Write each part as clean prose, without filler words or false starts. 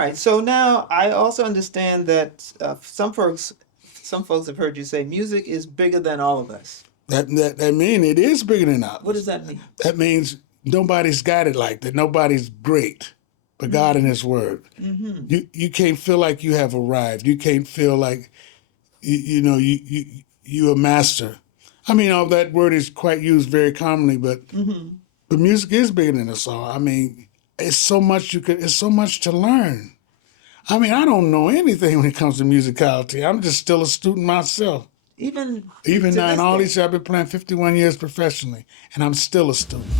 right. So now I also understand that some folks have heard you say music is bigger than all of us. That means it is bigger than What does others. that mean? That means nobody's got it like that. Nobody's great, but God and His Word. You can't feel like you have arrived. You can't feel like you a master. I mean, all that word is quite used very commonly, but music is bigger than us all. I mean, it's so much it's so much to learn. I mean, I don't know anything when it comes to musicality. I'm just still a student myself. Even Even to now, in this all day. these years, I've been playing 51 years professionally, and I'm still a student.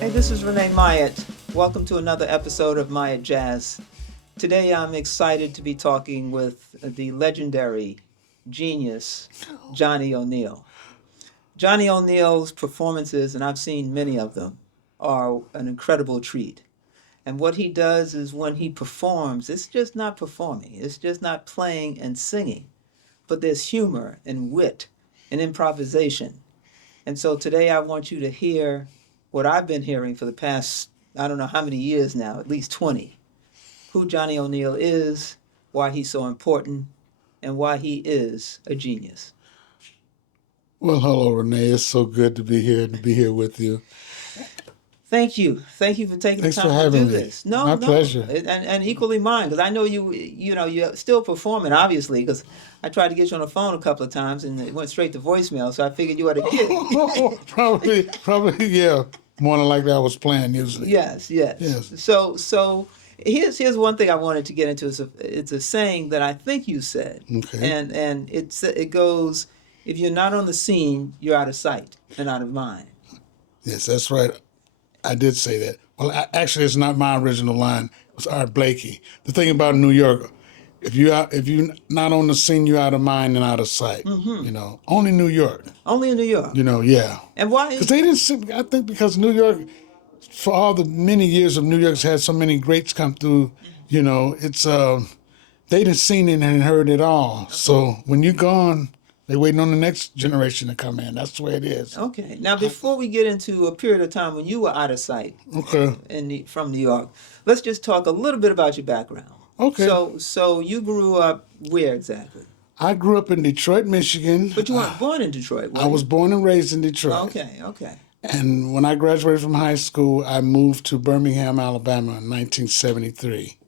Hey, this is Renee Myatt. Welcome to another episode of Myatt Jazz. Today I'm excited to be talking with the legendary genius, Johnny O'Neill. Johnny O'Neill's performances, and I've seen many of them, are an incredible treat. And what he does is when he performs, it's just not performing, it's just not playing and singing, but there's humor and wit and improvisation. And so today I want you to hear what I've been hearing for the past, I don't know how many years now, at least 20. Who Johnny O'Neill is, why he's so important, and why he is a genius. Well, hello, Renee. It's so good to be here with you. Thank you. Thank you for taking the Thanks for time to do having me. this. No, My no. pleasure. And equally mine, because I know you're still performing, obviously, because I tried to get you on the phone a couple of times and it went straight to voicemail, so I figured you had a kid. Probably, yeah. More than likely, I was playing usually. Yes, yes. Yes. So here's one thing I wanted to get into. It's a saying that I think you said, Okay. and it goes, if you're not on the scene, you're out of sight and out of mind. Yes, that's right. I did say that. Well, actually, it's not my original line. It was Art Blakey. The thing about New York, if you're not on the scene, you're out of mind and out of sight. Only New York. Only in New York. Yeah. And why Because is they didn't. I think because New York, for all the many years of New York's had so many greats come through. It's they didn't seen it and heard it all. So when you're gone, they're waiting on the next generation to come in. That's the way it is. Okay. Now, before we get into a period of time when you were out of sight Okay. from New York, let's just talk a little bit about your background. Okay. So you grew up where exactly? I grew up in Detroit, Michigan. But you weren't born in Detroit, were I was you? born and raised in Detroit. Okay. And when I graduated from high school, I moved to Birmingham, Alabama in 1973.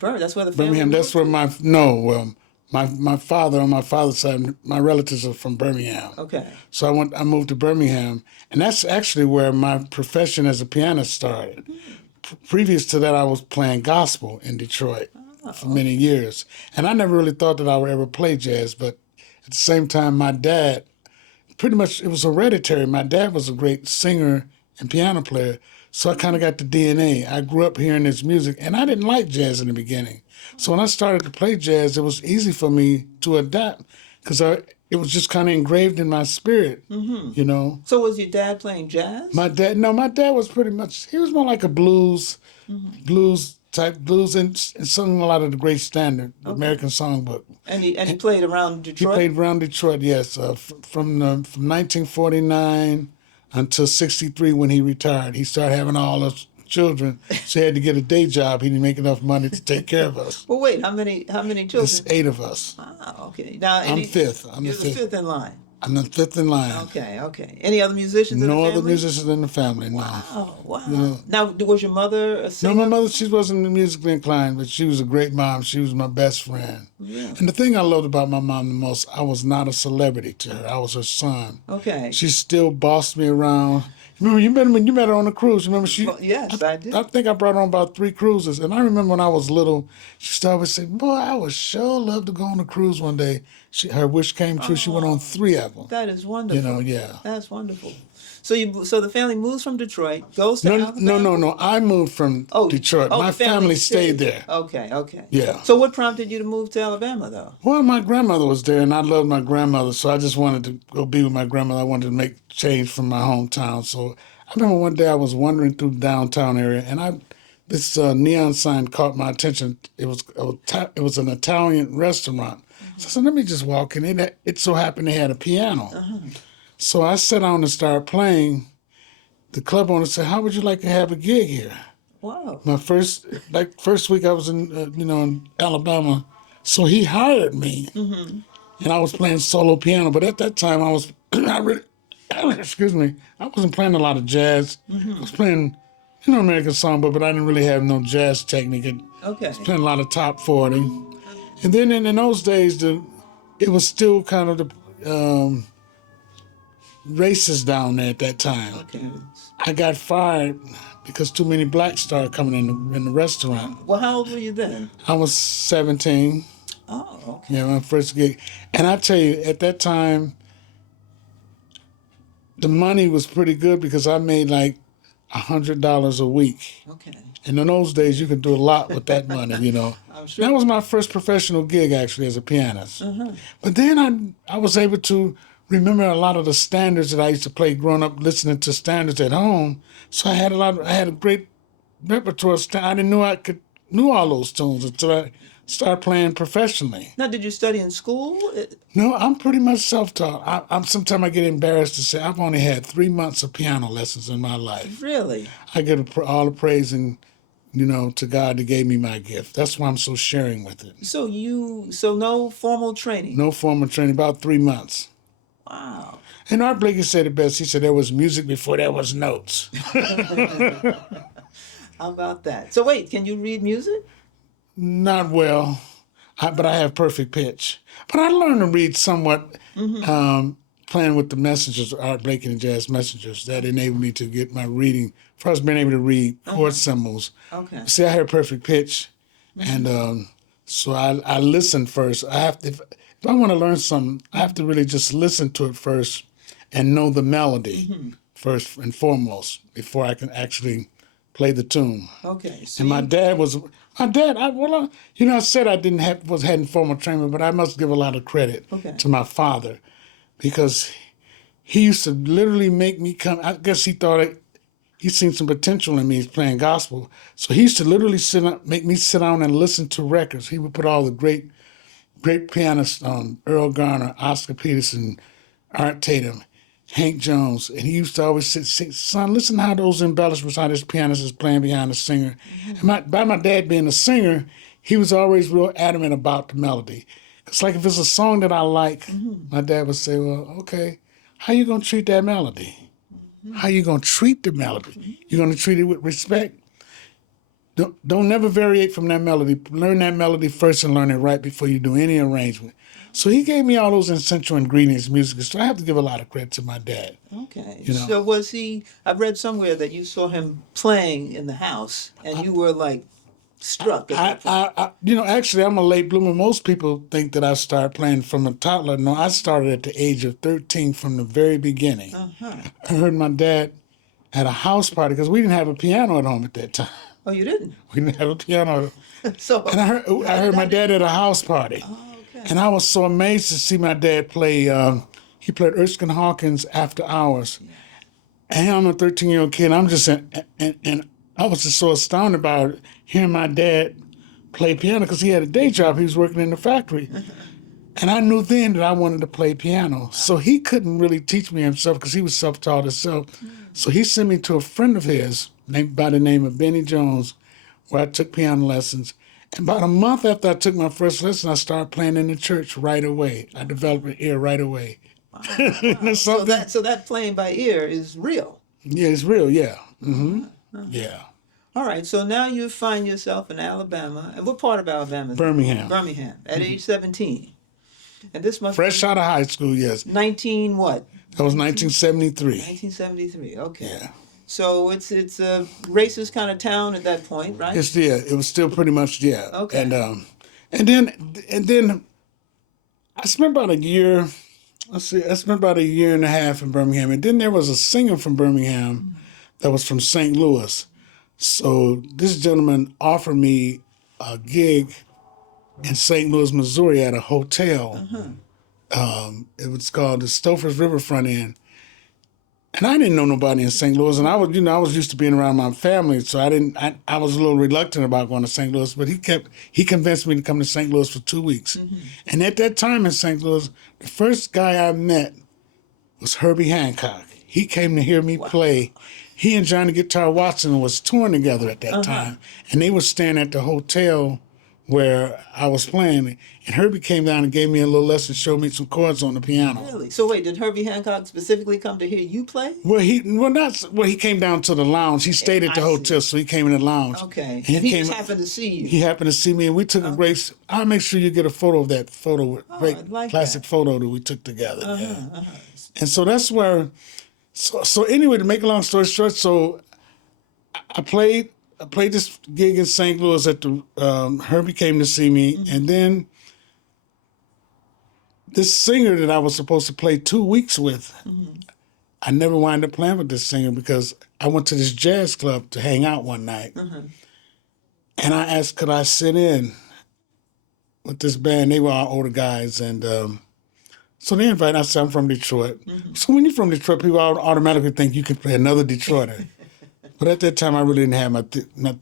That's where the family Birmingham, that's moved where my father on my father's side, my relatives are from Birmingham. Okay. So I moved to Birmingham, and that's actually where my profession as a pianist started. Previous to that, I was playing gospel in Detroit for many years. And I never really thought that I would ever play jazz, but at the same time, my dad, pretty much it was hereditary. My dad was a great singer and piano player, so I kind of got the DNA. I grew up hearing this music, and I didn't like jazz in the beginning. So when I started to play jazz, it was easy for me to adapt because it was just kind of engraved in my spirit, So was your dad playing jazz? My dad was pretty much, he was more like a blues and sung a lot of the great standard, the American songbook. And he played around He Detroit? played around Detroit, yes, from 1949 until 63 when he retired. He started having all us children, so he had to get a day job. He didn't make enough money to take care of us. Well, wait, how many children? There's 8 of us. Okay. Now, I'm fifth. You're the fifth in line. I'm the fifth in line. Okay. Any other musicians in the No family? other musicians in the family, no. Wow. Yeah. Now, was your mother a No, singer? my mother, she wasn't musically inclined, but she was a great mom. She was my best friend. Yeah. And the thing I loved about my mom the most, I was not a celebrity to her. I was her son. Okay. She still bossed me around. Remember when you met her on a cruise? Remember Yes, I did. I think I brought her on about 3 cruises. And I remember when I was little, she started saying, "Boy, I would sure love to go on a cruise one day." Her wish came true. She went on 3 of them. That is wonderful. Yeah. That's wonderful. So the family moves from Detroit, goes to Alabama? No. I moved from Detroit. My the family stayed there. Okay. Yeah. So what prompted you to move to Alabama, though? Well, my grandmother was there, and I loved my grandmother, so I just wanted to go be with my grandmother. I wanted to make change from my hometown. So I remember one day I was wandering through the downtown area, and this neon sign caught my attention. It was an Italian restaurant. So I said, let me just walk in. It so happened they had a piano. So I sat down and started playing, the club owner said, "How would you like to have a gig here?" Wow. My first week I was in, in Alabama, so he hired me, and I was playing solo piano. But at that time, I was, I really, excuse me, I wasn't playing a lot of jazz. I was playing, American songbook, but I didn't really have no jazz technique. I Okay. was playing a lot of top 40. And then in those days, it was still kind of the racist down there at that time. Okay. I got fired because too many blacks started coming in the restaurant. Well, how old were you then? I was 17. Oh, okay. Yeah, my first gig. And I tell you, at that time, the money was pretty good because I made like $100 a week. Okay. And in those days, you could do a lot with that money, I'm sure. That was my first professional gig, actually, as a pianist. But then I was able to remember a lot of the standards that I used to play growing up, listening to standards at home. So I had a great repertoire. I didn't know knew all those tunes until I started playing professionally. Now, did you study in school? No, I'm pretty much self-taught. Sometimes I get embarrassed to say I've only had 3 months of piano lessons in my life. Really? I give all the praise and to God that gave me my gift. That's why I'm so sharing with it. So no formal training? No formal training, about 3 months. Wow. And Art Blakey said it best. He said there was music before there was notes. How about that? So wait, can you read music? Not well, but I have perfect pitch. But I learned to read somewhat playing with the Messengers, Art Blakey and Jazz Messengers. That enabled me to get my reading, first being able to read chord symbols. Okay. See, I have perfect pitch. And so I listen first. If I want to learn something, I have to really just listen to it first and know the melody first and foremost before I can actually play the tune. Okay. So And my dad, I said I hadn't formal training, but I must give a lot of credit to my father because he used to literally make me come. I guess he thought he seen some potential in me playing gospel. So he used to literally make me sit down and listen to records. He would put all the great pianists on, Earl Garner, Oscar Peterson, Art Tatum, Hank Jones. And he used to always say, "Son, listen how those embellishments, how this pianist is playing behind the singer." And by my dad being a singer, he was always real adamant about the melody. It's like if it's a song that I like, my dad would say, "Well, okay, how you going to treat that melody? How you going to treat the melody? You're going to treat it with respect. Don't never variate from that melody. Learn that melody first and learn it right before you do any arrangement." So he gave me all those essential ingredients musically. So I have to give a lot of credit to my dad. Okay. So was he? I've read somewhere that you saw him playing in the house, and you were like struck at that point. Actually, I'm a late bloomer. Most people think that I started playing from a toddler. No, I started at the age of 13 from the very beginning. I heard my dad at a house party because we didn't have a piano at home at that time. Oh, you didn't? We didn't have a piano. So And I heard my dad at a house party. Oh, okay. And I was so amazed to see my dad play. He played Erskine Hawkins After Hours. And I'm a 13-year-old kid. I'm just, and I was just so astounded about hearing my dad play piano because he had a day job. He was working in the factory. And I knew then that I wanted to play piano. So he couldn't really teach me himself because he was self-taught himself. So he sent me to a friend of his by the name of Benny Jones, where I took piano lessons. And about a month after I took my first lesson, I started playing in the church right away. I developed an ear right away. Wow. So that playing by ear is real. Yeah, it's real, yeah. Yeah. All right, so now you find yourself in Alabama. And what part of Alabama? Birmingham. Birmingham, at age 17. And this must Fresh out of high school, yes. 19 what? That was 1973. 1973, okay. Yeah. So it's a racist kind of town at that point, right? It was still pretty much, yeah. Okay. And then I spent about a year, I spent about a year and a half in Birmingham. And then there was a singer from Birmingham that was from St. Louis. So this gentleman offered me a gig in St. Louis, Missouri at a hotel. It was called the Stouffer's Riverfront Inn. And I didn't know nobody in St. Louis, and I was used to being around my family, so I was a little reluctant about going to St. Louis, but he convinced me to come to St. Louis for 2 weeks. And at that time in St. Louis, the first guy I met was Herbie Hancock. He came to hear me play. he and Johnny Guitar Watson was touring together at that time, and they were staying at the hotel where I was playing. And Herbie came down and gave me a little lesson, showed me some chords on the piano. Really? So wait, did Herbie Hancock specifically come to hear you play? Well, he came down to the lounge. He stayed at the hotel, so he came in the lounge. Okay. And He just happened to see you. He happened to see me, and we took a great. I'll make sure you get a photo of that photo, great I'd like classic that. photo that we took together. Yeah. And so that's where. So anyway, to make a long story short, so I played this gig in St. Louis at the Herbie came to see me, and then this singer that I was supposed to play 2 weeks with, I never wound up playing with this singer because I went to this jazz club to hang out one night, and I asked, could I sit in with this band? They were all older guys, and so they invited. I said, I'm from Detroit. So when you're from Detroit, people automatically think you can play another Detroiter. But at that time, I really didn't have my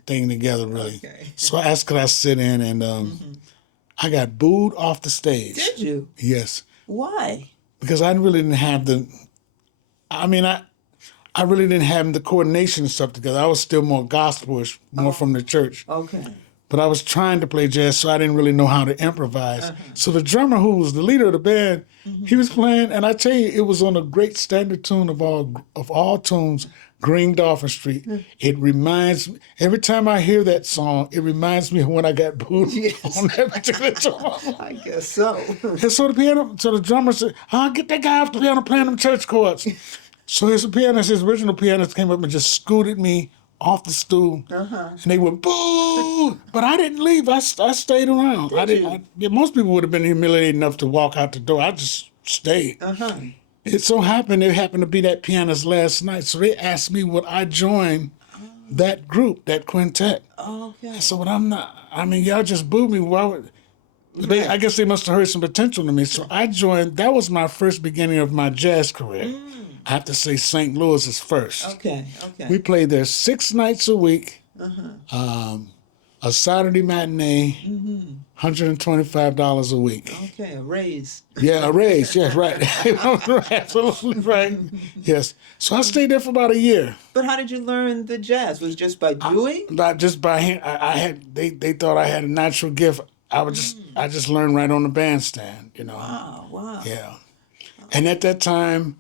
thing together, really. Okay. So I asked, could I sit in? And I got booed off the stage. Did you? Yes. Why? Because I really didn't have I really didn't have the coordination and stuff together. I was still more gospelish, more from the church. Okay. But I was trying to play jazz, so I didn't really know how to improvise. So the drummer, who was the leader of the band, he was playing, and I tell you, it was on a great standard tune of all tunes, Green Dolphin Street. It reminds me, every time I hear that song, it reminds me of when I got booed on that particular song. I guess so. And so the drummer said, get that guy off the piano playing them church chords. So his original pianist came up and just scooted me off the stool, and they went boo. But I didn't leave. I stayed around. Most people would have been humiliated enough to walk out the door. I just stayed. It so happened it happened to be that pianist last night, so they asked me would I join that group, that quintet. Okay. I said, well, I'm not. I mean, y'all just booed me. Why would? I guess they must have heard some potential in me. So I joined. That was my first beginning of my jazz career. I have to say St. Louis is first. Okay. We played there 6 nights a week, a Saturday matinee, $125 a week. Okay, a raise. Yeah, a raise. Yes, right. Absolutely right. Yes. So I stayed there for about a year. But how did you learn the jazz? Was it just by doing? Just by hand. I had. They thought I had a natural gift. I just learned right on the bandstand. Wow. Yeah. And at that time,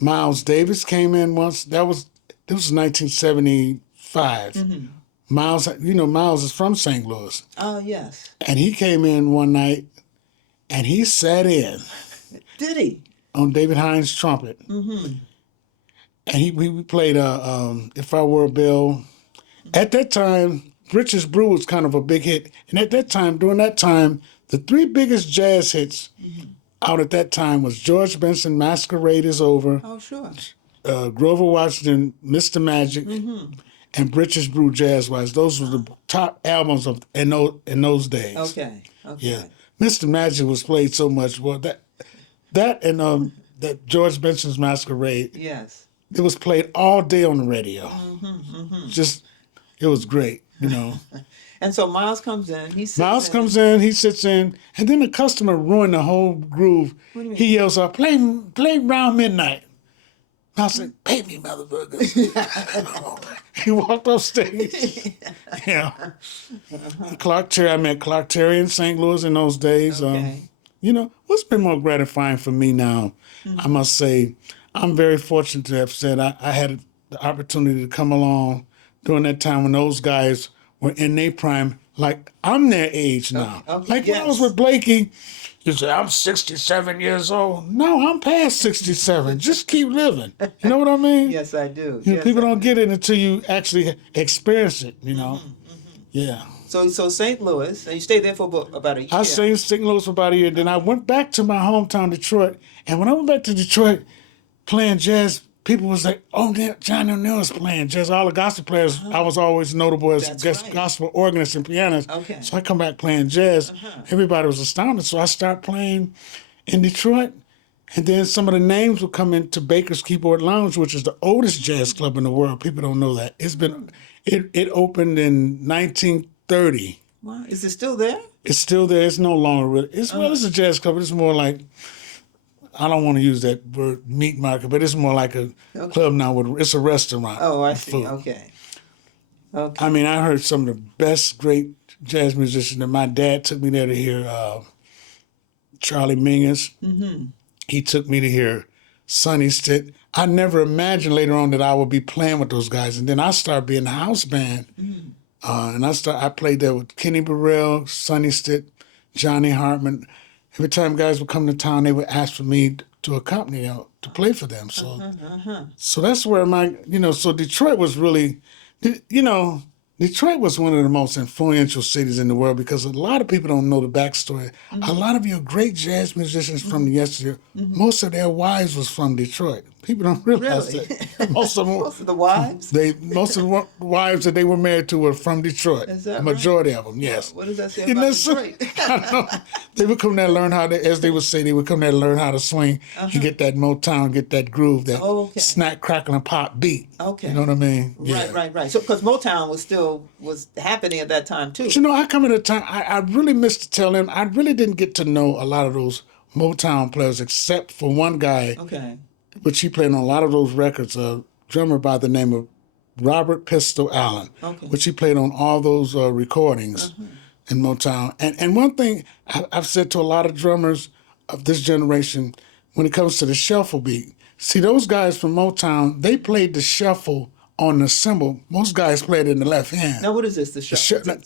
Miles Davis came in once. This was 1975. Miles is from St. Louis. Oh, yes. And he came in one night, and he sat in. Did he? On David Hines' trumpet. And we played If I Were a Bill. At that time, Britches Brew was kind of a big hit. And during that time, the 3 biggest jazz hits out at that time was George Benson, Masquerade is Over. Oh, sure. Grover Washington, Mr. Magic, and Britches Brew Jazz Wise. Those were the top albums in those days. Okay. Yeah. Mr. Magic was played so much. Well, that and that George Benson's Masquerade. Yes. It was played all day on the radio. Just, it was great, And so Miles comes in. He sits in, and then the customer ruined the whole groove. What do you mean? He yells out, play Round Midnight. I said, pay me, motherfucker. He walked off stage. Yeah. I met Clark Terry in St. Louis in those days. Okay. What's been more gratifying for me now, I must say, I'm very fortunate to have said I had the opportunity to come along during that time when those guys were in their prime. Like, I'm their age now. Okay, When I was with Blakey, you say, I'm 67 years old. No, I'm past 67. Just keep living. You know what I mean? Yes, I do. People don't get it until you actually experience it, Yeah. So St. Louis, and you stayed there for about a year. I stayed in St. Louis for about a year. Then I went back to my hometown, Detroit. And when I went back to Detroit playing jazz, people was like, oh, Johnny O'Neill is playing jazz. All the gospel players, I was always notable as gospel organist and pianist. Okay. So I come back playing jazz. Everybody was astounded. So I started playing in Detroit. And then some of the names would come into Baker's Keyboard Lounge, which is the oldest jazz club in the world. People don't know that. It opened in 1930. Wow. Is it still there? It's still there. It's no longer really. It's a jazz club. It's more like I don't want to use that word meat market, but it's more like a club now. It's a restaurant. Oh, I with see. food. Okay. I mean, I heard some of the best great jazz musicians. And my dad took me there to hear Charlie Mingus. Mm-hmm. He took me to hear Sonny Stitt. I never imagined later on that I would be playing with those guys. And then I started being a house band. Mm-hmm. And I played there with Kenny Burrell, Sonny Stitt, Johnny Hartman. Every time guys would come to town, they would ask for me to accompany them, to play for them. So, so that's where so Detroit was really, Detroit was one of the most influential cities in the world because a lot of people don't know the backstory. A lot of your great jazz musicians from yesteryear, most of their wives was from Detroit. People don't realize Really? that. Most of them, Most of the wives? most of the wives that they were married to were from Detroit. Is that Majority of them, yes. What does that say Isn't about that so- Detroit? I don't know. They would come there and learn how to, as they would say, they would come there and learn how to swing and get that Motown, get that groove, that snap, crackle, and pop beat. Okay. You know what I mean? Yeah. Right. So, because Motown was happening at that time too. But I come at a time, I really missed to tell them, I really didn't get to know a lot of those Motown players except for one guy, which he played on a lot of those records, a drummer by the name of Robert Pistol Allen, which he played on all those recordings in Motown. And one thing I've said to a lot of drummers of this generation, when it comes to the shuffle beat, see, those guys from Motown, they played the shuffle on the cymbal. Most guys played it in the left hand. Now, what is this? The shuffle?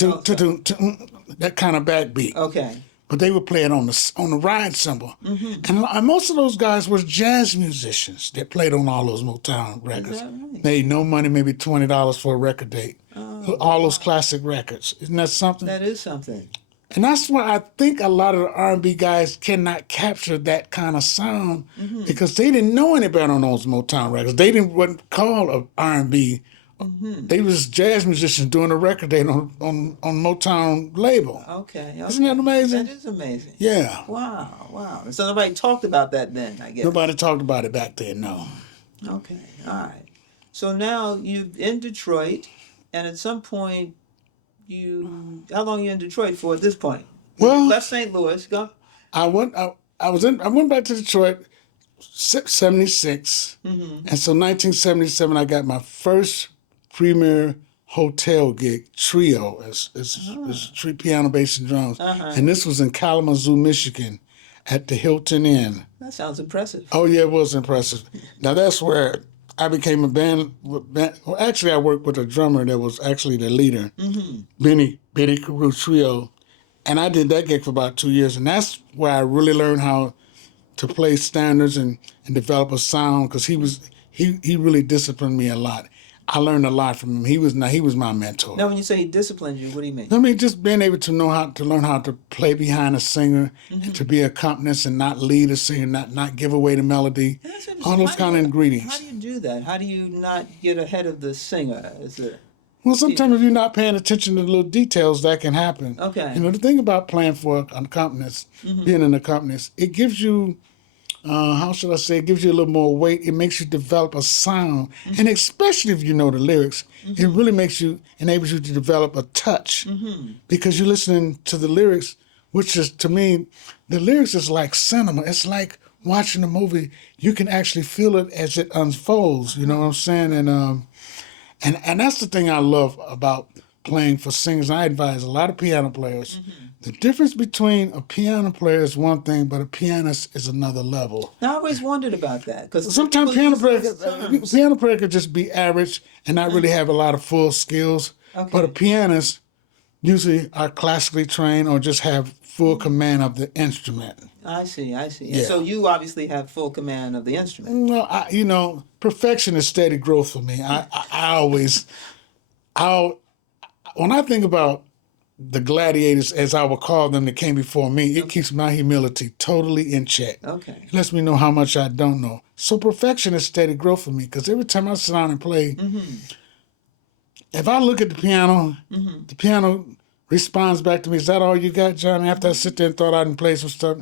That kind of backbeat. Okay. But they would play it on the ride cymbal. And most of those guys were jazz musicians that played on all those Motown records. Is that right? Made no money, maybe $20 for a record date. All those classic records. Isn't that something? That is something. And that's why I think a lot of the R&B guys cannot capture that kind of sound because they didn't know any better on those Motown records. They wasn't called a R&B. They was jazz musicians doing a record date on Motown label. Okay. Isn't that amazing? That is amazing. Yeah. Wow. So nobody talked about that then, I guess. Nobody talked about it back then, no. Okay. All right. So now you're in Detroit, and at some point, how long you in Detroit for at this point? Well, you left St. Louis. Go. I went back to Detroit 76. And so 1977 I got my first premier hotel gig, trio, as piano, bass, and drums. And this was in Kalamazoo, Michigan, at the Hilton Inn. That sounds impressive. Oh yeah, it was impressive. Now that's where I became a band. Well, actually, I worked with a drummer that was actually the leader, Benny Carew Trio, and I did that gig for about 2 years, and that's where I really learned how to play standards and develop a sound because he really disciplined me a lot. I learned a lot from him. He was my mentor. Now, when you say he disciplined you, what do you mean? I mean, just being able to learn how to play behind a singer and to be an accompanist and not lead a singer, not give away the melody. All those kind of ingredients. How do you do that? How do you not get ahead of the singer? Well, sometimes if you're not paying attention to the little details, that can happen. Okay. The thing about playing for an accompanist, being an accompanist, it gives you, how should I say, it gives you a little more weight. It makes you develop a sound. And especially if you know the lyrics, it really enables you to develop a touch. Because you're listening to the lyrics, which is, to me, the lyrics is like cinema. It's like watching a movie. You can actually feel it as it unfolds, you know what I'm saying? And that's the thing I love about playing for singers. I advise a lot of piano players. The difference between a piano player is one thing, but a pianist is another level. Now, I always wondered about that because sometimes piano player could just be average and not really have a lot of full skills. But a pianist usually are classically trained or just have full command of the instrument. I see. Yeah. And so you obviously have full command of the instrument. Well, perfection is steady growth for me. When I think about the gladiators, as I would call them, that came before me, it keeps my humility totally in check. Okay. It lets me know how much I don't know. So perfection is steady growth for me because every time I sit down and play, if I look at the piano responds back to me, "Is that all you got, Johnny?" After I sit there and thought I'd play some stuff,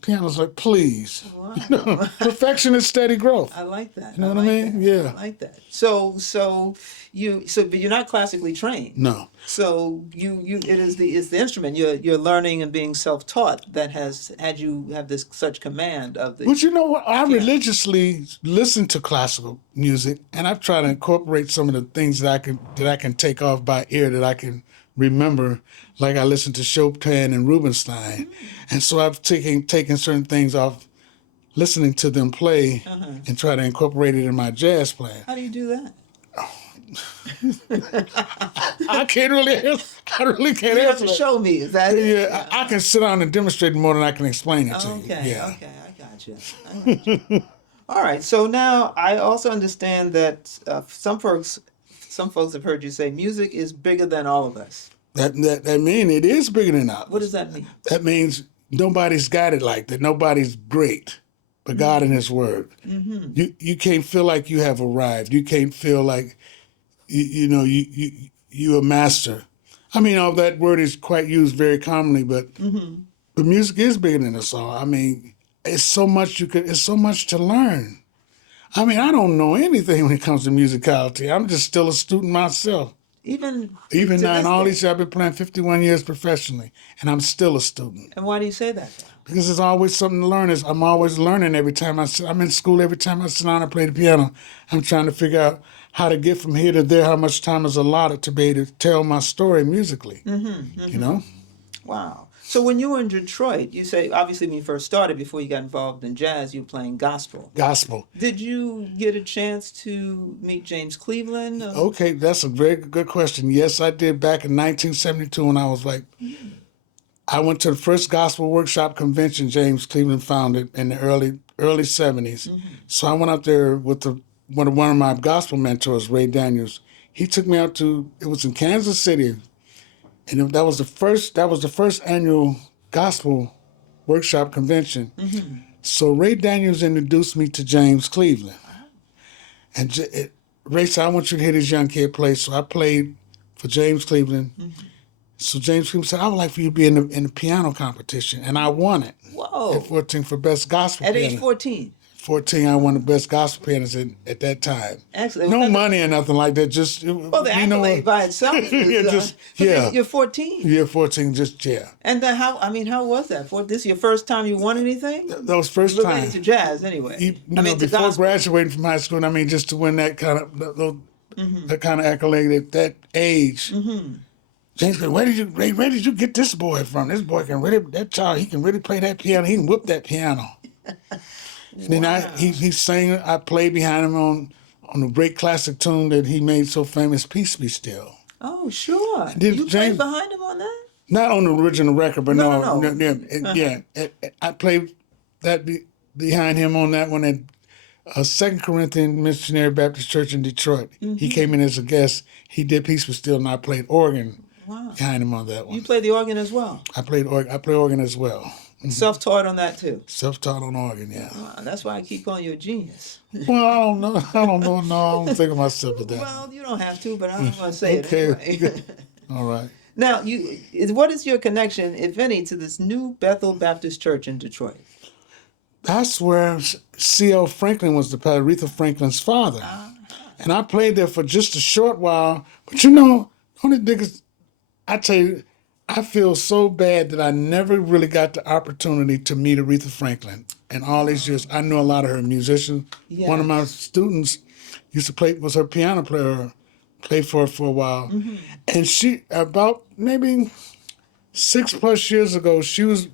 piano's like, "Please." Wow. Perfection is steady growth. I like that. You know I what I like mean? that. Yeah. I like that. But you're not classically trained. No. So it's the instrument you're learning and being self-taught that has had you have this such command of the. But you know what? I piano. religiously listen to classical music, and I've tried to incorporate some of the things that I can take off by ear that I can remember. Like I listen to Chopin and Rubinstein, and so I've taken certain things off listening to them play and try to incorporate it in my jazz playing. How do you do that? I really can't You have answer to that. show me. Is that it? Yeah, I can sit down and demonstrate more than I can explain it to you. Okay. Yeah. Okay. I got you. All right. So now I also understand that some folks have heard you say music is bigger than all of us. That means it is bigger than us. What does that mean? That means nobody's got it like that. Nobody's great, but God and His Word. Mm-hmm. You can't feel like you have arrived. You can't feel like you a master. I mean, all that word is quite used very commonly, but music is bigger than us all. I mean, it's so much it's so much to learn. I mean, I don't know anything when it comes to musicality. I'm just still a student myself. Even Now, in all these years, I've been playing 51 years professionally, and I'm still a student. And why do you say that? Because there's always something to learn. I'm always learning every time I'm in school. Every time I sit down and play the piano, I'm trying to figure out how to get from here to there, how much time is allotted to be able to tell my story musically. You know? Wow. So when you were in Detroit, you say, obviously when you first started, before you got involved in jazz, you were playing gospel. Gospel. Did you get a chance to meet James Cleveland? Okay, that's a very good question. Yes, I did back in 1972 when I was like, I went to the first gospel workshop convention James Cleveland founded in the early 70s. So I went out there with one of my gospel mentors, Ray Daniels. He took me out it was in Kansas City, and that was the first annual gospel workshop convention. So Ray Daniels introduced me to James Cleveland. And Ray said, "I want you to hear this young kid play." So I played for James Cleveland. So James Cleveland said, "I would like for you to be in the piano competition." And I won it. Whoa. At 14 for best gospel At pianist. age 14? 14, I won the best gospel pianist at that time. Excellent. No money or nothing like that. Just the accolade by itself is, You're 14. Yeah, 14, yeah. And then how was that? This is your first time you won anything? That was first Related time. to jazz, anyway. Before graduating from high school, just to win that kind of that kind of accolade at that age. James said, where did you get this boy from? This boy he can really play that piano. He can whip that piano. And then he sang. I played behind him on a great classic tune that he made so famous, "Peace Be Still." Oh, sure. You played behind him on that? Not on the original record, but No. Yeah. I played that behind him on that one at 2 Corinthian Missionary Baptist Church in Detroit. He came in as a guest. He did "Peace Be Still," and I played organ behind him on that one. You played the organ as well? I play organ as well. Self-taught on that too? Self-taught on organ, yeah. Wow, that's why I keep calling you a genius. Well, I don't know. No, I don't think of myself as that. Well, you don't have to, but I'm going to say it anyway. All right. Now, what is your connection, if any, to this new Bethel Baptist Church in Detroit? That's where C.L. Franklin was Aretha Franklin's father. And I played there for just a short while. But the only biggest, I tell you, I feel so bad that I never really got the opportunity to meet Aretha Franklin. And all these years, I knew a lot of her musicians. Yes. One of my students was her piano player, played for her for a while. And she, about maybe 6+ years ago, she was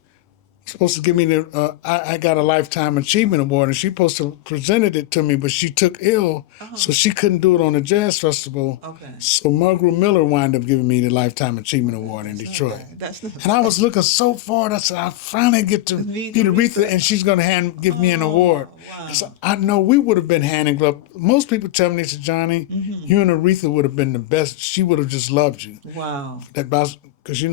supposed to give me I got a Lifetime Achievement Award, and she supposed to presented it to me, but she took ill, so she couldn't do it on the Jazz Festival. Okay. So Margaret Miller wound up giving me the Lifetime Achievement Award in Detroit. And I was looking so forward. I said, I finally get to meet Aretha, and she's going to give me an award. Wow. So I know we would have been hand in glove. Most people tell me, they said, Johnny, you and Aretha would have been the best. She would have just loved you. Wow. Because,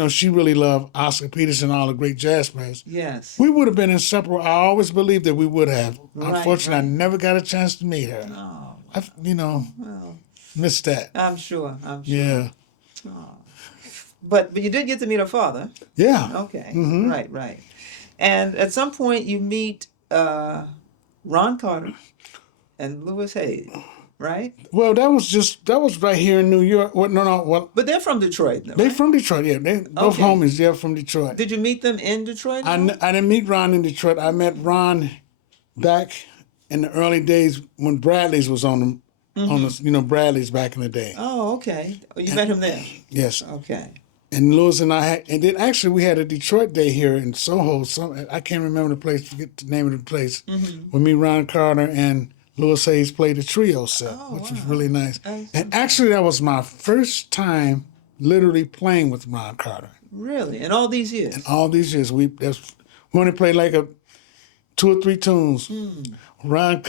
she really loved Oscar Peterson and all the great jazz players. Yes. We would have been inseparable. I always believed that we would have. Unfortunately, I never got a chance to meet her. I missed that. I'm sure. Yeah. Oh. But you did get to meet her father. Yeah. Okay. Right, right. And at some point you meet Ron Carter and Louis Hayes, right? Well, that was right here in New York. Well, no. Well, But they're from Detroit, though, they right? from Detroit. Yeah, they both Okay. homies. They're from Detroit. Did you meet them in Detroit? I didn't meet Ron in Detroit. I met Ron back in the early days when Bradley's was on the Bradley's back in the day. Oh, okay. Oh, you met him there. Yes. Okay. And Louis and and then actually we had a Detroit day here in Soho. I can't remember the place, forget the name of the place. When me, Ron Carter, and Louis Hayes played a trio set, which was really nice. And actually that was my first time literally playing with Ron Carter. Really? In all these years? In all these years, we only played like 2 or 3 tunes. Ron,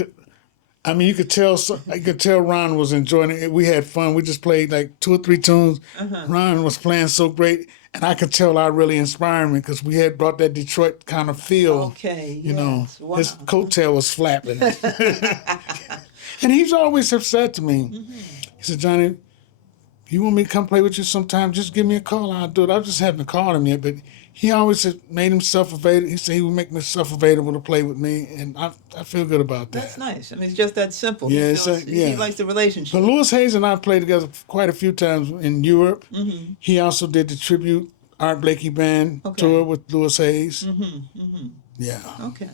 you could tell Ron was enjoying it. We had fun. We just played like 2 or 3 tunes. Ron was playing so great, and I could tell I really inspired me because we had brought that Detroit kind of feel. Okay, you know, wow. his coattail was flapping, and he's always have said to me, he said, "Johnny, you want me to come play with you sometime? Just give me a call. I'll do it." I just haven't called him yet, but he always made himself available. He said he would make himself available to play with me, and I feel good about that. That's nice. I mean, it's just that simple. Yeah, He likes the relationship. But Louis Hayes and I played together quite a few times in Europe. He also did the tribute Art Blakey Band tour with Louis Hayes. Yeah. Okay.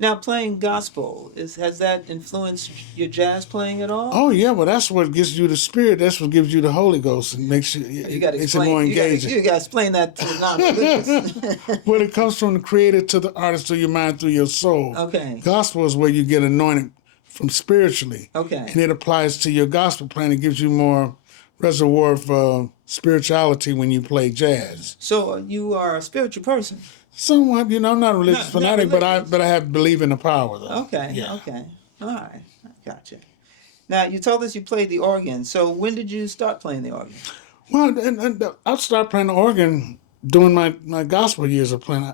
Now, playing gospel, has that influenced your jazz playing at all? Oh yeah, well that's what gives you the spirit. That's what gives you the Holy Ghost and makes you. You got to it's explain. more engaging. You got to explain that to the non-religious. Well, it comes from the creator to the artist to your mind through your soul. Okay. Gospel is where you get anointed from spiritually. Okay. And it applies to your gospel playing. It gives you more reservoir of spirituality when you play jazz. So you are a spiritual person. Somewhat, I'm not a religious fanatic, religious. but I have believe in the power though. Okay. Yeah. Okay. All right. I gotcha. Now you told us you played the organ. So when did you start playing the organ? Well, and I started playing the organ during my gospel years of playing.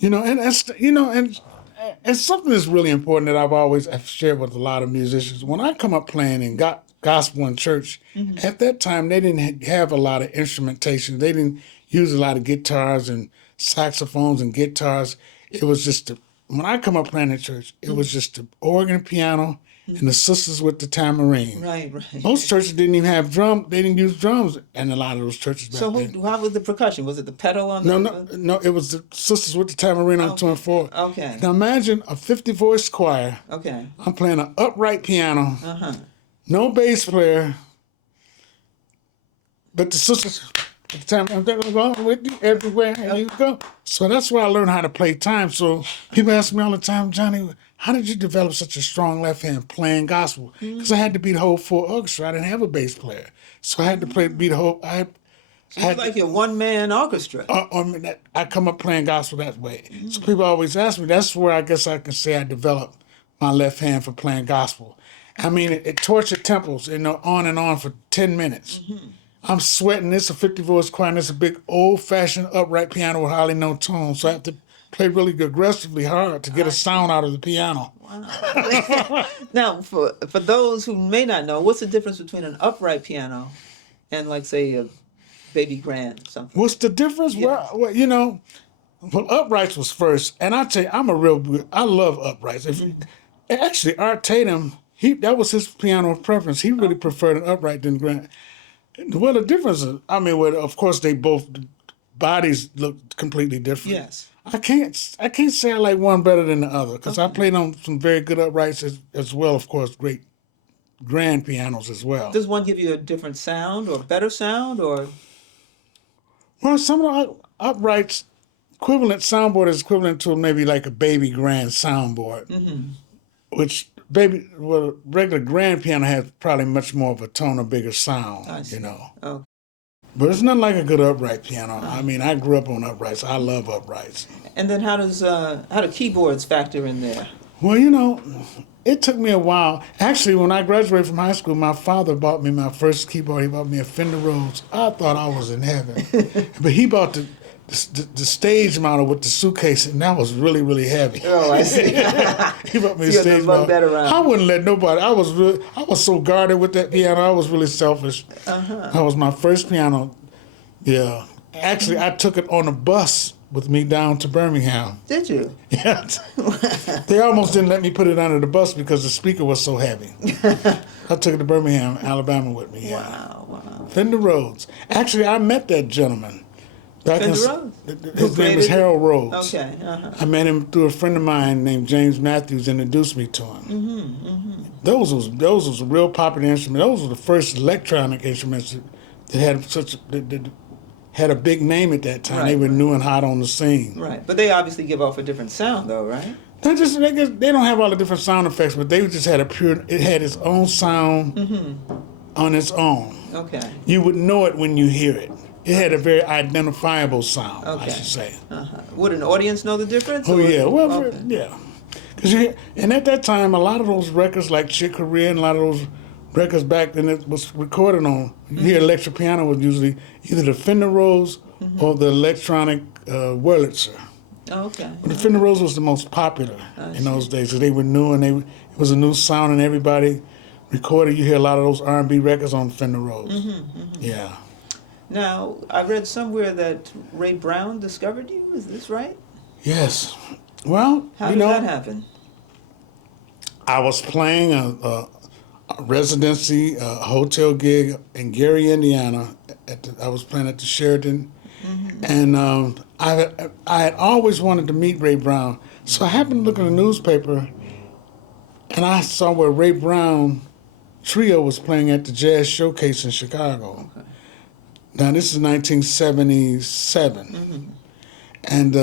And that's and something that's really important that I've shared with a lot of musicians. When I come up playing in gospel in church, at that time they didn't have a lot of instrumentation. They didn't use a lot of guitars and saxophones and guitars. It was just when I come up playing in church, it was just the organ, piano, and the sisters with the tambourine. Right, right. Most churches didn't even have drums. They didn't use drums in a lot of those churches back So then. how was the percussion? Was it the pedal on No, it was the sisters with the tambourine on 2 and 4. Okay. Now imagine a 50-voice choir. Okay. I'm playing an upright piano, no bass player, but the sisters at the time, I'm going with you everywhere you go. So that's where I learned how to play time. So people ask me all the time, Johnny, how did you develop such a strong left hand playing gospel? Because I had to be the whole full orchestra. I didn't have a bass player. So I had to be the whole. So you're like your one-man orchestra. I come up playing gospel that way. So people always ask me, that's where I guess I can say I developed my left hand for playing gospel. I mean, it tortured temples, on and on for 10 minutes. I'm sweating. It's a 50-voice choir, and it's a big old-fashioned upright piano with hardly no tone. So I have to play really aggressively hard to get a sound out of the piano. Wow. Now, for those who may not know, what's the difference between an upright piano and, like, say, a baby grand or something? What's the difference? Yeah. Well, uprights was first, and I tell you, I love uprights. Actually, Art Tatum, that was his piano of preference. He really preferred an upright than grand. Well, the difference is, of course, they both bodies look completely different. Yes. I can't say I like one better than the other because I played on some very good uprights as well, of course, great grand pianos as well. Does one give you a different sound or better sound or? Well, some of the uprights, soundboard is equivalent to maybe like a baby grand soundboard, which regular grand piano has probably much more of a tone, a bigger sound, Oh. But it's not like a good upright piano. I mean, I grew up on uprights. I love uprights. And then how do keyboards factor in there? Well, it took me a while. Actually, when I graduated from high school, my father bought me my first keyboard. He bought me a Fender Rhodes. I thought I was in heaven. But he bought the stage model with the suitcase, and that was really, really heavy. Oh, I see. He bought me a You had to stage lug model. that around. I wouldn't let nobody. I was so guarded with that piano. I was really selfish. That was my first piano. Yeah. Actually, I took it on a bus with me down to Birmingham. Did you? Yeah. They almost didn't let me put it under the bus because the speaker was so heavy. I took it to Birmingham, Alabama with me. Yeah. Wow. Fender Rhodes. Actually, I met that gentleman. Fender Rhodes? His name is Harold Rhodes. Okay. I met him through a friend of mine named James Matthews introduced me to him. Those was a real popular instrument. Those were the first electronic instruments that had a big name at that time. Right, They were right. new and hot on the scene. Right. But they obviously give off a different sound, though, right? They don't have all the different sound effects, but they just had it had its own sound on its own. Okay. You would know it when you hear it. It had a very identifiable sound, I Okay. should say. Would an audience know the difference? Oh, or- yeah. Well, okay. yeah. And at that time, a lot of those records, like Chick Corea and a lot of those records back then, it was recorded on. You hear electric piano was usually either the Fender Rose or the electronic Wurlitzer. Okay. But the Fender Rose was the most popular in those days because they were new and it was a new sound and everybody recorded. You hear a lot of those R&B records on Fender Rose. Yeah. Now, I read somewhere that Ray Brown discovered you. Is this right? Yes. Well, How did that happen? I was playing a residency, a hotel gig in Gary, Indiana. I was playing at the Sheraton, and I had always wanted to meet Ray Brown. So I happened to look in the newspaper, and I saw where Ray Brown Trio was playing at the Jazz Showcase in Chicago. Okay. Now this is 1977, and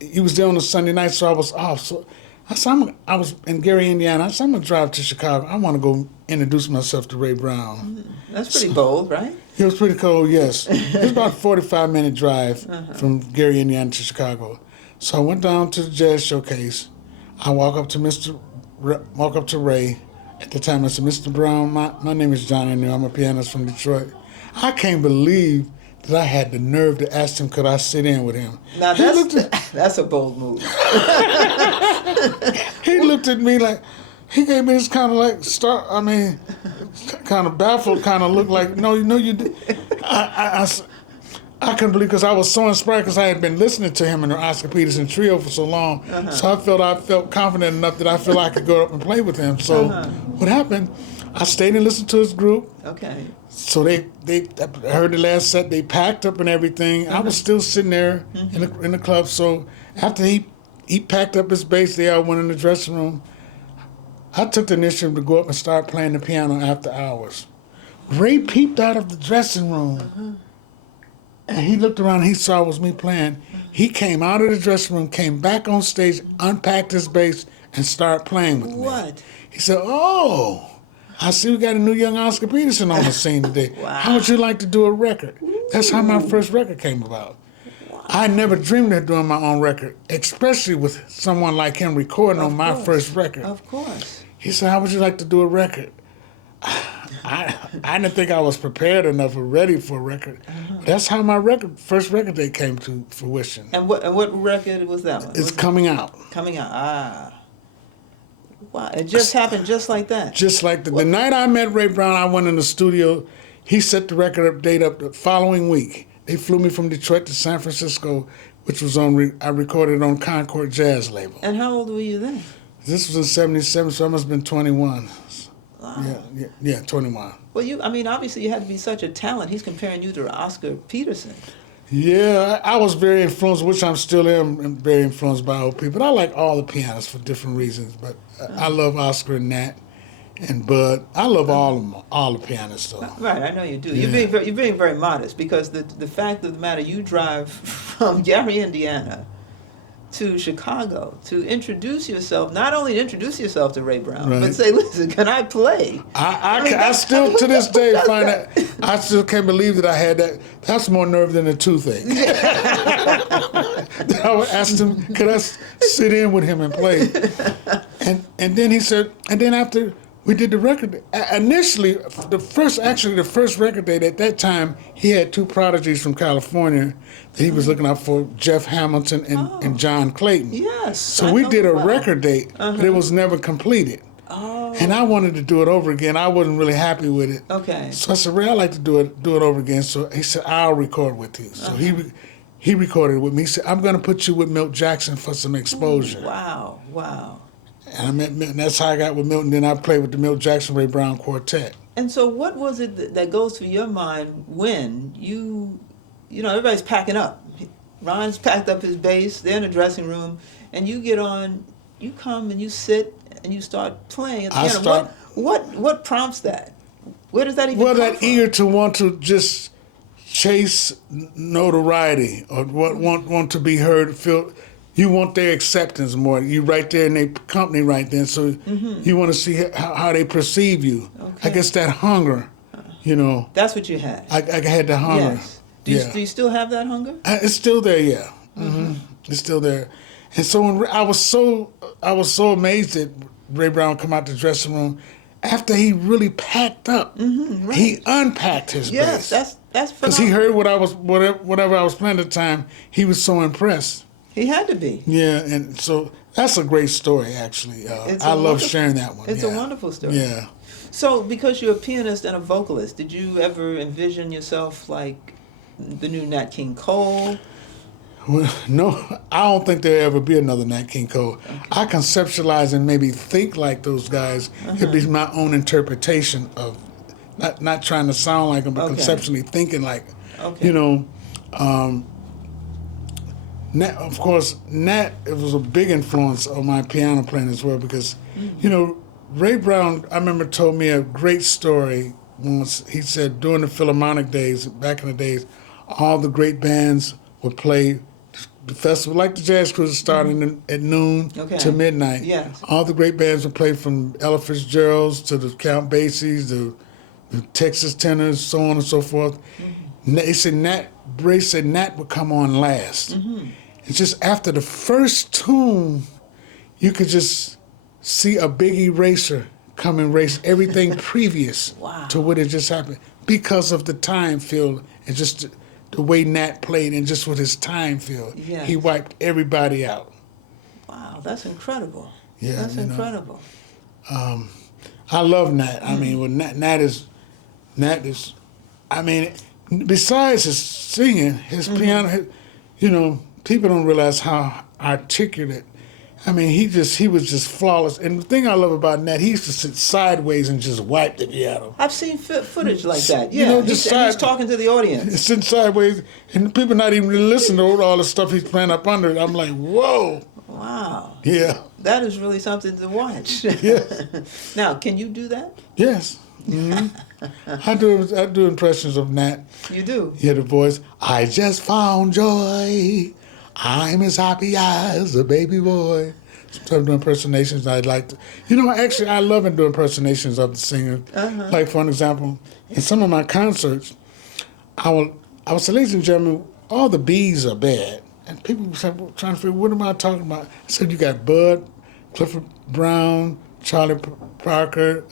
he was there on a Sunday night, so I was off. So I was in Gary, Indiana. I said, I'm gonna drive to Chicago. I want to go introduce myself to Ray Brown. That's pretty bold, right? It was pretty cold, yes. It was about a 45-minute drive from Gary, Indiana to Chicago. So I went down to the Jazz Showcase. I walk up to Ray. At the time, I said, Mr. Brown, my name is Johnny New. I'm a pianist from Detroit. I can't believe that I had the nerve to ask him, could I sit in with him? Now, that's a bold move. He looked at me like, he gave me this kind of like, kind of baffled kind of look like, no, you did. I couldn't believe, because I was so inspired because I had been listening to him and the Oscar Peterson Trio for so long. So I felt confident enough that I feel I could go up and play with him. So what happened, I stayed and listened to his group. Okay. So they heard the last set, they packed up and everything. I was still sitting there in the club. So after he packed up his bass, they all went in the dressing room. I took the initiative to go up and start playing the piano after hours. Ray peeped out of the dressing room. And he looked around, he saw it was me playing. He came out of the dressing room, came back on stage, unpacked his bass, and started playing with me. What? He said, oh, I see we got a new young Oscar Peterson on the scene today. Wow. How would you like to do a record? That's how my first record came about. Wow. I never dreamed of doing my own record, especially with someone like him recording on my first record. Of course. He said, how would you like to do a record? I didn't think I was prepared enough or ready for a record. But that's how my first record day came to fruition. And what record was that one? It's coming out. Coming out. Wow. It just happened just like that. Just like the night I met Ray Brown, I went in the studio. He set the record date up the following week. They flew me from Detroit to San Francisco, which was I recorded on Concord Jazz label. And how old were you then? This was in 77, so I must have been 21. Wow. Yeah, 21. Well, obviously you had to be such a talent. He's comparing you to Oscar Peterson. Yeah, I was very influenced, which I'm still am very influenced by old people. But I like all the pianists for different reasons. But I love Oscar and Nat and Bud. I love all the pianists, though. Right, I know you do. Yeah. You're being very modest, because the fact of the matter, you drive from Gary, Indiana, to Chicago to introduce yourself. Not only to introduce yourself to Ray Brown, but say, "Listen, can I play?" I still to this day find that I still can't believe that I had that. That's more nerve than a toothache. I asked him, could I sit in with him and play? And then he said, and then after we did the record, initially, the first record date at that time, he had two prodigies from California that he was looking up for, Jeff Hamilton and John Clayton. Yes. So we did a record date, but it was never completed. Oh. And I wanted to do it over again. I wasn't really happy with it. Okay. So I said, Ray, I'd like to do it over again. So he said, I'll record with you. So he recorded it with me. He said, I'm going to put you with Milt Jackson for some exposure. Ooh, wow, wow. And I met Milton. That's how I got with Milton. Then I played with the Milt Jackson Ray Brown Quartet. And so what was it that goes through your mind when you know, everybody's packing up. Ron's packed up his bass, they're in the dressing room, and you get on, you come and you sit and you start playing at the piano. What prompts that? Where does that even come that from? eager to want to just chase notoriety or want to be heard, feel you want their acceptance more. You right there in their company right then, so you want to see how they perceive you. Okay. I guess that hunger, you know. That's what you had. I had the hunger. Yes. Do you still have that hunger? It's still there, yeah. It's still there. And so when I was so amazed that Ray Brown come out the dressing room after he really packed up. Right. He unpacked his bass. Yes, that's because he heard whatever I was playing at the time. He was so impressed. He had to be. Yeah, and so that's a great story. Actually, I love sharing that one. It's a wonderful story. Yeah. So, because you're a pianist and a vocalist, did you ever envision yourself like the new Nat King Cole? Well, no, I don't think there'll ever be another Nat King Cole. Okay. I conceptualize and maybe think like those guys. It'd be my own interpretation of, not trying to sound like them, but conceptually thinking like, you know. Nat, of course, Nat, it was a big influence on my piano playing as well because, you know, Ray Brown, I remember, told me a great story once. He said during the Philharmonic days, back in the days, all the great bands would play the festival, like the Jazz Cruiser starting at noon to midnight. Yes. All the great bands would play from Ella Fitzgerald's to the Count Basie's, the Texas Tenors, so on and so forth. They said Ray said Nat would come on last. It's just after the first tune, you could just see a big eraser come and erase everything previous to what had just happened because of the time feel and just the way Nat played and just with his time feel. Yes. He wiped everybody out. Wow, that's incredible. Yeah, that's incredible. I love Nat. I mean, well, Nat is, I mean, besides his singing, his piano, you know, people don't realize how articulate. I mean, he was just flawless. And the thing I love about Nat, he used to sit sideways and just wipe the piano. I've seen footage like that. Yeah, you know, just he's talking to the audience. Sitting sideways, and people not even really listening to all the stuff he's playing up under it. I'm like, whoa. Wow. Yeah. That is really something to watch. Yes. Now, can you do that? Yes. I do impressions of Nat. You do? Yeah, the voice. I just found joy. I'm as happy as a baby boy. Sometimes do impersonations. I'd like to. You know, actually, I love doing impersonations of the singer. Like, for an example, in some of my concerts, I would say, ladies and gentlemen, all the B's are bad. And people were trying to figure, what am I talking about? I said, you got Bud, Clifford Brown, Charlie Parker,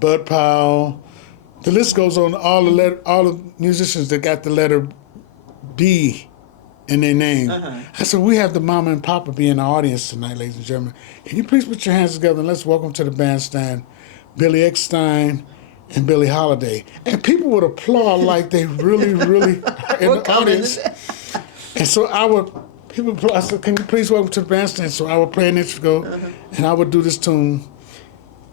Bud Powell. The list goes on. All the musicians that got the letter B in their name. I said, we have the mama and papa be in the audience tonight, ladies and gentlemen. Can you please put your hands together and let's welcome to the bandstand Billy Eckstine and Billie Holiday. And people would applaud like they really, really in the audience. And so I said, can you please welcome to the bandstand? So I would play an intro and I would do this tune.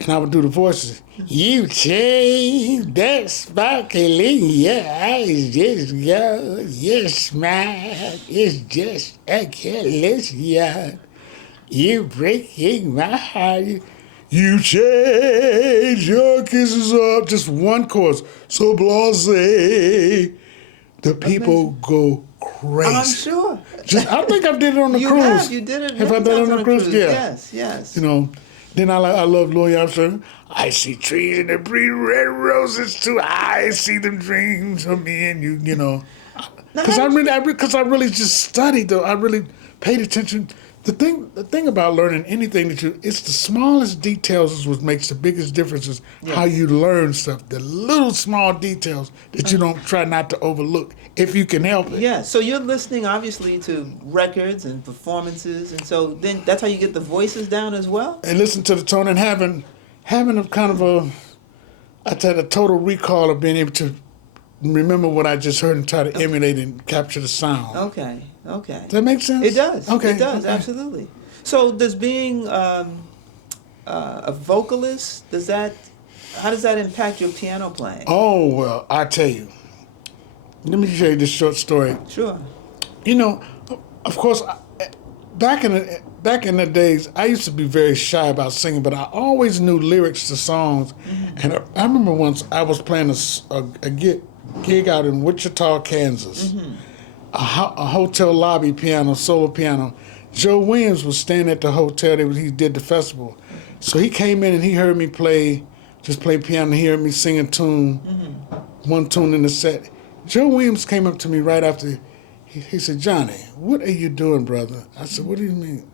And I would do the voices. You change that sparkle in your eyes, just go, your smile is just a careless yarn. You breaking my heart. You change your kisses up, just one chorus, so blasé. The people go crazy. I'm sure. I think I did it on the cruise. You did it. Have I done it on the cruise? Yeah. Yes. You know. Then I love Louis Armstrong. I see trees and they breathe red roses too. I see them dreams of me and you know. Because I really just studied though. I really paid attention The thing about learning anything it's the smallest details is what makes the biggest differences. Yes. How you learn stuff, the little small details that you don't try not to overlook if you can help it. Yeah, so you're listening obviously to records and performances, and so then that's how you get the voices down as well? And listen to the tone and having a kind of a total recall of being able to remember what I just heard and try to emulate and capture the sound. Okay. Does that make sense? It does. Okay. It does, okay. absolutely. So does being a vocalist, how does that impact your piano playing? Oh, well, I tell you. Let me tell you this short story. Sure. You know, of course, back in the days, I used to be very shy about singing, but I always knew lyrics to songs. And I remember once I was playing a gig out in Wichita, Kansas, a hotel lobby piano, solo piano. Joe Williams was staying at the hotel. He did the festival. So he came in and he heard me play piano. He heard me sing a tune, one tune in the set. Joe Williams came up to me right after. He said, "Johnny, what are you doing, brother?" I said, "What do you mean?"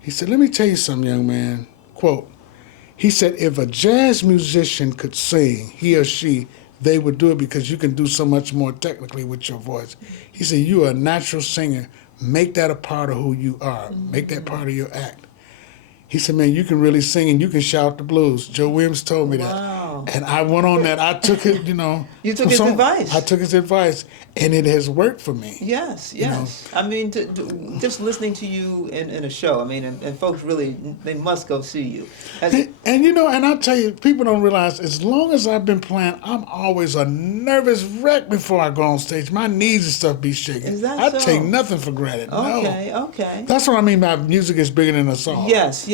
He said, "Let me tell you something, young man." Quote, he said, "If a jazz musician could sing, he or she, they would do it because you can do so much more technically with your voice." He said, "You are a natural singer. Make that a part of who you are. Make that part of your act." He said, "Man, you can really sing and you can shout the blues." Joe Williams told me Wow. that. And I went on that. I took it, you know. You took his advice. I took his advice, and it has worked for me. Yes. You know? I mean, just listening to you in a show, I mean, and folks really, they must go see you. And you know, and I'll tell you, people don't realize, as long as I've been playing, I'm always a nervous wreck before I go on stage. My knees and stuff be shaking. Is that I so? take nothing for granted. Okay. That's what I mean by music is bigger than a song. Yes.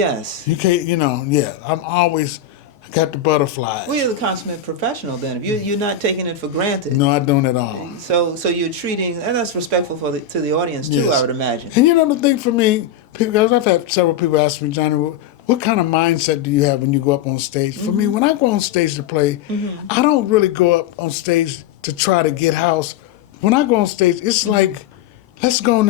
You can't, I'm always got the butterflies. Well, you're the consummate professional then. If you're not taking it for granted. No, I don't at all. So you're treating, and that's respectful to the audience too, Yes. I would imagine. And you know the thing for me, because I've had several people ask me, "Johnny, what kind of mindset do you have when you go up on stage?" For me, when I go on stage to play, I don't really go up on stage to try to get house. When I go on stage, it's like, let's go on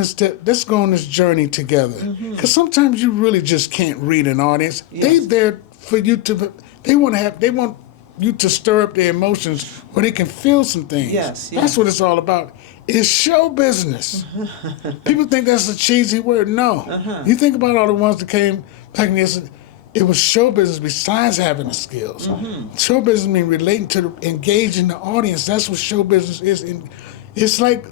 this journey together. Because sometimes you really just can't read an audience. Yes. They there for you to. They want you to stir up their emotions where they can feel some things. Yes. That's what it's all about. It's show business. People think that's a cheesy word. No. You think about all the ones that came back in the it was show business besides having the skills. Show business means relating to engaging the audience. That's what show business is. And it's like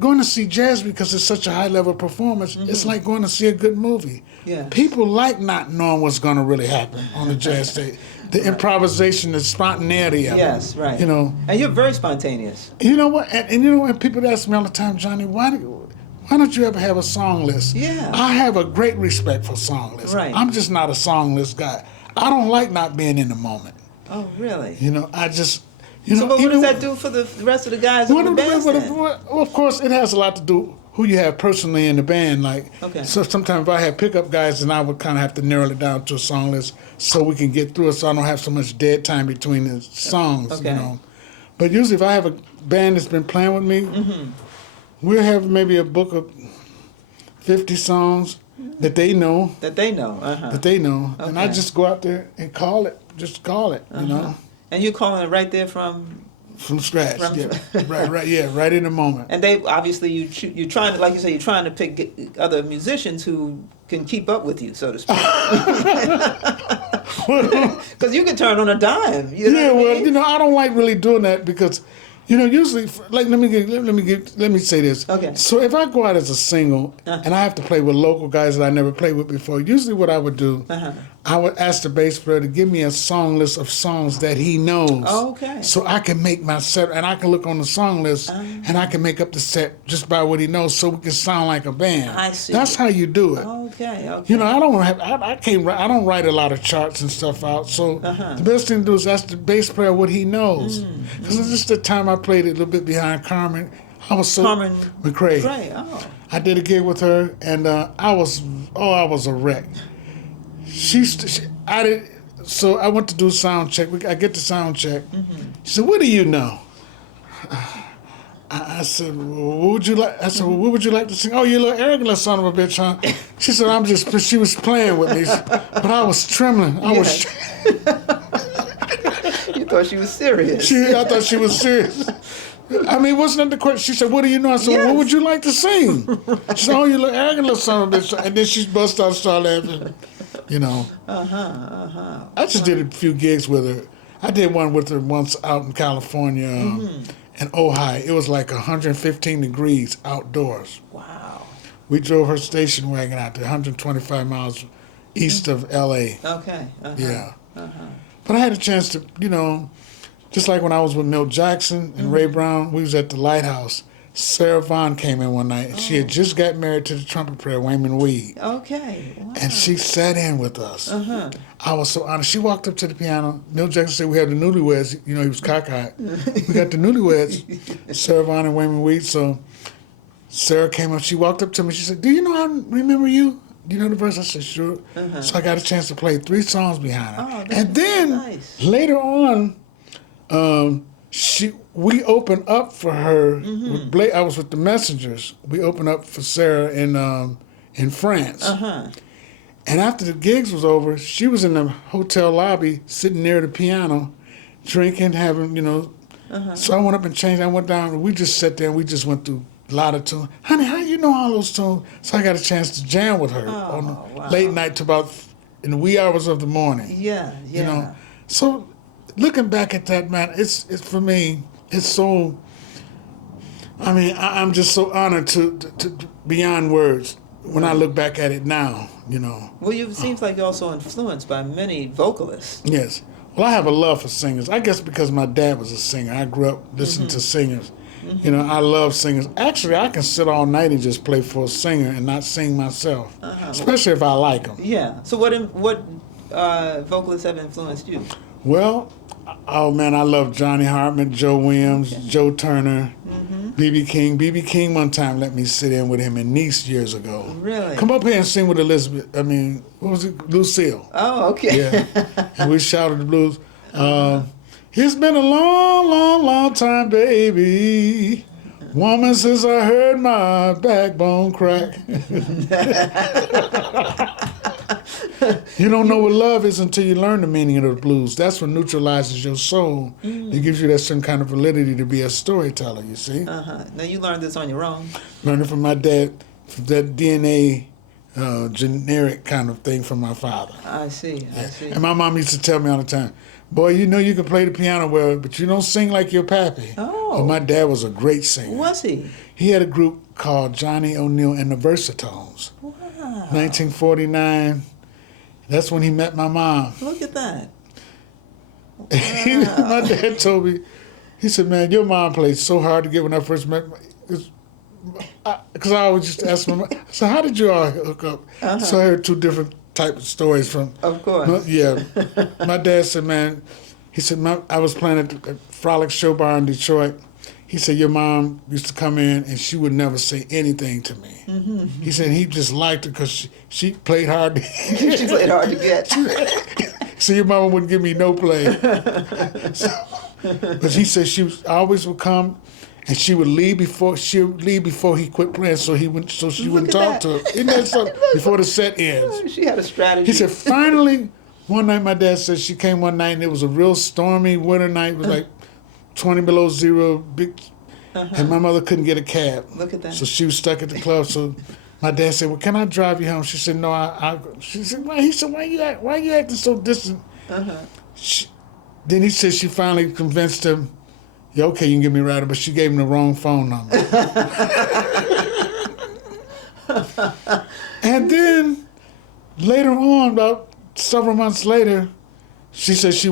going to see jazz because it's such a high level performance. It's like going to see a good movie. Yes. People like not knowing what's going to really happen on the jazz stage. The improvisation, the spontaneity of it. Yes, right. You know. And you're very spontaneous. You know what? And you know what? People ask me all the time, "Johnny, why don't you ever have a song list?" Yeah. I have a great respect for song lists. Right. I'm just not a song list guy. I don't like not being in the moment. Oh, really? You know, I just. So what does that do for the rest of the guys in the band? Well, of course, it has a lot to do who you have personally in the band. Like, okay. So sometimes if I have pickup guys, then I would kind of have to narrow it down to a song list so we can get through it, so I don't have so much dead time between the songs. Okay. You know. But usually, if I have a band that's been playing with me, we'll have maybe a book of 50 songs that they know. That they know. That they know, and I Okay. just go out there and call it. Just call it. You know. And you're calling it right there from scratch. From- Yeah. right in the moment. And they obviously you're trying to, like you say, you're trying to pick other musicians who can keep up with you, so to speak. Because you can turn on a dime. You know what I mean? I don't like really doing that because, usually, like let me say this. Okay. So if I go out as a single and I have to play with local guys that I never played with before, usually what I would do, I would ask the bass player to give me a song list of songs that he knows. Oh, okay. So I can make my set, and I can look on the song list, and I can make up the set just by what he knows, so we can sound like a band. I see. That's how you do it. Okay. I don't write a lot of charts and stuff out. So the best thing to do is ask the bass player what he knows. Because it's just the time I played it a little bit behind Carmen. I was so Carmen McRae. Great. Oh. I did a gig with her, and I was a wreck. So I went to do sound check. I get the sound check. She said, "What do you know?" I said, well, what would you like? I said, well, what would you like to sing? Oh, you little arrogant little son of a bitch, huh? She said, she was playing with me, but I was trembling. Yes. You thought she was serious. I thought she was serious. I mean, wasn't that the question? She said, what do you know? I said, Yes. what would you like to sing? She said, oh, you little arrogant little son of a bitch. And then she bust out and started laughing, you know. I just did a few gigs with her. I did one with her once out in California, in Ojai. It was like 115 degrees outdoors. Wow. We drove her station wagon out there, 125 miles east of L.A. Okay. Yeah. But I had a chance to, you know, just like when I was with Milt Jackson and Ray Brown, we was at the Lighthouse. Sarah Vaughan came in one night, and she had just got married to the trumpet player, Wayman Weed. Okay. Wow. And she sat in with us. I was so honored. She walked up to the piano. Milt Jackson said we had the newlyweds. You know, he was cockeyed. We got the newlyweds, Sarah Vaughan and Wayman Weed. So Sarah came up. She walked up to me. She said, do you know I remember you? Do you know the verse? I said, sure. So I got a chance to play 3 songs behind her. Oh, and then nice. later on, we opened up for her. With Blake, I was with the Messengers. We opened up for Sarah in France. And after the gigs was over, she was in the hotel lobby, sitting near the piano, drinking, having, you know. So I went up and changed. I went down, and we just sat there, and we just went through a lot of tunes. Honey, how you know all those tunes? So I got a chance to jam with her on the late night to about in the wee hours of the morning. Yeah. You know, so looking back at that, man, it's for me, it's so. I mean, I'm just so honored to beyond words when I look back at it now. You know. Well, it seems like you're also influenced by many vocalists. Yes. Well, I have a love for singers. I guess because my dad was a singer. I grew up listening to singers. You know, I love singers. Actually, I can sit all night and just play for a singer and not sing myself, especially if I like them. Yeah. So what vocalists have influenced you? Well, oh man, I love Johnny Hartman, Joe Williams, Joe Turner, B.B. King. B.B. King one time let me sit in with him in Nice years ago. Really? Come up here and sing with Elizabeth. I mean, what was it? Lucille. Oh, okay. Yeah. And we shouted the blues. It's been a long, long, long time, baby. Woman, since I heard my backbone crack. You don't know what love is until you learn the meaning of the blues. That's what neutralizes your soul. It gives you that certain kind of validity to be a storyteller, you see. Now you learned this on your own. Learning from my dad, from that DNA generic kind of thing from my father. I see. And my mom used to tell me all the time, boy, you know you can play the piano well, but you don't sing like your pappy. Oh. My dad was a great singer. Was he? He had a group called Johnny O'Neill and the Versatones. Wow. 1949. That's when he met my mom. Look at that. Wow. My dad told me, he said, man, your mom played so hard to get when I first met because I always just ask my mom, so how did you all hook up? So I heard 2 different type of stories from. Of course. Yeah. My dad said, man, he said, I was playing at the Frolic Show Bar in Detroit. He said, your mom used to come in and she would never say anything to me. He said he just liked her because she played hard. She played hard to get. So your mama wouldn't give me no play. But he said she always would come and she would leave before he quit playing so she wouldn't talk to her. Isn't that something? Before the set ends. She had a strategy. He said finally, one night my dad said she came one night and it was a real stormy winter night. It was like 20 below zero, big, and my mother couldn't get a cab. Look at that. So she was stuck at the club. So my dad said, well, can I drive you home? She said, no, I'll go. She said, why? He said, why you acting so distant? Then he said she finally convinced him, yeah, okay, you can give me a ride, but she gave him the wrong phone number. And then later on, about several months later, she said she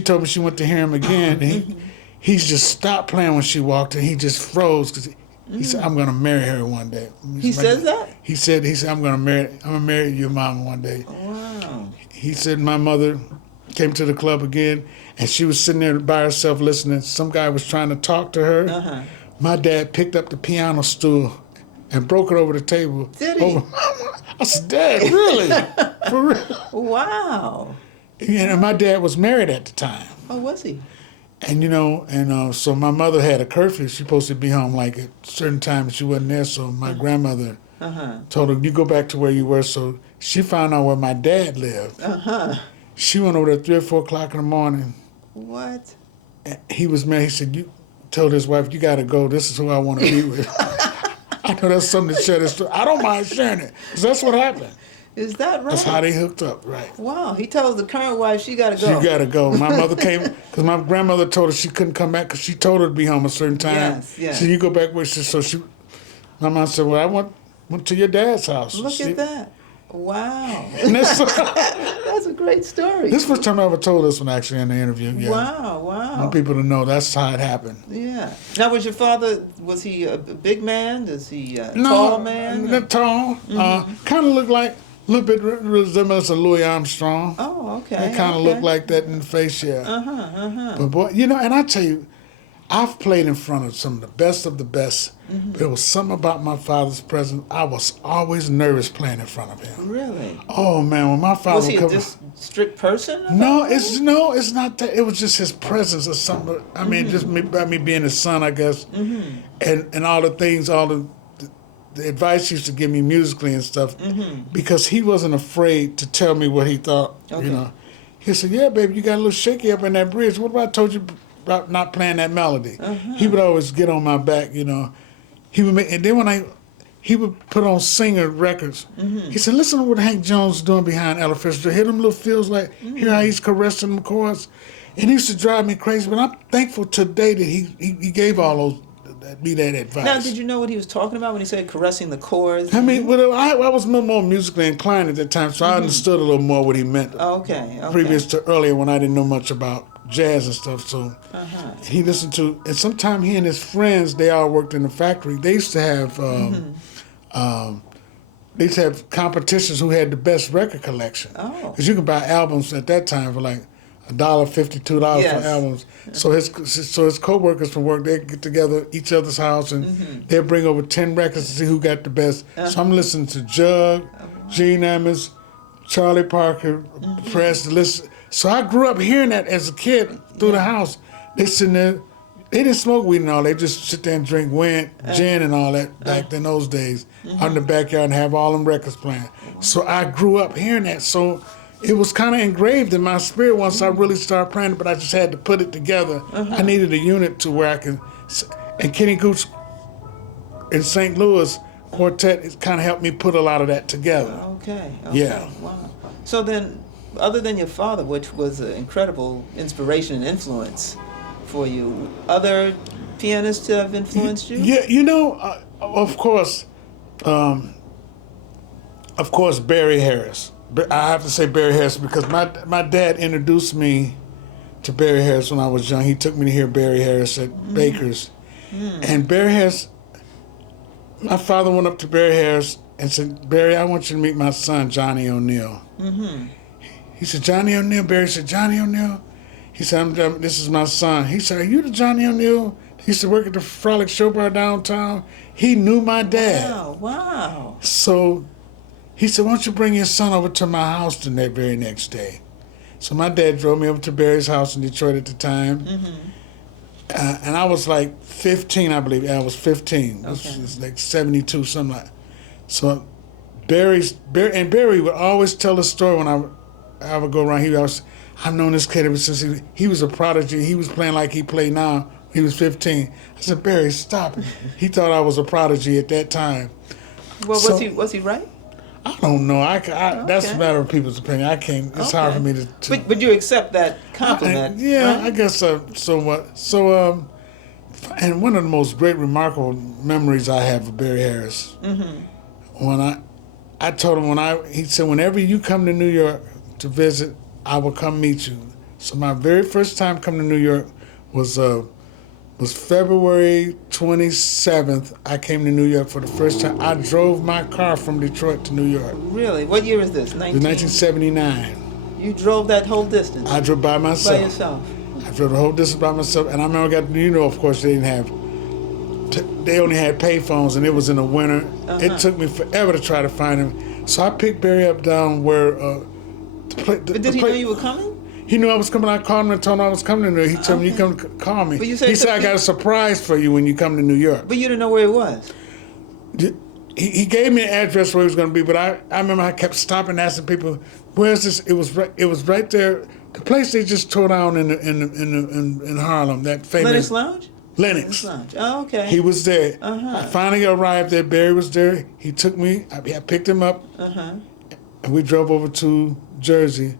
told me she went to hear him again, and he just stopped playing when she walked in. He just froze because he said, I'm going to marry her one day. He says that? He said, I'm going to marry your mom one day. Wow. He said my mother came to the club again, and she was sitting there by herself listening. Some guy was trying to talk to her. My dad picked up the piano stool and broke it over the table. Did he? I said, Dad, really? For real? Wow. And my dad was married at the time. Oh, was he? And so my mother had a curfew. She supposed to be home like at a certain time, and she wasn't there. So my grandmother told her, "You go back to where you were." So she found out where my dad lived. She went over there at 3 or 4 o'clock in the morning. What? And he was mad. He said, "You told his wife, you got to go. This is who I want to be with." I know that's something to share this story. I don't mind sharing it, because that's what happened. Is that right? That's how they hooked up, right? Wow. He told the current wife she got to go. She got to go. My mother came, because my grandmother told her she couldn't come back, because she told her to be home a certain time. Yes. So you go back with her. So my mom said, well, I went to your dad's house. Look at that. Wow. And that's a great story. This was the time I ever told this one, actually, in the interview. Yeah. Wow. I want people to know that's how it happened. Yeah. Now, was your father, was he a big man? Is he a tall man? Not tall. Kind of looked like, a little bit resemblance of Louis Armstrong. Oh, okay. They kind of look like that in the face, yeah. But boy, and I tell you, I've played in front of some of the best, but there was something about my father's presence. I was always nervous playing in front of him. Really? Oh man, when my father was he a strict person? No, it's not that. It was just his presence or something. I mean, just by me being his son, I guess, and all the things, all the advice he used to give me musically and stuff, because he wasn't afraid to tell me what he thought. Okay. He said, "Yeah, baby, you got a little shaky up in that bridge. What about I told you about not playing that melody?" He would always get on my back. He would make, and then he would put on singer records. He said, "Listen to what Hank Jones is doing behind Ella Fitzgerald. Hear them little feels like, hear how he's caressing them chords." And he used to drive me crazy, but I'm thankful today that he gave all those me that advice. Now, did you know what he was talking about when he said caressing the chords? I mean, I was a little more musically inclined at that time, so I understood a little more what he meant. Okay. Previous to earlier, when I didn't know much about jazz and stuff, so he listened to, and sometime he and his friends, they all worked in the factory. They used to have competitions who had the best record collection. Oh. Because you could buy albums at that time for like $1.50, $2 Yes. for albums. So his co-workers from work, they get together at each other's house and they'll bring over 10 records to see who got the best. So I'm listening to Jug, Gene Ammons, Charlie Parker, Presley. So I grew up hearing that as a kid through the house. They sitting there, they didn't smoke weed and all. They just sit there and drink gin and all that back in those days out in the backyard and have all them records playing. So I grew up hearing that. So it was kind of engraved in my spirit once I really started playing, but I just had to put it together. I needed a unit to where I can, and Kenny Gooch in St. Louis quartet, it kind of helped me put a lot of that together. Okay. Yeah. Wow. So then, other than your father, which was an incredible inspiration and influence for you, other pianists have influenced you? Yeah, of course, Barry Harris. I have to say Barry Harris because my dad introduced me to Barry Harris when I was young. He took me to hear Barry Harris at Baker's. And Barry Harris, my father went up to Barry Harris and said, "Barry, I want you to meet my son, Johnny O'Neill." He said, "Johnny O'Neill?" Barry said, "Johnny O'Neill?" He said, "This is my son." He said, "Are you the Johnny O'Neill? He used to work at the Frolic Show Bar downtown." He knew my dad. Wow. So he said, "Why don't you bring your son over to my house the very next day?" So my dad drove me over to Barry's house in Detroit at the time. And I was like 15, I believe. I was 15. Okay. It was like 72, something like that. So Barry would always tell a story when I would go around. I've known this kid ever since he was a prodigy. He was playing like he played now. He was 15. I said, "Barry, stop it." He thought I was a prodigy at that time. Well, was he right? I don't know. That's a matter of people's opinion. I can't. It's hard for me to. But you accept that compliment? Right? I guess so. So what? So and one of the most great, remarkable memories I have of Barry Harris. When I told him he said, "Whenever you come to New York to visit, I will come meet you." So my very first time coming to New York was February 27th. I came to New York for the first time. I drove my car from Detroit to New York. Really? What year is this? It was 1979. You drove that whole distance? I drove by myself. By yourself? I drove the whole distance by myself. And I remember of course, they only had pay phones, and it was in the winter. It took me forever to try to find him. So I picked Barry up down where... But did he know you were coming? He knew I was coming. I called him and told him I was coming to New York. He told me, you come call me. But you said He said, I got a surprise for you when you come to New York. But you didn't know where it was. He gave me an address where he was going to be, but I remember I kept stopping, asking people, "Where's this?" It was right there, the place they just tore down in Harlem, that famous Lennox Lounge? Lennox. Lounge. Oh, okay. He was there. Uh-huh. I finally arrived there. Barry was there. He took me. I picked him up, and we drove over to Jersey.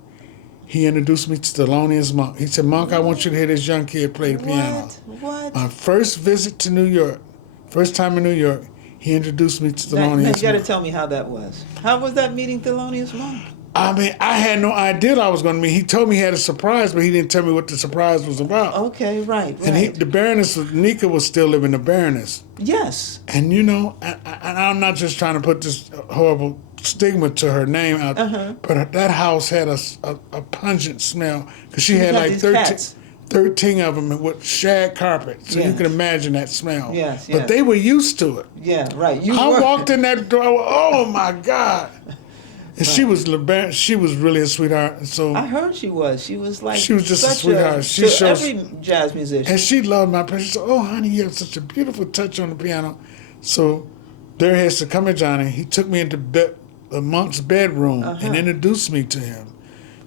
He introduced me to Thelonious Monk. He said, "Monk, I want you to hear this young kid play the piano." What? My first visit to New York, first time in New York, he introduced me to Thelonious Monk. You got to tell me how that was. How was that meeting Thelonious Monk? I mean, I had no idea I was going to meet. He told me he had a surprise, but he didn't tell me what the surprise was about. Okay, right. And the Baroness, Nika was still living the Baroness. Yes. And you know, I'm not just trying to put this horrible stigma to her name out, but that house had a pungent smell because she had like 13 of them with shag carpet. So you can imagine that smell. Yes, But they were used to it. Yeah, right. I walked in that door, oh my God. And she was really a sweetheart. So I heard she was. She was just a sweetheart. She shows every jazz musician. And she loved my playing. She said, "Oh, honey, you have such a beautiful touch on the piano." So there has to come in Johnny. He took me into Monk's bedroom and introduced me to him.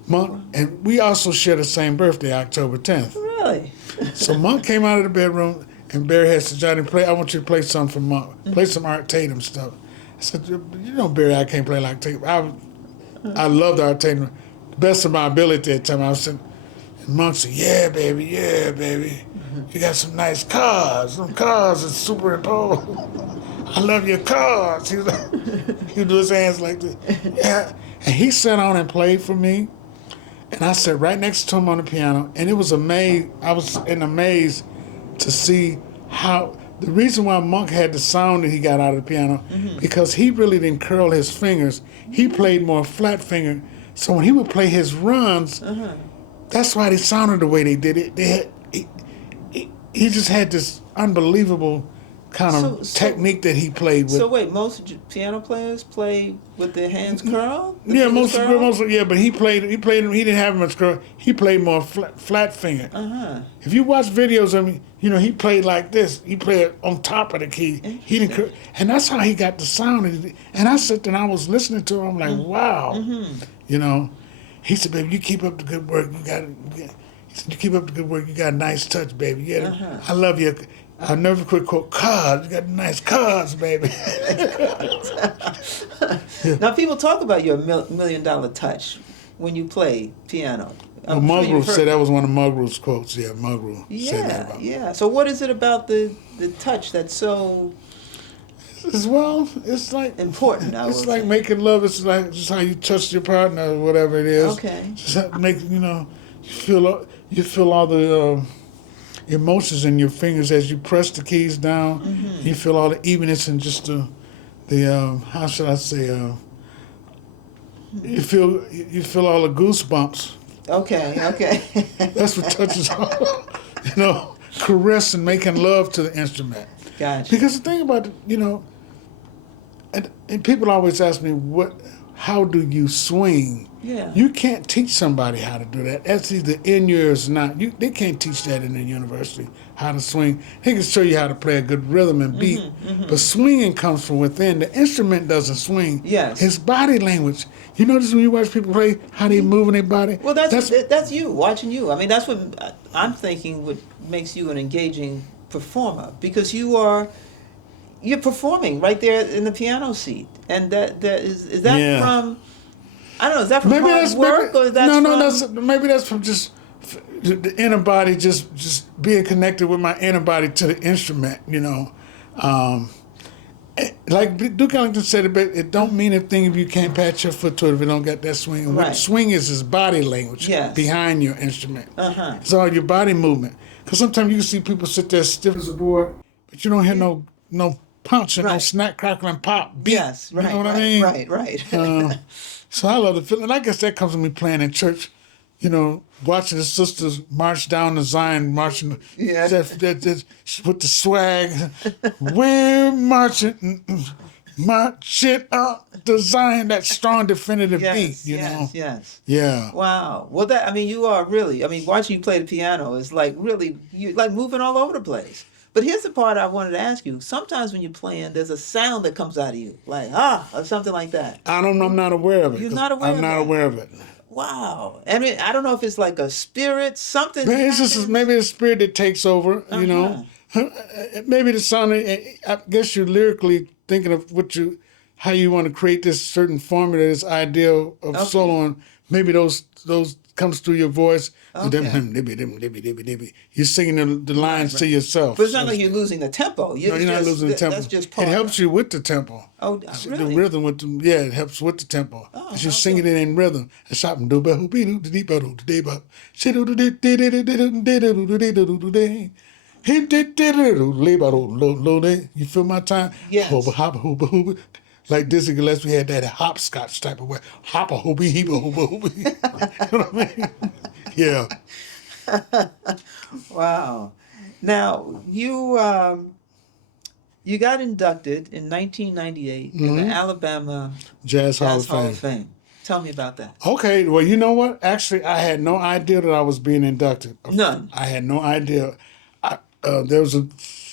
Monk, and we also share the same birthday, October 10th. Really? So Monk came out of the bedroom, and Barry had said, "Johnny, I want you to play something for Monk. Play some Art Tatum stuff." I said, "You know, Barry, I can't play like Tatum." I loved Art Tatum, the best of my ability at the time. I was saying, and Monk said, "Yeah, baby, yeah, baby. You got some nice cars. Some cars are superimposed. I love your cars." He would do his hands like this. Yeah. And he sat on and played for me. And I sat right next to him on the piano. And it was amazing. I was in amaze to see how, the reason why Monk had the sound that he got out of the piano, because he really didn't curl his fingers. He played more flat finger. So when he would play his runs, that's why they sounded the way they did it. He just had this unbelievable kind of technique that he played with. So wait, most piano players play with their hands curled? Yeah, most, but he didn't have much curl. He played more flat finger. If you watch videos of him, you know, he played like this. He played on top of the key. He didn't curl, and that's how he got the sound. And I sat there and I was listening to him, I'm like, wow. You know, he said, "Baby, you keep up the good work. He said, "You keep up the good work. You got a nice touch, baby. Yeah, I love you. I'll never quit quote cars. You got nice cars, baby." Now, people talk about your $1 million touch when you play piano. Mulgrew said that was one of Mulgrew's quotes. Yeah, Mulgrew said that about me. Yeah. So what is it about the touch that's so it's like important? It's like making love. It's like just how you touch your partner or whatever it is. Okay. Just make you feel all the emotions in your fingers as you press the keys down. You feel all the evenness and just the how should I say? You feel all the goosebumps. Okay. That's what touch is all. You know, caress and making love to the instrument. Gotcha. Because the thing about it, you know, and people always ask me, how do you swing? Yeah. You can't teach somebody how to do that. That's either in you or it's not. They can't teach that in the university, how to swing. They can show you how to play a good rhythm and beat, but swinging comes from within. The instrument doesn't swing. Yes. It's body language. You notice when you watch people play, how they moving their body? Well, that's you, watching you. I mean, that's what I'm thinking what makes you an engaging performer, because you're performing right there in the piano seat. And that is that from, I don't know, is that from hard work, or is that maybe that's from just the inner body, just being connected with my inner body to the instrument, you know. Like Duke Ellington said, it don't mean a thing if you can't patch your foot to it if you don't get that swing. And what swing is body language behind your instrument. It's all your body movement. Because sometimes you can see people sit there stiff as a board, but you don't hear no punch and no snap, crackle, and pop beat. Yes, right. You know what I mean? Right. So I love the feeling. I guess that comes from me playing in church, you know, watching the sisters march down to Zion, marching with the swag. We're marching. my shit up, design that strong, definitive beat, Yes, you know? yes, yes. Yeah. Wow. Well, that I mean, you are really. I mean, watching you play the piano is like really you like moving all over the place. But here's the part I wanted to ask you. Sometimes when you're playing, there's a sound that comes out of you, like or something like that. I'm not aware of it. You're 'Cause not aware I'm of not that. aware of it. Wow. I mean, I don't know if it's like a spirit, something But it's just happens. maybe the spirit that takes over, you know. Uh-huh. Maybe the sound. I guess you're lyrically thinking of how you want to create this certain formula, this ideal of Okay. soloing. Maybe those comes through your voice. Okay. You're singing the lines Right, to right. yourself. But it's so not to like you're speak. losing the tempo. No, you're not losing the tempo. That's just It part helps of. you with the tempo. Oh, The really? rhythm with it helps with the tempo. Oh, As you're how singing come? it in rhythm. You feel my time? Yes. Like Dizzy Gillespie had that hopscotch type of way. Hoppa hoopy heepa hoopa hoopy. You know what I mean? Yeah. Wow. Now, you got inducted in 1998 in the Alabama Jazz Hall Jazz of Hall Fame. of Fame. Tell me about that. Okay, well, you know what? Actually, I had no idea that I was being inducted. None. I had no idea. There was a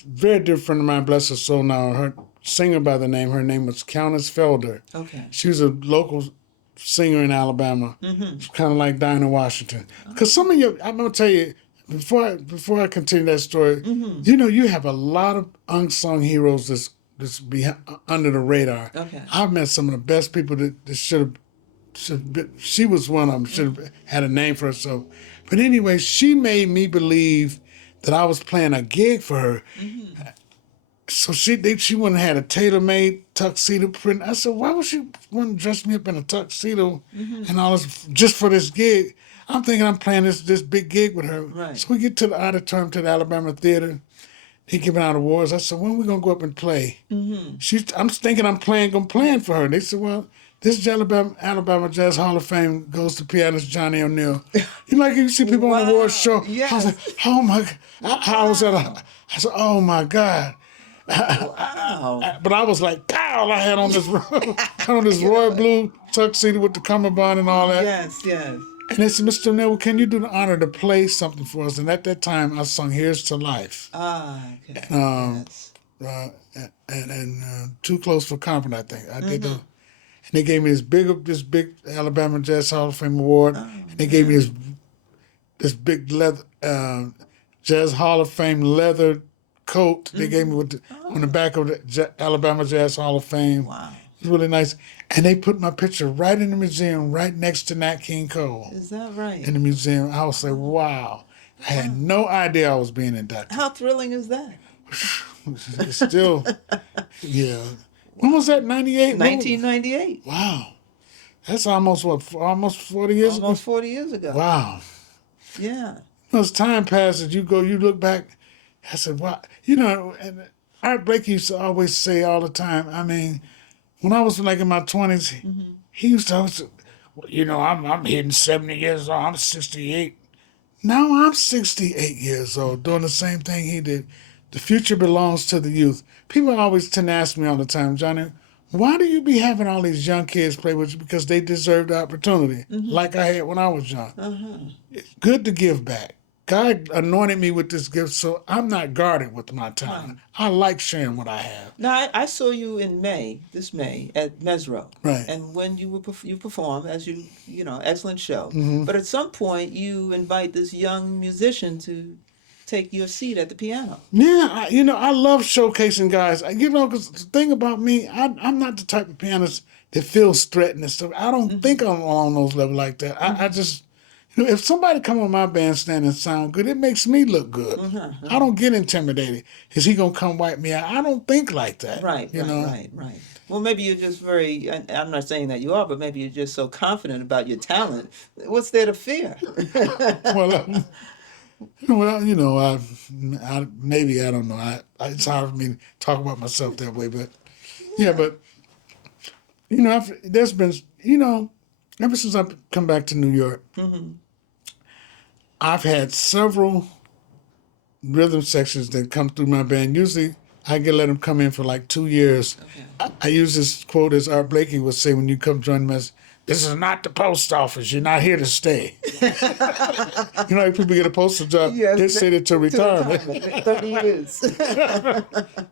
very dear friend of mine, bless her soul now, her singer by the name, her name was Countess Felder. Okay. She was a local singer in Alabama. It's kind of like Dinah Washington. Because some of you, I'm going to tell you, before I continue that story, you know, you have a lot of unsung heroes that's under the radar. Okay. I've met some of the best people that she was one of them, should have had a name for herself. But anyway, she made me believe that I was playing a gig for her. So she went and had a tailor-made tuxedo print. I said, why would she want to dress me up in a tuxedo and all this just for this gig? I'm thinking I'm playing this big gig with her. Right. So we get to the auditorium, to the Alabama Theater. He giving out awards. I said, when are we going to go up and play? I'm thinking I'm playing for her. They said, well, this Alabama Jazz Hall of Fame goes to pianist Johnny O'Neill. You see people on the award show. Yes. I was like, oh my God. I was I said, oh my God. Wow. But I was like, pow! I had on this royal blue tuxedo with the cummerbund and all that. Yes, yes. And they said, Mr. O'Neill, can you do the honor to play something for us? And at that time, I sung "Here's to Life." Okay. Yes. Too Close for Comfort, I think. I did and they gave me this big Alabama Jazz Hall of Fame award. And they gave me this big leather Jazz Hall of Fame leather coat. They gave me on the back of the Alabama Jazz Hall of Fame. Wow. It was really nice. And they put my picture right in the museum, right next to Nat King Cole. Is that right? In the museum. I was like, wow. I had no idea I was being inducted. How thrilling is that? It's still, yeah. When was that, 98? 1998. Wow. That's almost 40 years ago? Almost 40 years ago. Wow. Yeah. As time passes, you look back, I said, wow. You know, and Art Blakey used to always say all the time, I mean, when I was like in my 20s, he used to always say, well, you know, I'm hitting 70 years old, I'm 68. Now I'm 68 years old, doing the same thing he did. The future belongs to the youth. People always tend to ask me all the time, Johnny, why do you be having all these young kids play with you? Because they deserve the opportunity, like I had when I was young. It's good to give back. God anointed me with this gift, so I'm not guarded with my talent. I like sharing what I have. Now, I saw you in this May, at Mesro. Right. And when you perform, as excellent show. But at some point, you invite this young musician to take your seat at the piano. Yeah, I love showcasing guys. Because the thing about me, I'm not the type of pianist that feels threatened and stuff. I don't think I'm on those levels like that. I just... if somebody come on my bandstand and sound good, it makes me look good. I don't get intimidated. Is he going to come wipe me out? I don't think like that. Right. Well, maybe you're just I'm not saying that you are, but maybe you're just so confident about your talent. What's there to fear? Maybe, I don't know. It's hard for me to talk about myself that way, but yeah, but, there's been, ever since I've come back to New York, I've had several rhythm sections that come through my band. Usually, I could let them come in for like 2 years. Okay. I use this quote as Art Blakey would say when you come join them as, "This is not the post office. You're not here to stay." You know, like people get a postal job, Yes, they say it to retirement. 30 years.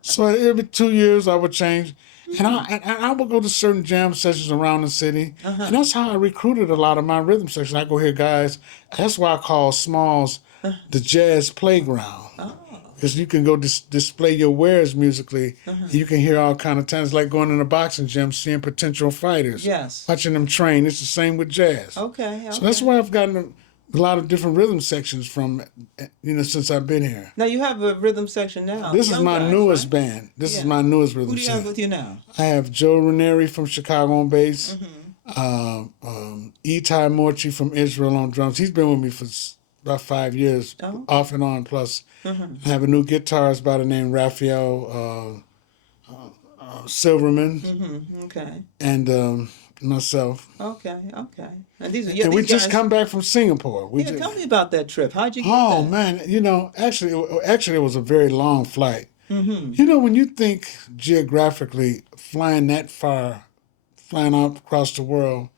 So every 2 years I would change. And I would go to certain jam sessions around the city. And that's how I recruited a lot of my rhythm sections. I go hear guys, that's why I call Smalls the jazz playground. Because you can go display your wares musically. You can hear all kind of talents, like going in a boxing gym, seeing potential fighters. Yes. Watching them train. It's the same with jazz. Okay. So that's why I've gotten a lot of different rhythm sections from, since I've been here. Now you have a rhythm section now. This is Young my guys, newest right? band. This is my newest rhythm Who do you section. have with you now? I have Joe Ranieri from Chicago on bass, Itai Morchi from Israel on drums. He's been with me for about 5 years, off and on. Plus, I have a new guitarist by the name Raphael Silverman, Okay. and myself. Okay. And these are And we these just guys, come back from Singapore. tell me about that trip. How'd you get Oh that? man, actually, it was a very long flight. When you think geographically, flying that far, flying out across the world,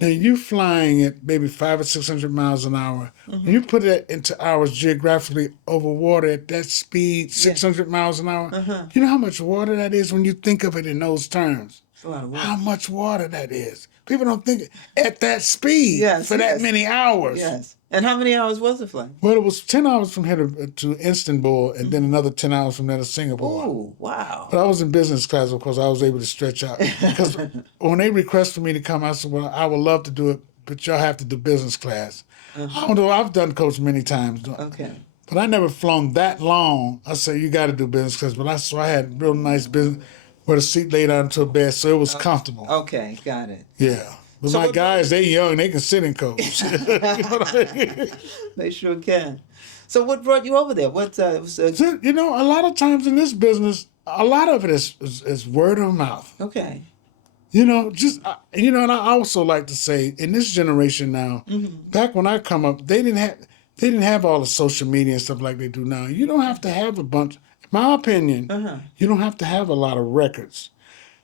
now you flying at maybe 500 or 600 miles an hour. When you put it into hours geographically over water at that speed, 600 miles an hour, you know how much water that is when you think of it in those terms? It's a lot of work. How much water that is. People don't think at that speed for that many hours. Yes. And how many hours was the flight? Well, it was 10 hours from here to Istanbul, and then another 10 hours from there to Singapore. Oh, wow. But I was in business class, of course. I was able to stretch out. Because when they requested me to come, I said, well, I would love to do it, but y'all have to do business class. I don't know. I've done coach many times. Okay. But I never flown that long. I said, you got to do business class. But I had real nice business where the seat laid out into a bed, so it was comfortable. Okay, got it. Yeah. But So my what- guys, they young, they can sit in coach. You know what I mean? They sure can. So what brought you over there? What was So, a lot of times in this business, a lot of it is word of mouth. okay. And I also like to say, in this generation now, back when I come up, they didn't have all the social media and stuff like they do now. You don't have to have a bunch. In my opinion, you don't have to have a lot of records.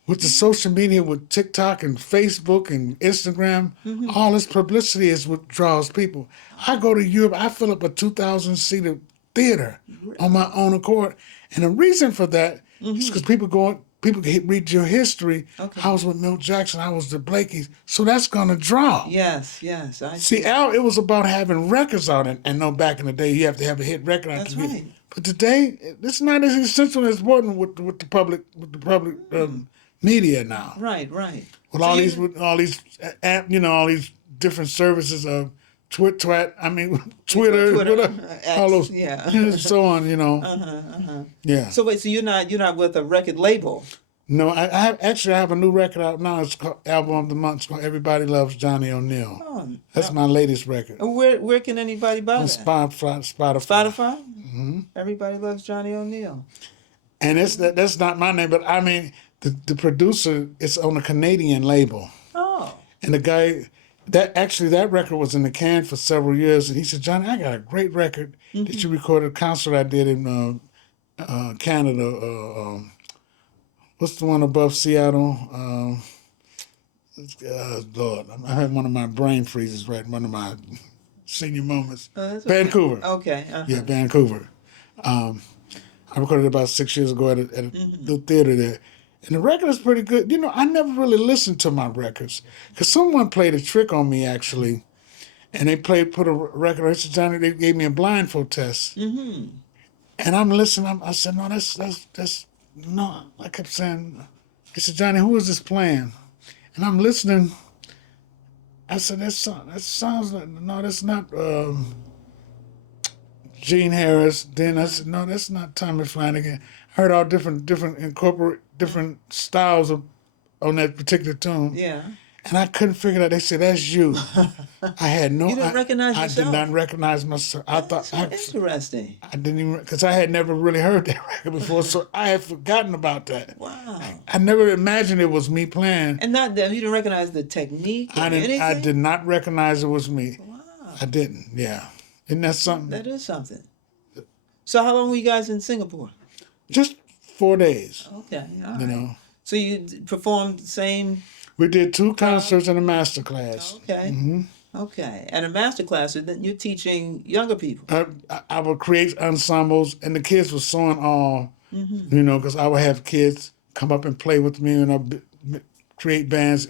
With the social media, with TikTok and Facebook and Instagram, all this publicity is what draws people. I go to Europe, I fill up a 2,000-seater theater on my own accord. And the reason for that is because people can read your history. Okay. I was with Milt Jackson, I was the Blakeys. So that's going to draw. Yes. I See, Al, it was about having records out. And no, back in the day, you have to have a hit record out. That's right. But today, it's not as essential as important with the public media now. Right. With So all you- these different services of Twitter, Twitter, whatever, all those, yeah. so on. Yeah. So wait, so you're not with a record label? No, I have a new record out now. It's called Album of the Month. It's called Everybody Loves Johnny O'Neill. Oh, That's my latest record. and where can anybody buy On that? Spotify. Spotify. Everybody loves Johnny O'Neill. And that's not my name, but I mean the producer is on a Canadian label. Oh. And the guy, that record was in the can for several years, and he said, Johnny, I got a great record that you recorded, a concert I did in Canada. What's the one above Seattle? Lord, I had one of my brain freezes right, one of my senior moments. That's okay. Vancouver. Okay. Yeah, Vancouver. I recorded it about 6 years ago at a little theater there. And the record is pretty good. I never really listened to my records because someone played a trick on me, actually. And they put a record, I said, Johnny, they gave me a blindfold test. And I'm listening. I said, no, that's, no. I kept saying, I said, Johnny, who is this playing? And I'm listening. I said, that sounds like, no, that's not Gene Harris. Then I said, no, that's not Tommy Flanagan. I heard all different styles on that particular tune. Yeah. And I couldn't figure it out. They said, that's you. I had no... You didn't recognize I yourself? did not recognize myself. I That's thought... interesting. I didn't even... Because I had never really heard that record before, so I had forgotten about that. Wow. I never imagined it was me playing. And not that you didn't recognize the technique or anything? I did not recognize it was me. Wow. I didn't, yeah. Isn't that something? That is something. So how long were you guys in Singapore? Just 4 days. Okay, all You right. know, So you performed the same. we did 2 concerts and a master class. Okay, okay, and a master class. And then you're teaching younger people. I would create ensembles, and the kids were so in awe. You know, because I would have kids come up and play with me, and I create bands.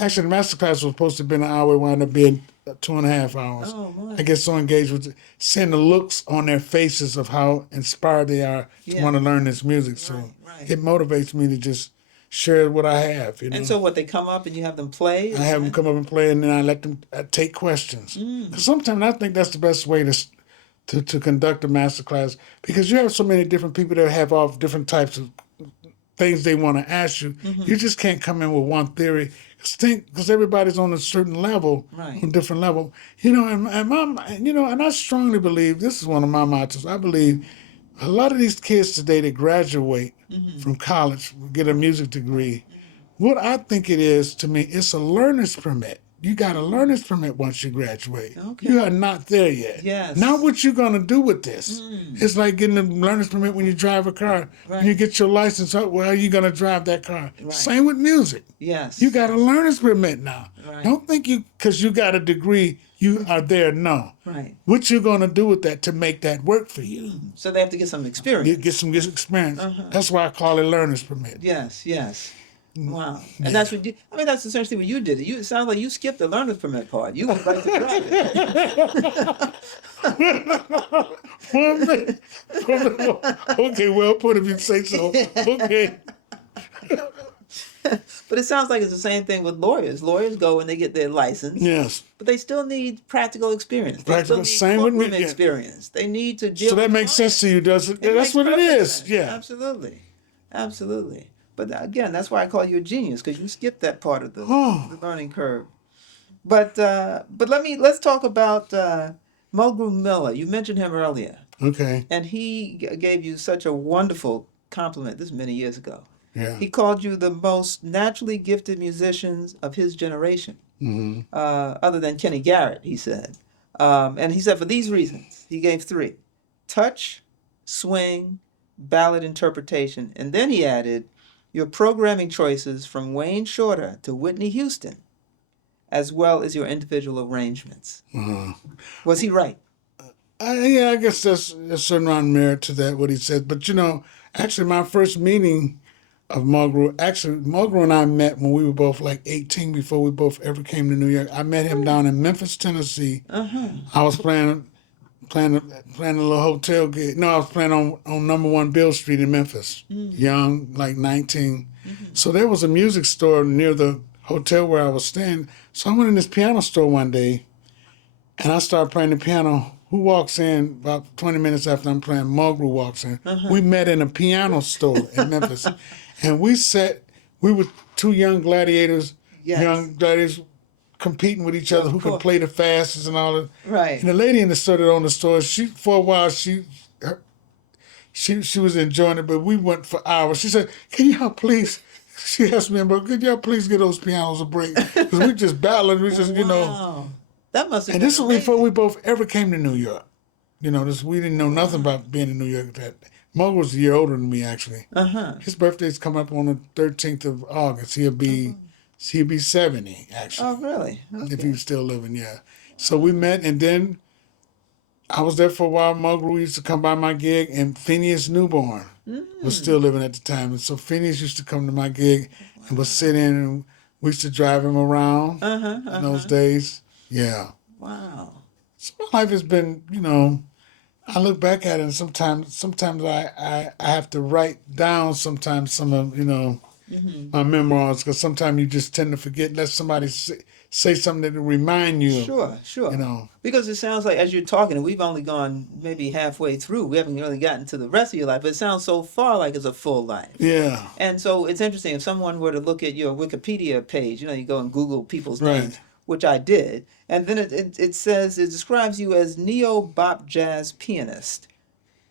Actually, the master class was supposed to be an hour, it wound up being 2.5 hours. Oh my. I get so engaged with seeing the looks on their faces of how inspired they are to Yeah. want to learn this music. So Right. it motivates me to just share what I have. You know, And so what, they come up and you have them play? I have them come up and play, and then I let them take questions. Because sometimes I think that's the best way to conduct a master class, because you have so many different people that have all different types of things they want to ask you. You just can't come in with one theory, because everybody's on a certain level, Right. on a different level. You know, and I strongly believe, this is one of my mottos, I believe a lot of these kids today that graduate from college, get a music degree, what I think it is, to me, it's a learner's permit. You got a learner's permit once you graduate. Okay. You are not there yet. Yes. Now what you going to do with this? It's like getting a learner's permit when you drive a car. Right. When you get your license, well, are you going to drive that car? Right. Same with music. Yes. You got a learner's permit now. Right. Don't think because you got a degree, you are there. No. Right. What you going to do with that to make that work for you? So they have to get some experience. You get some experience. That's why I call it learner's permit. Yes, yes. Wow. And that's what that's essentially what you did. It sounds like you skipped the learner's permit part. You went right to drive. Okay, well put if you say so. Okay. But it sounds like it's the same thing with lawyers. Lawyers go when they get their license, Yes. but they still need practical experience. They Practical, still same need with me, courtroom yeah. experience. They need to deal So that with makes sense clients. to you, does it? It That's makes what it perfect is. sense. Yeah. Absolutely. Absolutely. But again, that's why I call you a genius, because you skipped that part of the learning curve. But let's talk about Mulgrew Miller. You mentioned him earlier, Okay. and he gave you such a wonderful compliment. This is many years ago. Yeah. He called you the most naturally gifted musicians of his generation, other than Kenny Garrett, he said. And he said for these reasons, he gave 3: touch, swing, ballad interpretation. And then he added, your programming choices from Wayne Shorter to Whitney Houston, as well as your individual arrangements. Was he right? Yeah, I guess there's a certain amount of merit to that, what he said. But, actually my first meeting of Mulgrew, Mulgrew and I met when we were both like 18, before we both ever came to New York. I met him down in Memphis, Tennessee. I was playing a little hotel gig. No, I was playing on number 1 Bill Street in Memphis. Young, like 19. So there was a music store near the hotel where I was staying. So I went in this piano store one day, and I started playing the piano. Who walks in about 20 minutes after I'm playing? Mulgrew walks in. We met in a piano store in Memphis. And we were 2 young gladiators, competing with each other, who could play the fastest and all that. Right. And the lady in the store that owned the store, for a while, she was enjoying it, but we went for hours. She said, "Can y'all please?" She asked me, "But could y'all please get those pianos a break?" Because we just battling, we just Wow. That must have And been this was before we both ever came to New York. We didn't know nothing about being in New York at that. Mulgrew was a year older than me, actually. His birthday's coming up on the 13th of August. He'll be 70, actually. Oh, really? Okay. If he was still living, yeah. So we met, and then I was there for a while. Mulgrew used to come by my gig, and Phineas Newborn was still living at the time. And so Phineas used to come to my gig and would sit in, and we used to drive him around in those days. Yeah. Wow. So my life has been, I look back at it, and sometimes I have to write down sometimes some of, my memoirs, because sometimes you just tend to forget, let somebody say something that will remind you. Sure. Because it sounds like, as you're talking, and we've only gone maybe halfway through, we haven't really gotten to the rest of your life, but it sounds so far like it's a full life. Yeah. And so it's interesting, if someone were to look at your Wikipedia page, you go and Google people's Right. names, which I did, and then it says, it describes you as neo-bop jazz pianist.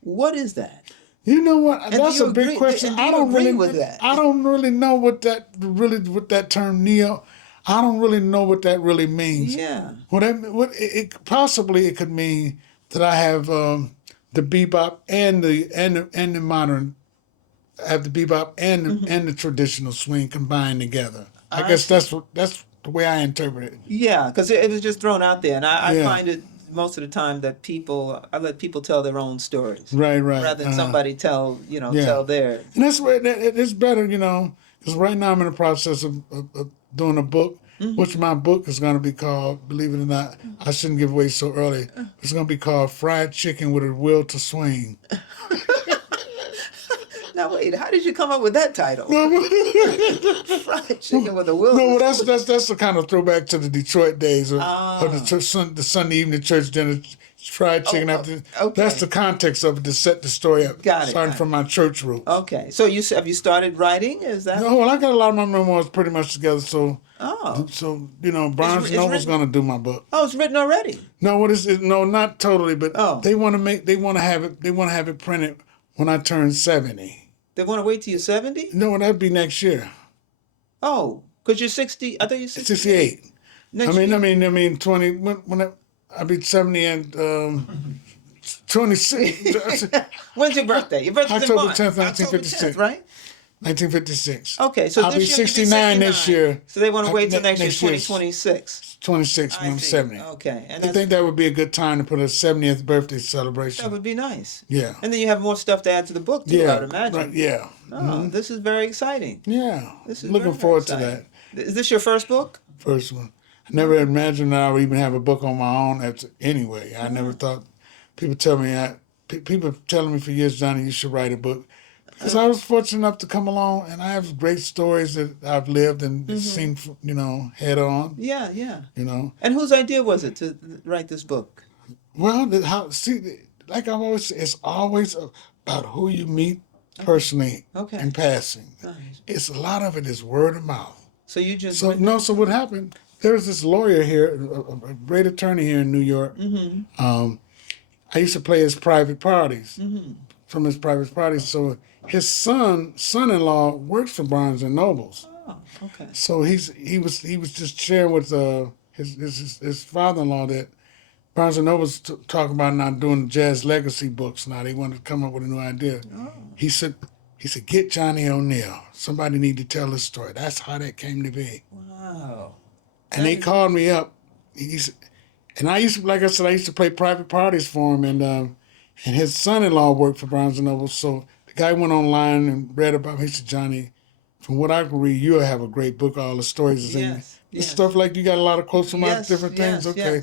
What is that? You know what? And That's do you a big agree- question. and do you I don't agree really with that? I don't really know what that term neo. I don't really know what that really means. Yeah. Possibly it could mean that I have the bebop and the modern have the bebop and the traditional swing combined together. I I guess see. that's the way I interpret it. Yeah, because it was just thrown out there, and I Yeah, find it most of the time that I let people tell their own stories right. rather than somebody Yeah, tell theirs. and that's where it's better, because right now I'm in the process of doing a book, which my book is going to be called. Believe it or not, I shouldn't give away so early. It's going to be called "Fried Chicken with a Will to Swing." Now wait, how did you come up with that title? Fried chicken with a will No, to well, swing. that's the kind of throwback to the Detroit days, or the Ah, the Sunday evening church dinner, fried oh, chicken oh, after. That's okay, the context of it to set the story up, got it, starting got it. from my church roots. Okay, so have you started writing? Is that? No, well, I got a lot of my memoirs pretty much together, Oh, Barnes and it's Noble's written. gonna do my book. Oh, it's written already. No, what is it? No, not totally, but Oh, they want to have it printed when I turn 70. they want to wait till you're 70? No, that'd be next year, Oh, because you're 60. I thought you're 68. 68. Next year. 20 when I'll be 70 and 26. When's your birthday? Your birthday's in October March. 10th, October 10th, 1956. right? 1956. Okay, so I'll be this year you'll be 69 this 69. year. So they want to wait till next year, Next year, 2026. 26 when I I'm see. 70. Okay, and I think that would be a good time to put a 70th birthday that celebration. would be nice. Yeah. And then you have more stuff to add to the book too, I Yeah. would imagine. Right. Yeah. Oh, this is very exciting. Yeah. This is Looking very forward to exciting. that Is this your first book? first one. I never imagined that I would even have a book on my own. Anyway, I never thought. People tell me people telling me for years, Johnny, you should write a book. Because I was fortunate enough to come along, and I have great stories that I've lived and seen, head on. Yeah, yeah. You know, And whose idea was it to write this book? well, like I've always said, it's always about who you meet personally Okay. in passing. Nice. It's a lot of it is word of mouth. So you just So no, so what happened? There was this lawyer here, a great attorney here in New York. I used to play his private parties, from his private parties. So his son-in-law works for Barnes and Nobles. Oh, okay. So he was just sharing with his father-in-law that Barnes and Nobles talking about now doing jazz legacy books. Now they wanted to come up with a new idea. Oh. He said get Johnny O'Neill. Somebody need to tell this story. That's how that came to be. Wow. And they called me up. And I used to, like I said, I used to play private parties for him. And his son-in-law worked for Barnes and Noble. So the guy went online and read about him. He said, Johnny, from what I can read, you'll have a great book. All the stories is in it. Yes. It's stuff like you got a lot of quotes from different things. Okay.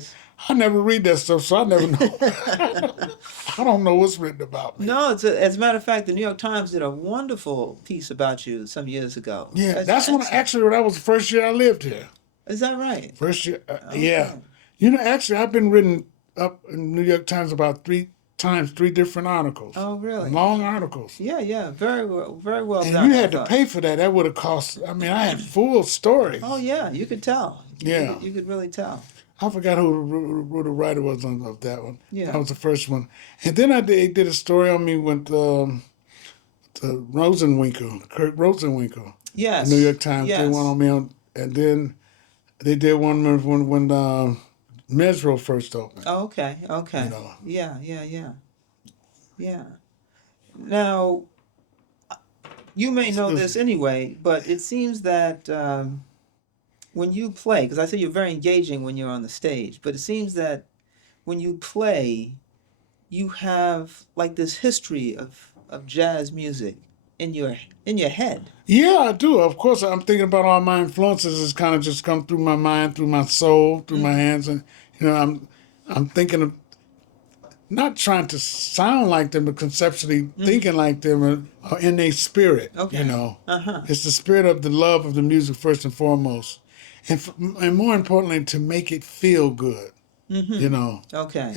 I never read that stuff, so I never know. I don't know what's written about me. No, as a matter of fact, the New York Times did a wonderful piece about you some years ago. Yeah, that's when that was the first year I lived here. Is that right? First year, Okay. yeah. Actually, I've been written up in New York Times about 3 times, 3 different articles. Oh, really? Long articles. Yeah. Very well And done. you had to pay for that. That would have cost. I mean, I had full stories. Oh, yeah, you could tell. Yeah. You could really tell. I forgot who the writer was of that one. Yeah. That was the first one. And then they did a story on me with the Rosenwinkel, Kurt Rosenwinkel. Yes. The New York Times. Yes. They one on me and then they did one when Mesro first opened. Oh, okay. You know. Yeah. Now, you may know this anyway, but it seems that when you play, because I say you're very engaging when you're on the stage, but it seems that when you play, you have like this history of jazz music in your head. Yeah, I do. Of course, I'm thinking about all my influences. It's kind of just come through my mind, through my soul, through my hands, and I'm thinking of not trying to sound like them, but conceptually thinking like them, or in their spirit. Okay. It's the spirit of the love of the music first and foremost, and more importantly, to make it feel good. Okay.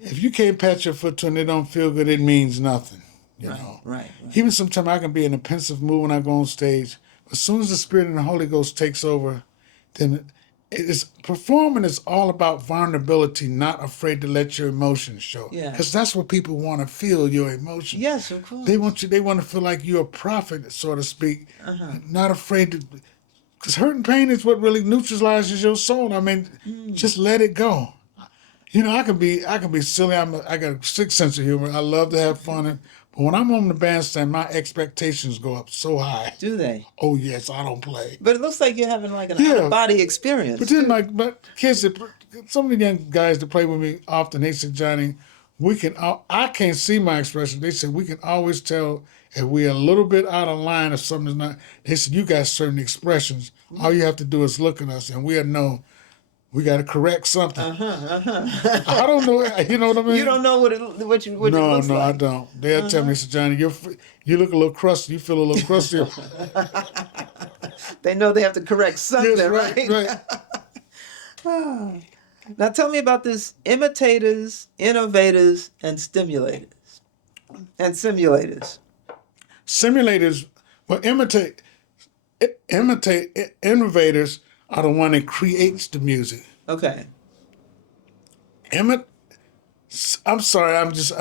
If you can't pat your foot to and it don't feel good, it means nothing. Right. Even sometimes I can be in a pensive mood when I go on stage. But as soon as the Spirit and the Holy Ghost takes over, then performing is all about vulnerability, not afraid to let your emotions show. Yeah. Because that's what people want to feel, your emotions. Yes, of course. They want to feel like you're a prophet, so to speak, not afraid to. Because hurt and pain is what really neutralizes your soul. I mean, just let it go. I can be silly. I got a sick sense of humor. I love to have fun, But when I'm on the bandstand, my expectations go up so high. Do they? Oh yes, I don't play. But it looks like you're having like an Yeah. out-of-body experience. But then, but kids, some of the young guys that play with me often, they say, Johnny, I can't see my expression. They said, we can always tell if we're a little bit out of line or something's not. They said, you got certain expressions. All you have to do is look at us and we'll know we got to correct something. I don't know. You know what I mean? You don't know what it looks like. No, I don't. They'll tell me, say, Johnny, you look a little crusty. You feel a little crusty. They know they have to correct something, Yes, right? right. Now tell me about this: imitators, innovators, and stimulators, and simulators. Simulators, well, innovators are the one that creates the music. Okay. I'm sorry, I'm just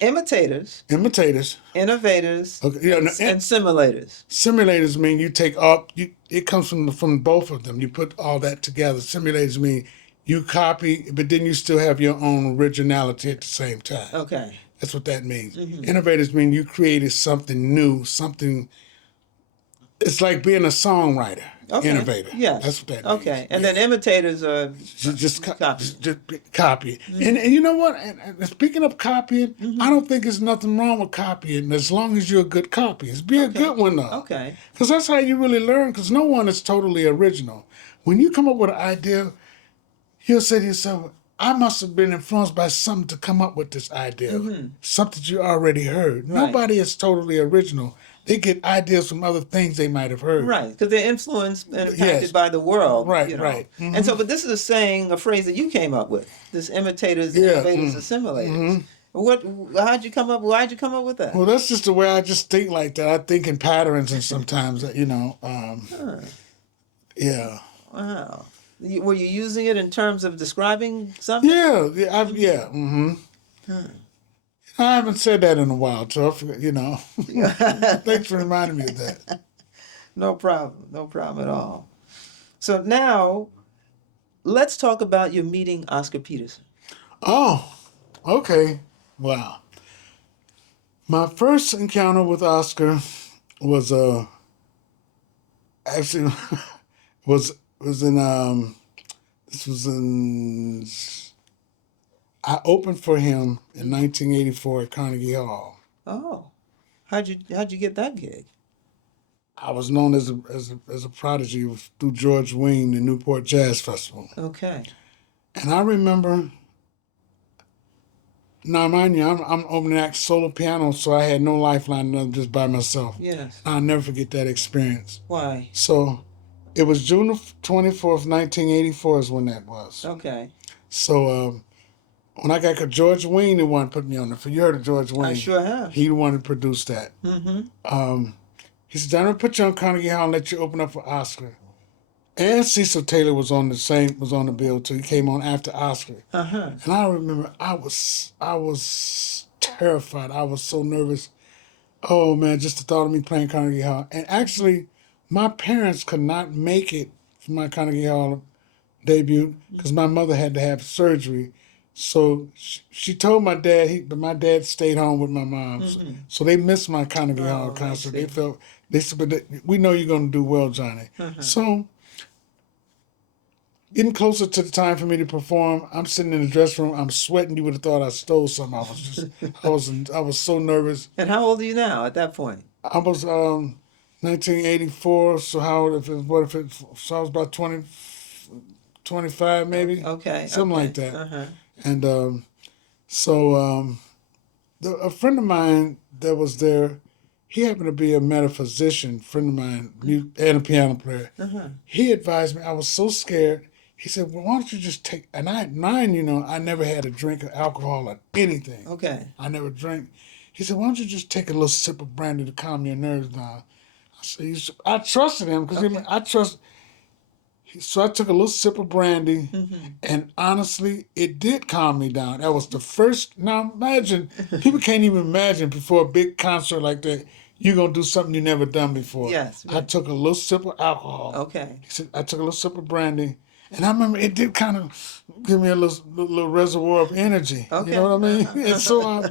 Imitators, imitators. innovators, Okay, yeah, no, and simulators. simulators mean you take all it comes from both of them. You put all that together. Simulators mean you copy, but then you still have your own originality at the same time. Okay. That's what that means. Mm-hmm. Innovators mean you created something new, something. It's like being a songwriter. Okay. Innovator. Yes. That's what that means. Okay. And then imitators are Just copy. just copy. And you know what? And speaking of copying, I don't think there's nothing wrong with copying as long as you're a good copyist. Be a good one, though. Okay. Because that's how you really learn, because no one is totally original. When you come up with an idea, you'll say to yourself, I must have been influenced by something to come up with this idea, something you already heard. Right. Nobody is totally original. They get ideas from other things they might have heard. Right, because they're influenced and impacted Yes. by the world. Right, you know. right. And so, but this is a saying, a phrase that you came up with. This imitators, Yeah, innovators, assimilators. Why'd you come up with that? Well, that's just the way I just think like that. I think in patterns and sometimes, yeah. Wow. Were you using it in terms of describing something? Yeah. I haven't said that in a while, so thanks for reminding me of that. No problem at all. So now, let's talk about your meeting Oscar Peterson. Oh, okay. Wow. My first encounter with Oscar was actually was in this was in I opened for him in 1984 at Carnegie Hall. Oh, how'd you get that gig? I was known as a prodigy through George Wein, the Newport Jazz Festival. Okay. And I remember. Now, mind you, I'm opening act solo piano, so I had no lifeline, nothing, just by myself. Yes. I'll never forget that experience. Why? So, it was June 24th, 1984 is when that was. Okay. So, when I got George Wein, the one put me on the. You heard of George Wein? I sure have. He the one who produced that. Mm-hmm. He said, "I'm gonna put you on Carnegie Hall and let you open up for Oscar." And Cecil Taylor was on the bill too. He came on after Oscar. Uh-huh. And I remember I was terrified. I was so nervous. Oh man, just the thought of me playing Carnegie Hall. And actually, my parents could not make it for my Carnegie Hall debut because my mother had to have surgery. So she told my dad, but my dad stayed home with my mom. Mm-hmm. So they missed my Carnegie Hall concert. They said, but we know you're going to do well, Johnny. Uh-huh. So getting closer to the time for me to perform, I'm sitting in the dressing room. I'm sweating. You would have thought I stole something. I was so nervous. And how old are you now at that point? I was 1984. So how old? So I was about 20, 25 maybe. Okay. Something like that. Uh-huh. And a friend of mine that was there, he happened to be a metaphysician, friend of mine, and a piano player. Uh-huh. He advised me. I was so scared. He said, well, why don't you just take, and I never had a drink of alcohol or anything. Okay. I never drank. He said, why don't you just take a little sip of brandy to calm your nerves down? I said, I trusted him because so I took a little sip of brandy, and honestly, it did calm me down. That was the first. Now imagine, people can't even imagine before a big concert like that, you're going to do something you never done before. Yes. I took a little sip of alcohol. Okay. He said, I took a little sip of brandy, and I remember it did kind of give me a little reservoir of energy. Okay. You know what I mean? And so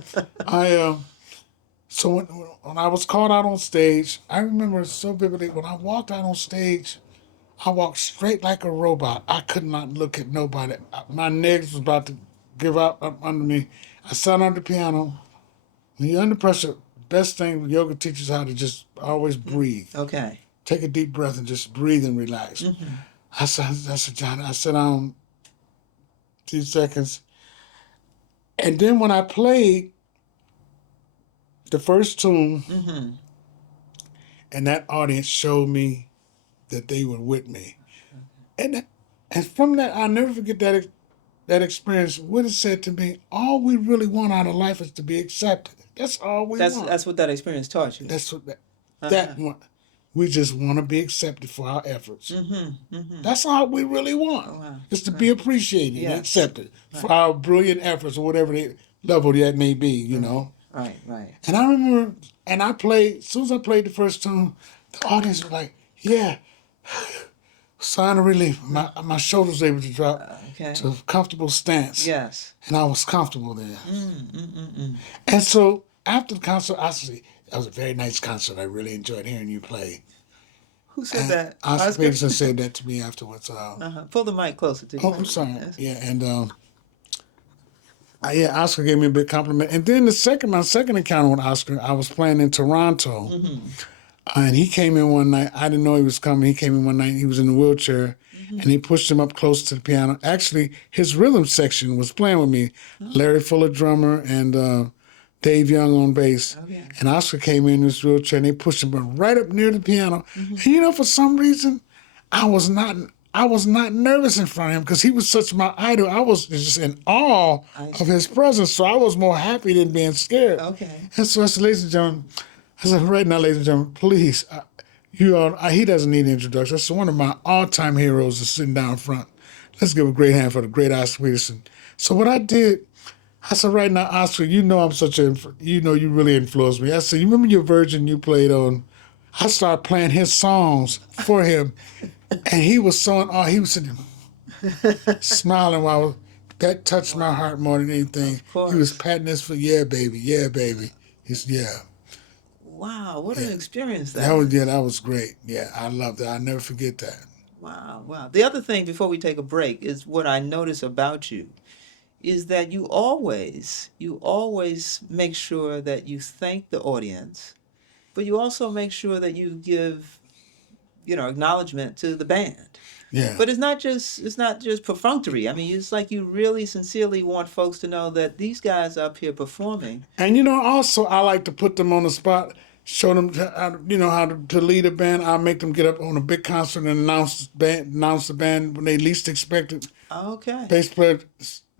So when I was called out on stage, I remember so vividly when I walked out on stage, I walked straight like a robot. I could not look at nobody. My legs was about to give up under me. I sat on the piano. When you're under pressure, best thing yoga teaches how to just always breathe. Okay. Take a deep breath and just breathe and relax. Mm-hmm. I said, John, I sat down 2 seconds. And then when I played the first tune, Mm-hmm. and that audience showed me that they were with me. And from that, I'll never forget that experience. What it said to me, all we really want out of life is to be accepted. That's all we want. That's what that experience taught you. That's what Uh-huh. that one. We just want to be accepted for our efforts. Mm-hmm. Mm-hmm. That's all we really want. Oh, wow. Is to be appreciated and Yes. accepted for our brilliant efforts or whatever level that may be, you know. Right, right. And I remember, and I played, as soon as I played the first tune, the audience was like, yeah, sign of relief. My shoulders were able to drop Okay. to a comfortable stance. Yes. And I was comfortable there. Mm-mm-mm-mm. And so after the concert, I said, that was a very nice concert. I really enjoyed hearing you play. Who said And that? Oscar Peterson said that to me afterwards. Pull the mic closer to you. Oh, I'm sorry. Yeah, and yeah, Oscar gave me a big compliment. And then my second encounter with Oscar, I was playing in Toronto, and he came in one night. I didn't know he was coming. He came in one night. He was in a wheelchair, and he pushed him up close to the piano. Actually, his rhythm section was playing with me. Larry Fuller, drummer, and Dave Young on bass. Okay. And Oscar came in his wheelchair, and they pushed him right up near the piano. And you know, for some reason, I was not nervous in front of him because he was such my idol. I was just in awe of his presence, so I was more happy than being scared. Okay. And so I said, ladies and gentlemen, right now, ladies and gentlemen, please, he doesn't need an introduction. That's one of my all-time heroes is sitting down front. Let's give a great hand for the great Oscar Peterson. So what I did, I said, right now, Oscar, you know you really influenced me. I said, you remember your Virgin you played on? I started playing his songs for him. And he was so in awe. He was sitting smiling while that touched my heart more than anything. He was patting his foot. Yeah, baby. Yeah, baby. He's, yeah. Wow, what an experience that That was great. Yeah, I loved it. I'll never forget that. Wow, wow. The other thing before we take a break is what I notice about you is that you always make sure that you thank the audience, but you also make sure that you give, acknowledgement to the band. Yeah. But it's not just perfunctory. I mean, it's like you really sincerely want folks to know that these guys up here performing. And also I like to put them on the spot, show them how to lead a band. I'll make them get up on a big concert and announce the band when they least expect it. Okay. Bass player,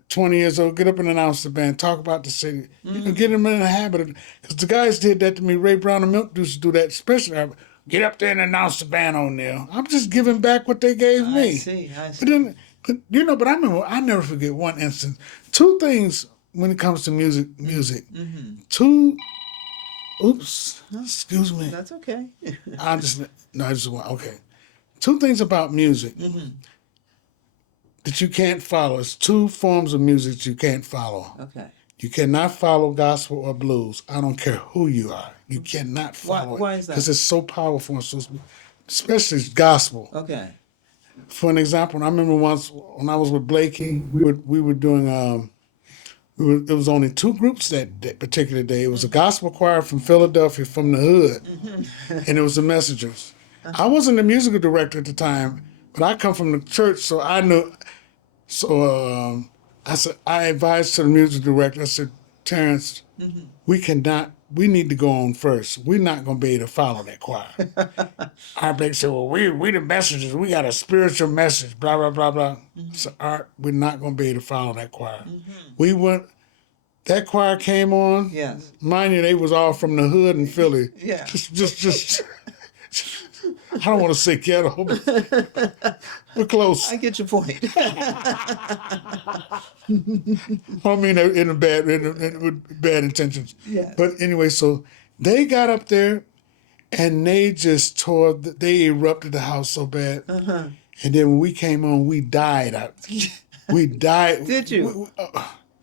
20 years old, get up and announce the band, talk about the city. Get them in the habit of, because the guys did that to me. Ray Brown and Milk used to do that, especially. Get up there and announce the band on there. I'm just giving back what they gave me. I see. But I never forget one instance. Two things when it comes to music. Mm-hmm. Excuse me. That's okay. I just want, okay. Two things about music that you can't follow. It's two forms of music you can't follow. Okay. You cannot follow gospel or blues. I don't care who you are. You cannot follow it. Why is that? Because it's so powerful, and so, especially gospel. Okay. For an example, I remember once when I was with Blakey, we were doing. There was only two groups that particular day. It was a gospel choir from Philadelphia, from the hood, and it was the Messengers. I wasn't the musical director at the time, but I come from the church, so I knew. So I advised to the music director. I said, Terrence, we need to go on first. We're not going to be able to follow that choir. Our Blake said, well, we the messengers. We got a spiritual message, blah, blah, blah, blah. So Art, we're not going to be able to follow that choir. We went, that choir came on. Yes. Mind you, they was all from the hood in Philly. Yeah. Just I don't want to say ghetto, but we're close. I get your point. I mean, with bad intentions. Yes. But anyway, so they got up there, and they just they erupted the house so bad. And then when we came on, we died. We died. Did you?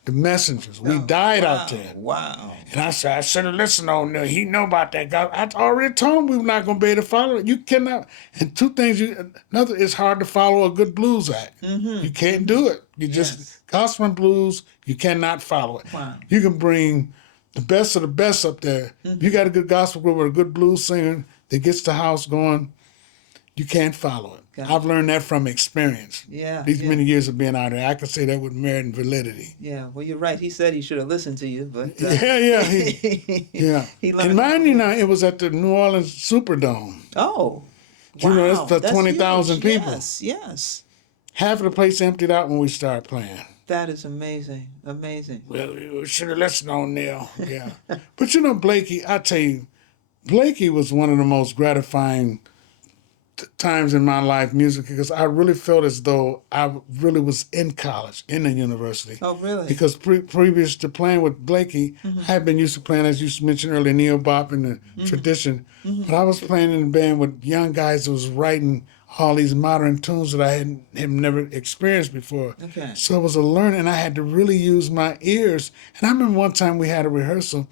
the Messengers. We died out there. Wow. And I said, I should have listened on there. He know about that guy. I already told him we were not going to be able to follow it. You cannot. And two things. Another, it's hard to follow a good blues act. You can't do it. You just, gospel and blues, you cannot follow it. Wow. You can bring the best of the best up there. You got a good gospel group or a good blues singer that gets the house going, you can't follow it. Gotcha. I've learned that from experience. Yeah. These many years of being out there, I can say that with merit and validity. Yeah. Well, you're right. He said he should have listened to you, but Yeah. he learned. And mind you, now it was at the New Orleans Superdome. Oh. You know, it's for 20,000 huge. people. Yes. Half of the place emptied out when we started playing. That is amazing. Amazing. Well, we should have listened on there. Yeah. But you know, Blakey, I tell you, Blakey was one of the most gratifying times in my life musically because I really felt as though I really was in college, in the university. Oh, really? Because previous to playing with Blakey, I had been used to playing, as you mentioned earlier, neo-bop and the tradition. But I was playing in a band with young guys that was writing all these modern tunes that I had never experienced before. Okay. So it was a learning, and I had to really use my ears. And I remember one time we had a rehearsal,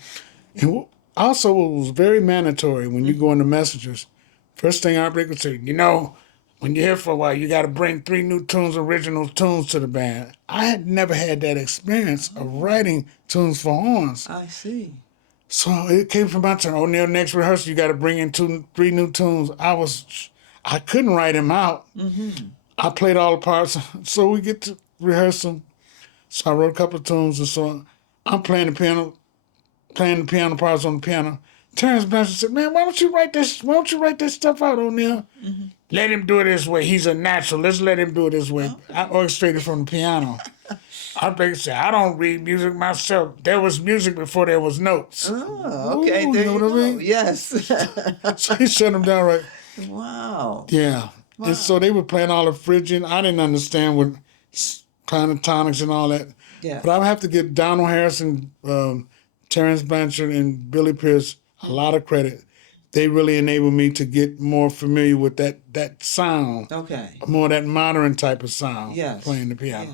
and also it was very mandatory when you go into Messengers. First thing our break would say, you know, when you're here for a while, you got to bring 3 new tunes, original tunes to the band. I had never had that experience of writing tunes for horns. I see. So it came from my turn. O'Neill, next rehearsal, you got to bring in 3 new tunes. I couldn't write them out. I played all the parts. So we get to rehearsal. So I wrote a couple of tunes, and so I'm playing the piano parts on the piano. Terrence Blanchard said, "Man, why don't you write this stuff out, O'Neill? Let him do it this way. He's a natural. Let's let him do it this way." I orchestrated from the piano. I said, "I don't read music myself. There was music before there was notes." Oh, okay. Ooh, There you you know go. what I mean? Yes. So he shut him down right. Wow. Yeah. Wow. And so they were playing all the Phrygian. I didn't understand what pentatonics and all that. Yeah. But I would have to give Donald Harrison, Terrence Blanchard, and Billy Pierce a lot of credit. They really enabled me to get more familiar with that sound. Okay. More that modern type of sound. Yes. Playing the piano.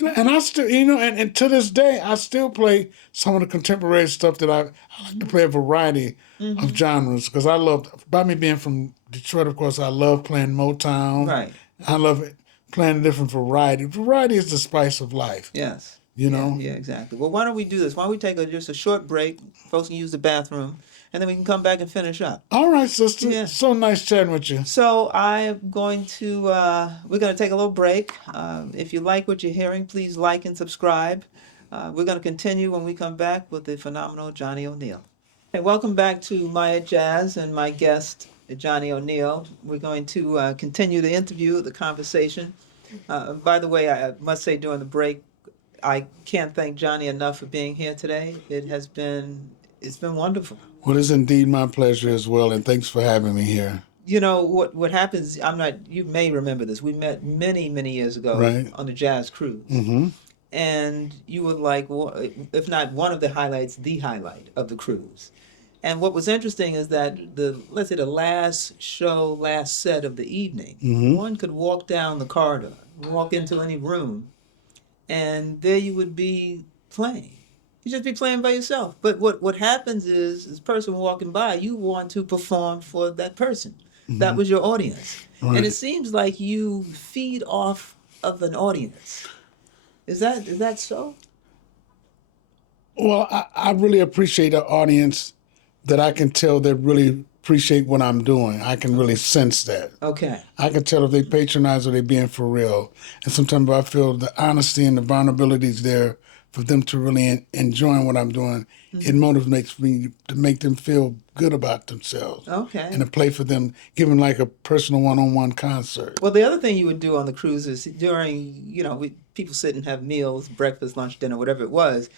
Yeah. And I still, and to this day, I still play some of the contemporary stuff that I like to play a variety of genres because I love, by me being from Detroit, of course, I love playing Motown. Right. I love playing a different variety. Variety is the spice of life. Yes. You know? Yeah, exactly. Well, why don't we do this? Why don't we take just a short break? Folks can use the bathroom, and then we can come back and finish up. All right, sister. Yeah. So nice chatting with you. So we're going to take a little break. If you like what you're hearing, please like and subscribe. We're going to continue when we come back with the phenomenal Johnny O'Neill. Hey, welcome back to Maya Jazz and my guest, Johnny O'Neill. We're going to continue the interview, the conversation. By the way, I must say during the break, I can't thank Johnny enough for being here today. It's been wonderful. Well, it's indeed my pleasure as well, and thanks for having me here. You know what happens? You may remember this. We met many years ago on the Jazz Cruise, and you were like, if not one of the highlights, the highlight of the cruise. And what was interesting is that the last set of the evening, one could walk down the corridor, walk into any room, and there you would be playing. You just be playing by yourself. But what happens is, this person walking by, you want to perform for that person. That was your audience. Right. And it seems like you feed off of an audience. Is that so? Well, I really appreciate an audience that I can tell that really appreciate what I'm doing. I can really sense that. Okay. I can tell if they patronize or they being for real. And sometimes I feel the honesty and the vulnerability is there for them to really enjoy what I'm doing. It motivates me to make them feel good about themselves. Okay. And to play for them, giving like a personal one-on-one concert. Well, the other thing you would do on the cruise is during, people sit and have meals, breakfast, lunch, dinner, whatever it was.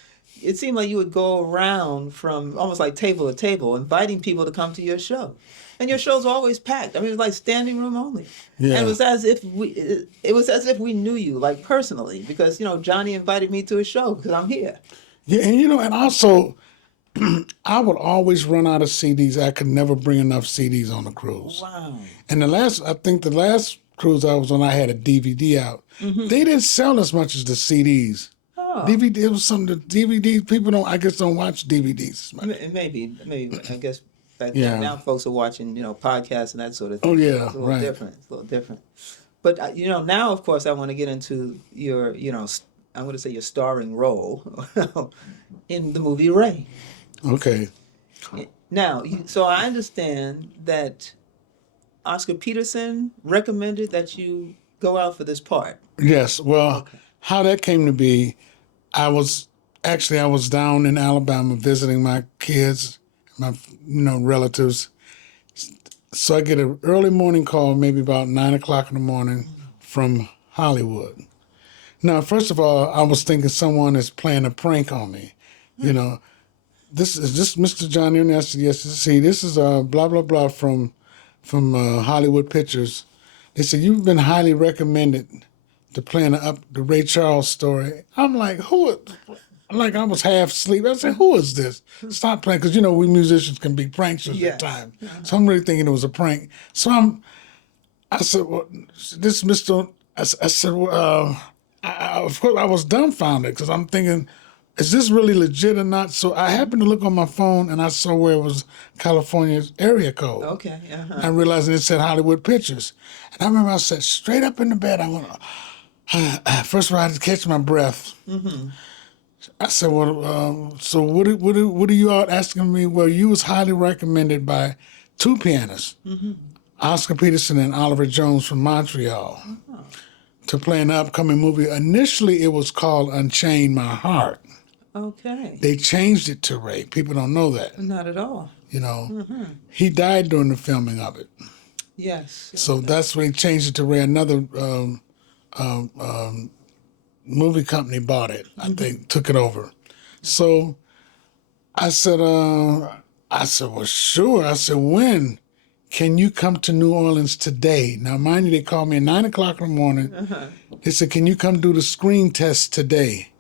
It seemed like you would go around from almost like table to table, inviting people to come to your show. And your shows were always packed. I mean, it was like standing room only. Yeah. And it was as if we knew you, like personally, because, Johnny invited me to his show because I'm here. Yeah, and also, I would always run out of CDs. I could never bring enough CDs on the cruise. Wow. And the last cruise I was on, I had a DVD out. They didn't sell as much as the CDs. DVD. It was something that DVD people don't. I guess don't watch DVDs. Maybe. I guess back then. Yeah. Now folks are watching, podcasts and that sort of Oh thing. yeah. It's a little Right. different. It's a little different. But now of course I want to get into your, I'm going to say your starring role in the movie Ray. Okay. Now, so I understand that Oscar Peterson recommended that you go out for this part. Yes. Well, Okay. how that came to be, I was down in Alabama visiting my kids, my relatives. So I get an early morning call, maybe about 9 o'clock in the morning, from Hollywood. Now, first of all, I was thinking someone is playing a prank on me. You know, this is just Mr. Johnny, and I said, yes. See, this is blah blah blah from Hollywood Pictures. They said you've been highly recommended to play in the Ray Charles story. I'm like, who? Like I was half asleep. I said, who is this? Stop playing, because we musicians can be pranksters Yes. at times. So I'm really thinking it was a prank. So I said, well, this Mr. I said, well, of course I was dumbfounded because I'm thinking, is this really legit or not? So I happened to look on my phone and I saw where it was California's area code. Okay. Uh-huh. I realized it said Hollywood Pictures. And I remember I sat straight up in the bed. I went, first of all, I had to catch my breath. Mm-hmm. I said, well, so what are you all asking me? Well, you was highly recommended by two pianists, Oscar Peterson and Oliver Jones from Montreal, to play an upcoming movie. Initially, it was called Unchain My Heart. Okay. They changed it to Ray. People don't know that. Not at all. He died during the filming of it. Yes. So that's when they changed it to Ray. Another movie company bought it. I think took it over. So I said, well, sure. I said, when can you come to New Orleans today? Now, mind you, they called me at 9 o'clock in the morning. They said, can you come do the screen test today?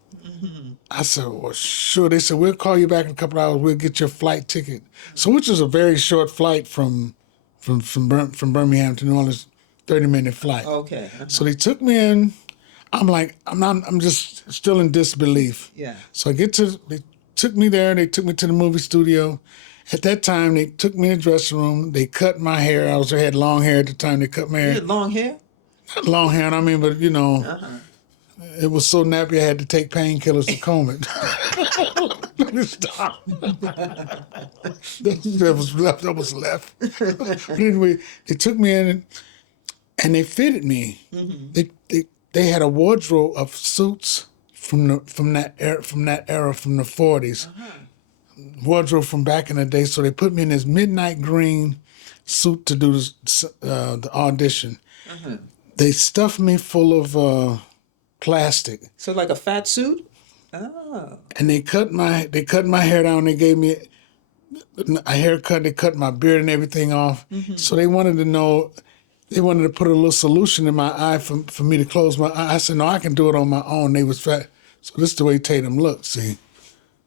I said, well, sure. They said, we'll call you back in a couple hours. We'll get your flight ticket. So, which is a very short flight from Birmingham to New Orleans, 30-minute flight. Okay. So they took me in. I'm like, I'm just still in disbelief. Yeah. So they took me there. They took me to the movie studio. At that time, they took me in the dressing room. They cut my hair. I had long hair at the time. They cut my hair. You had long hair? Not long hair, but it was so nappy I had to take painkillers to comb it. Let me stop. that was left. But anyway, they took me in and they fitted me. They had a wardrobe of suits from that era from the 40s. Wardrobe from back in the day. So they put me in this midnight green suit to do the audition. They stuffed me full of plastic. So like a fat suit? Oh. And they cut my hair down. They gave me a haircut. They cut my beard and everything off. So they wanted to know. They wanted to put a little solution in my eye for me to close my eye. I said, no, I can do it on my own. They was fat. So this is the way Tatum looked, see?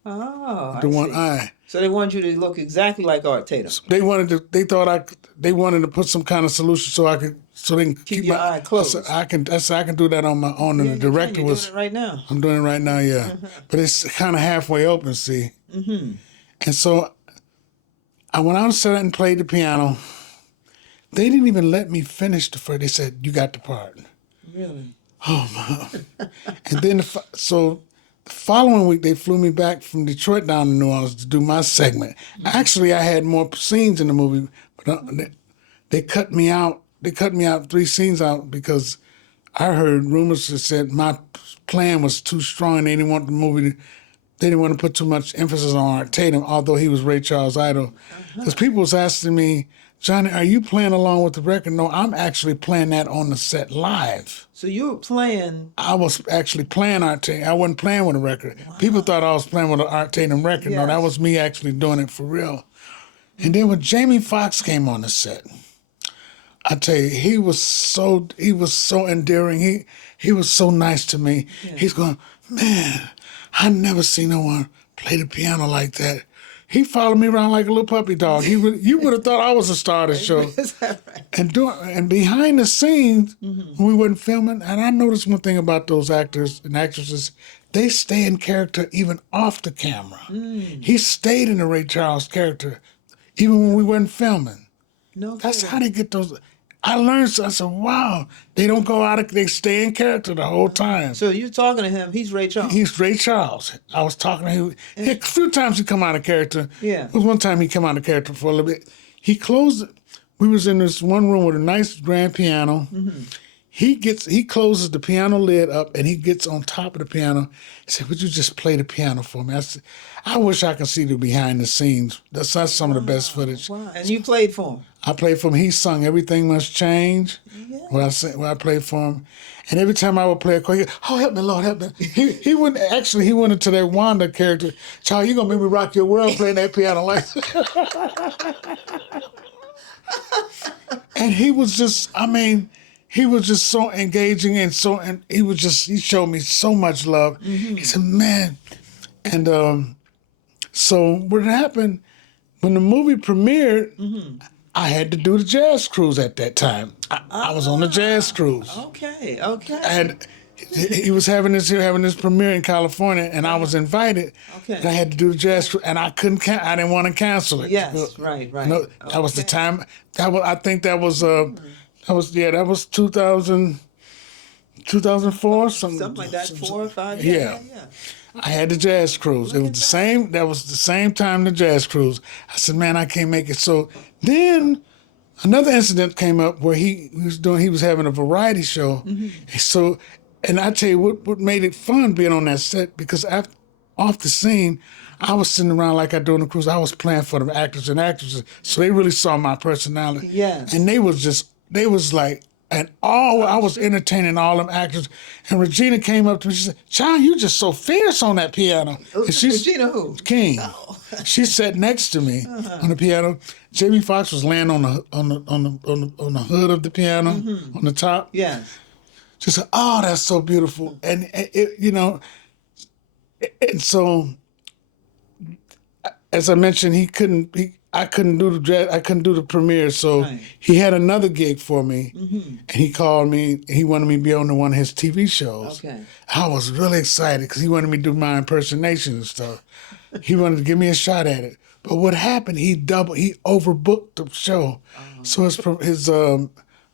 Oh, The one eye. So they wanted you to look exactly like Art Tatum. They wanted to put some kind of solution so they can keep your my eye closed. I can do that on my own. And the director You're was. doing it right now. I'm doing it right now, yeah. But it's kind of halfway open, see? And so I went out and sat and played the piano. They didn't even let me finish the first. They said, you got the part. Really? Oh, my. And then, the following week, they flew me back from Detroit down to New Orleans to do my segment. Actually, I had more scenes in the movie, but they cut me out. They cut me out 3 scenes out because I heard rumors that said my plan was too strong. They didn't want the movie they didn't want to put too much emphasis on Art Tatum, although he was Ray Charles' idol. Because people was asking me, Johnny, are you playing along with the record? No, I'm actually playing that on the set live. So you were playing... I was actually playing Art Tatum. I wasn't playing with a record. Wow. People thought I was playing with an Art Tatum record. Yes. No, that was me actually doing it for real. And then when Jamie Foxx came on the set, I tell you, he was so endearing. He was so nice to me. Yeah. He's going, man, I never seen no one play the piano like that. He followed me around like a little puppy dog. You would have thought I was a star of the show. Is that right? And behind the scenes, when we weren't filming, and I noticed one thing about those actors and actresses, they stay in character even off the camera. He stayed in the Ray Charles character even when we weren't filming. No That's kidding. how they get those. I learned, so I said, wow, they don't go out, they stay in character the whole time. So you're talking to him. He's Ray Charles. He's Ray Charles. I was talking to him. A few times he come out of character. Yeah. There was one time he came out of character for a little bit. He closed, we was in this one room with a nice grand piano. He closes the piano lid up and he gets on top of the piano. He said, would you just play the piano for me? I said, I wish I could see the behind the scenes. That's some of the best footage. Wow. And you played for him. I played for him. He sung "Everything Must Change" when I played for him, and every time I would play a chord, he'd, oh help me, Lord, help me. He wouldn't actually. He went into that Wanda character. Child, you gonna make me rock your world playing that piano like. And he was just. I mean, he was just so engaging and so. And he showed me so much love. He said, man, and so what happened when the movie premiered. I had to do the jazz cruise at that time. I was on the jazz cruise. Okay. And he was having this premiere in California, and I was invited. Okay. And I had to do the jazz cruise, and I didn't want to cancel it. Yes, right. No, that was the time. I think that was 2000, 2004, Something like that, 4 or 5 years. Yeah. I had the jazz cruise. It was the same. That was the same time the jazz cruise. I said, "Man, I can't make it." So then, another incident came up where he was having a variety show. So, and I tell you what made it fun being on that set because off the scene, I was sitting around like I do on the cruise. I was playing for the actors and actresses, so they really saw my personality. Yes. And they was like. And I was entertaining all them actors. And Regina came up to me. She said, "John, you just so fierce on that piano." And Regina who? King. Oh. She sat next to me on the piano. Jamie Foxx was laying on the hood of the piano on the top. Yes. She said, "Oh, that's so beautiful." And it, and so as I mentioned, I couldn't do the premiere, so he had another gig for me, and he called me. He wanted me to be on one of his TV shows. Okay. I was really excited because he wanted me to do my impersonation and stuff. He wanted to give me a shot at it. But what happened? He overbooked the show, so his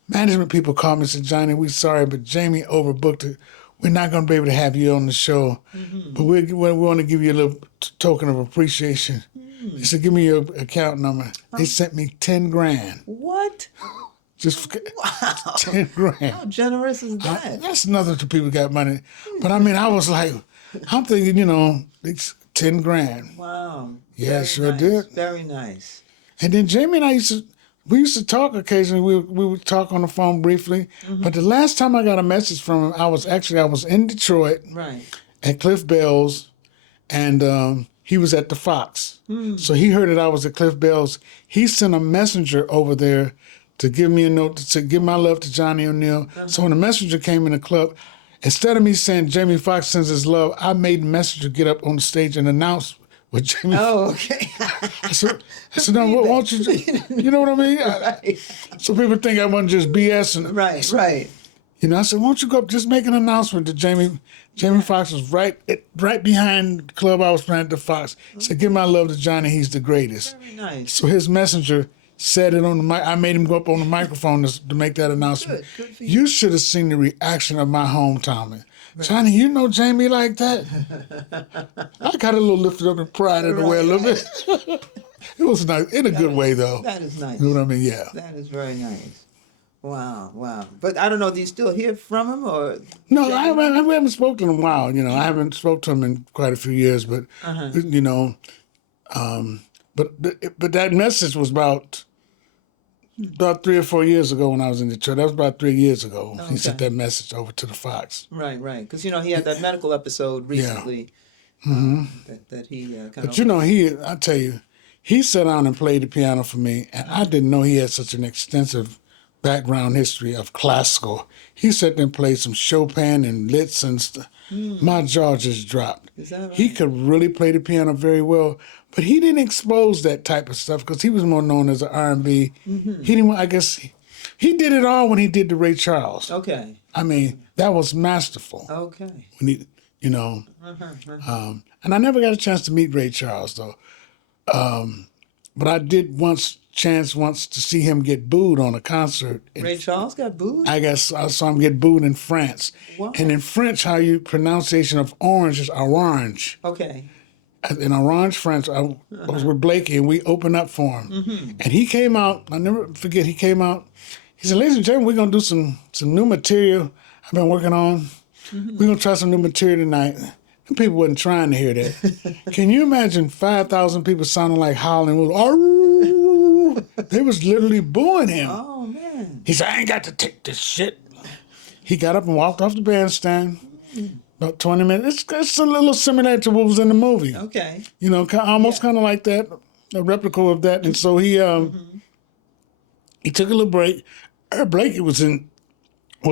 management people called me and said, "Johnny, we're sorry, but Jamie overbooked it. We're not going to be able to have you on the show, but we want to give you a little token of appreciation." He said, "Give me your account number." They sent me 10 grand. What? Just Wow. 10 grand. How generous is that? That's nothing to people who got money. But I mean, I was like, I'm thinking, it's 10 grand. Wow. Yeah, Very sure nice. did. Very nice. And then Jamie and I used to talk occasionally. We would talk on the phone briefly. But the last time I got a message from him, I was in Detroit Right. at Cliff Bell's, and he was at the Fox. So he heard that I was at Cliff Bell's. He sent a messenger over there to give me a note to give my love to Johnny O'Neill. So when the messenger came in the club, instead of me saying Jamie Foxx sends his love, I made the messenger get up on the stage and announce what Jamie. Oh, okay. I said, "No, won't you? You know what I mean?" Right. So people think I wasn't just BSing. Right. I said, "Won't you go up? Just make an announcement that Jamie Foxx was right behind the club I was playing at the Fox. He said, 'Give my love to Johnny. He's the greatest.'" Very nice. So his messenger said it on the mic. I made him go up on the microphone to make that announcement. Good for you. You should have seen the reaction of my hometown. Johnny, you know Jamie like that? I got a little lifted up in pride in a way a little bit. It was nice, in a good way though. That is nice. You know what I mean? Yeah. That is very nice. Wow. But I don't know, do you still hear from him or? No, I haven't spoken to him in a while. I haven't spoken to him in quite a few years. But but that message was about 3 or 4 years ago when I was in Detroit. That was about 3 years ago. Okay. He sent that message over to the Fox. Right. Because, he had that medical episode recently that he kind of... But, I tell you, he sat down and played the piano for me, and I didn't know he had such an extensive background history of classical. He sat there and played some Chopin and Liszt and stuff. My jaw just dropped. Is that right? He could really play the piano very well, but he didn't expose that type of stuff because he was more known as an R&B. He didn't. I guess he did it all when he did the Ray Charles. Okay. I mean, that was masterful. Okay. When you know. And I never got a chance to meet Ray Charles though. But I did once to see him get booed on a concert. Ray Charles got booed? I saw him get booed in France. What? And in French, how you pronunciation of orange is orange. Okay. In Orange, France, I was with Blakey, and we opened up for him. And he came out. I never forget. He came out. He said, "Ladies and gentlemen, we're gonna do some new material I've been working on. We're gonna try some new material tonight." And people wasn't trying to hear that. Can you imagine 5,000 people sounding like howling? They was literally booing him. Oh man. He said, "I ain't got to take this shit." He got up and walked off the bandstand. About 20 minutes. It's a little similar to what was in the movie. Okay. You know, almost kind of like that, a replica of that. And so he took a little break. Blakey was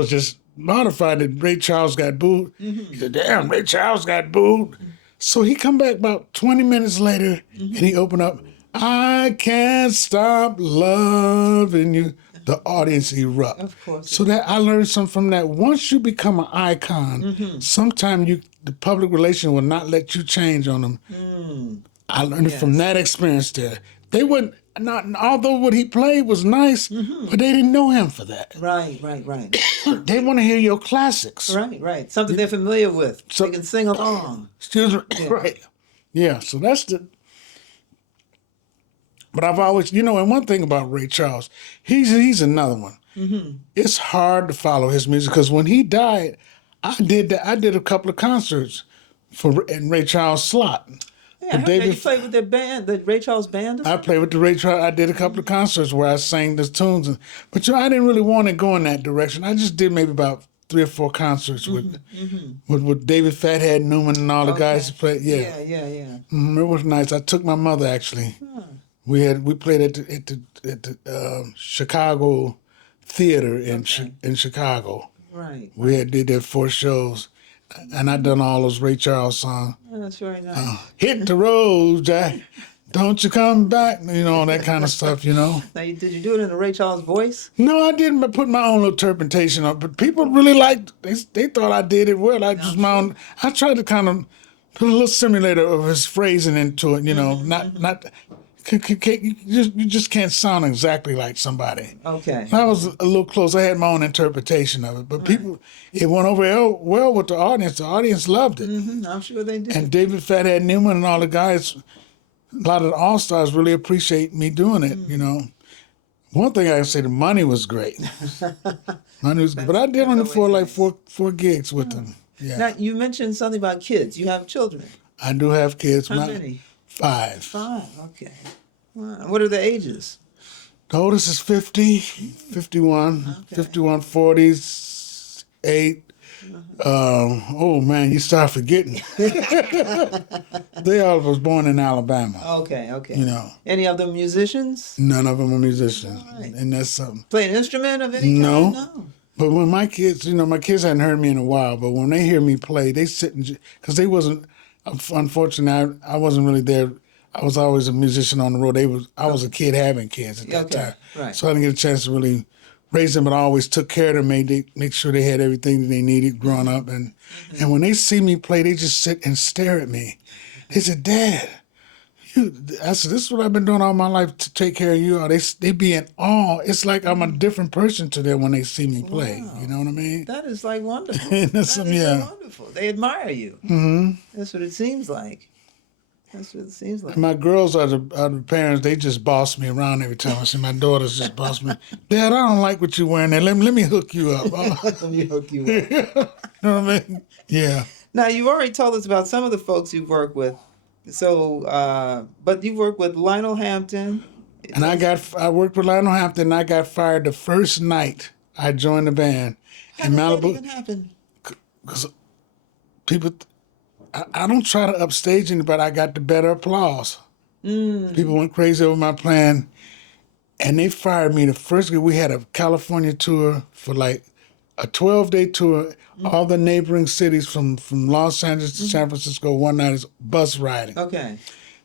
just mortified that Ray Charles got booed. He said, "Damn, Ray Charles got booed." So he come back about 20 minutes later and he opened up, "I can't stop loving you." The audience erupt. Of course. So that I learned something from that. Once you become an icon, sometimes the public relation will not let you change on them. I learned it from that experience there. They wouldn't, not although what he played was nice, but they didn't know him for that. Right. They want to hear your classics. Right. Something they're familiar with. So they can sing along. Excuse me. Yeah. Right. Yeah. So that's the. But I've always, and one thing about Ray Charles, he's another one. It's hard to follow his music because when he died, I did a couple of concerts in Ray Charles' slot. Yeah, I heard that you played with their band, the Ray Charles band. I played with the Ray Charles. I did a couple of concerts where I sang the tunes, but I didn't really want to go in that direction. I just did maybe about 3 or 4 concerts with David Fathead Newman and all the guys who played. Yeah. It was nice. I took my mother actually. We played at the Chicago Theater in Chicago. Right. We did that 4 shows, and I done all those Ray Charles songs. Oh, that's very nice. Hit the road, Jack. Don't you come back. All that kind of stuff. Now, did you do it in a Ray Charles voice? No, I didn't. But put my own little interpretation up. But people really liked. They thought I did it well. I tried to kind of put a little simulator of his phrasing into it. Not. You just can't sound exactly like somebody. Okay. I was a little close. I had my own interpretation of it, but it went over well with the audience. The audience loved it. I'm sure they did. And David Fathead Newman and all the guys, a lot of the all-stars really appreciate me doing it, One thing I can say, the money was great. But I did only four gigs with them. Yeah. Now, you mentioned something about kids. You have children. I do have kids. How many? 5. 5, okay. Wow. What are the ages? The oldest is 50, 51, 51, 40s, 8. Oh, man, you start forgetting. They all was born in Alabama. Okay. Any of them musicians? None of them are musicians. Right. And that's something. Play an instrument of any No. kind? No. But when my kids, my kids hadn't heard me in a while, but when they hear me play, they sit and, because they wasn't, unfortunately, I wasn't really there. I was always a musician on the road. I was a kid having kids at that time. Right. So I didn't get a chance to really raise them, but I always took care of them, make sure they had everything that they needed growing up. And when they see me play, they just sit and stare at me. They said, "Dad," I said, "This is what I've been doing all my life to take care of you." They be in awe. It's like I'm a different person to them when they see me play. Wow. You know what I mean? That is like wonderful. That's Wonderful. They admire you. That's what it seems like. My girls are the parents. They just boss me around every time. I see my daughters just boss me. "Dad, I don't like what you're wearing there. Let me hook you up." Let me hook you up. You know what I mean? Yeah. Now, you've already told us about some of the folks you've worked with. So, but you've worked with Lionel Hampton. And I worked with Lionel Hampton, and I got fired the first night I joined the band in Malibu. How did that even happen? Because people, I don't try to upstage anybody. I got the better applause. People went crazy over my playing, and they fired me the first year. We had a California tour for like a 12-day tour. All the neighboring cities from Los Angeles to San Francisco, one night is bus riding. Okay.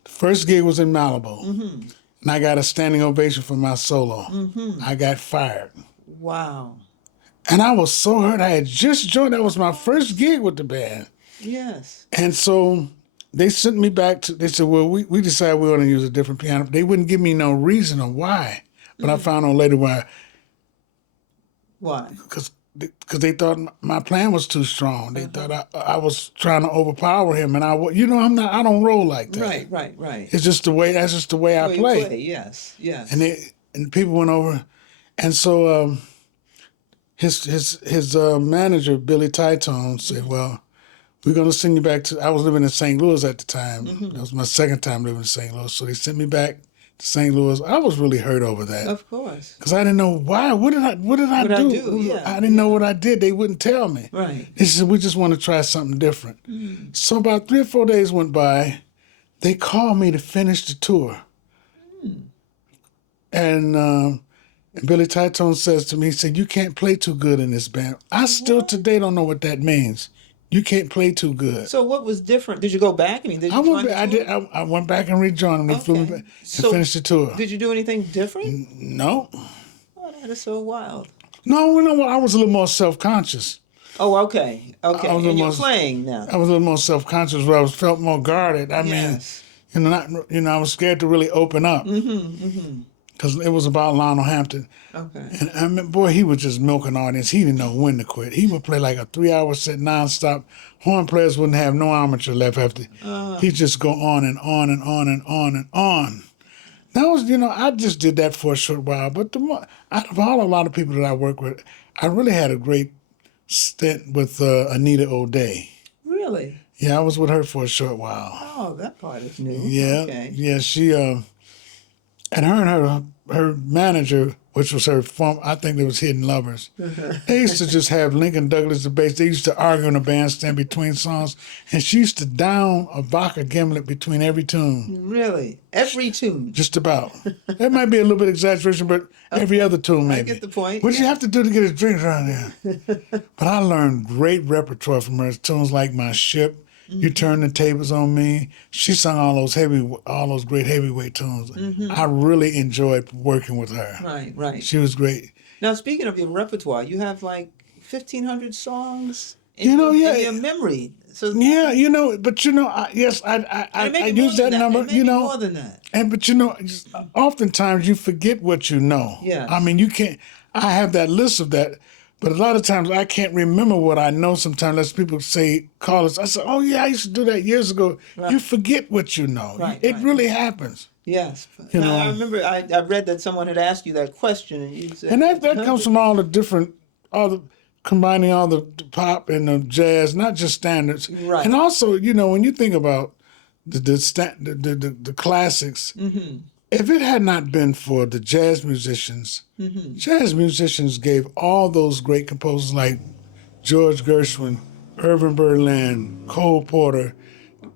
The first gig was in Malibu, and I got a standing ovation for my solo. I got fired. Wow. And I was so hurt. I had just joined. That was my first gig with the band. Yes. And so they sent me back to, they said, well, we decided we want to use a different piano. They wouldn't give me no reason of why. But I found out later why. Why? Because they thought my plan was too strong. They thought I was trying to overpower him. And I don't roll like that. Right. It's just the way, that's just the way I Way you play. play, yes. And people went over. And so his manager, Billy Titone, said, well, we're going to send you back to, I was living in St. Louis at the time. That was my second time living in St. Louis. So they sent me back to St. Louis. I was really hurt over that. Of course. Because I didn't know why. What did I do? Yeah, I didn't know what I did. They wouldn't tell me. Right. They said, we just want to try something different. So about 3 or 4 days went by. They called me to finish the tour. And Billy Titone says to me, he said, you can't play too good in this band. I still today don't know what that means. You can't play too good. So what was different? Did you go back? I mean, did you I join went the back, I tour? did. I went back and rejoined them. They flew me back and So finished the tour. Did you do anything different? No. Oh, that is so wild. No, I was a little more self-conscious. Oh, okay. Okay. I was And you're almost- playing now. I was a little more self-conscious where I felt more guarded. I Yes. mean, I was scared to really open up. Because it was about Lionel Hampton. Okay. And I mean, boy, he was just milking audience. He didn't know when to quit. He would play like a 3-hour set nonstop. Horn players wouldn't have no armature left after. He'd just go on and on and on and on and on. That was, I just did that for a short while. But out of a lot of people that I work with, I really had a great stint with Anita O'Day. Really? Yeah, I was with her for a short while. Oh, that part is new. Yeah, Okay. yeah. She and her manager, which was her form, I think it was Hidden Lovers. They used to just have Lincoln Douglas the bass. They used to argue in the bandstand between songs, and she used to down a vodka gimlet between every tune. Really? Every tune. Just about. That might be a little bit exaggeration, but every other tune maybe. I get the point. What did you have to do to get his drinks around there? But I learned great repertoire from her. Tunes like My Ship, You Turn the Tables on Me. She sung all those great heavyweight tunes. I really enjoyed working with her. Right. She was great. Now, speaking of your repertoire, you have like 1,500 songs You know, in yeah. your memory. So Yeah, yes, I maybe more use than that number, Maybe more than that. But oftentimes you forget what you know. Yes. I mean, you can't. I have that list of that, but a lot of times I can't remember what I know. Sometimes, as people call us. I say, "Oh yeah, I used to do that years ago." Right. You forget what you know. Right, It right. really happens, Yes. You Now, know. I remember I read that someone had asked you that question, and you said, and that comes from combining all the pop and the jazz, not just standards. Right. And also, when you think about the classics, if it had not been for the jazz musicians gave all those great composers like George Gershwin, Irving Berlin, Cole Porter,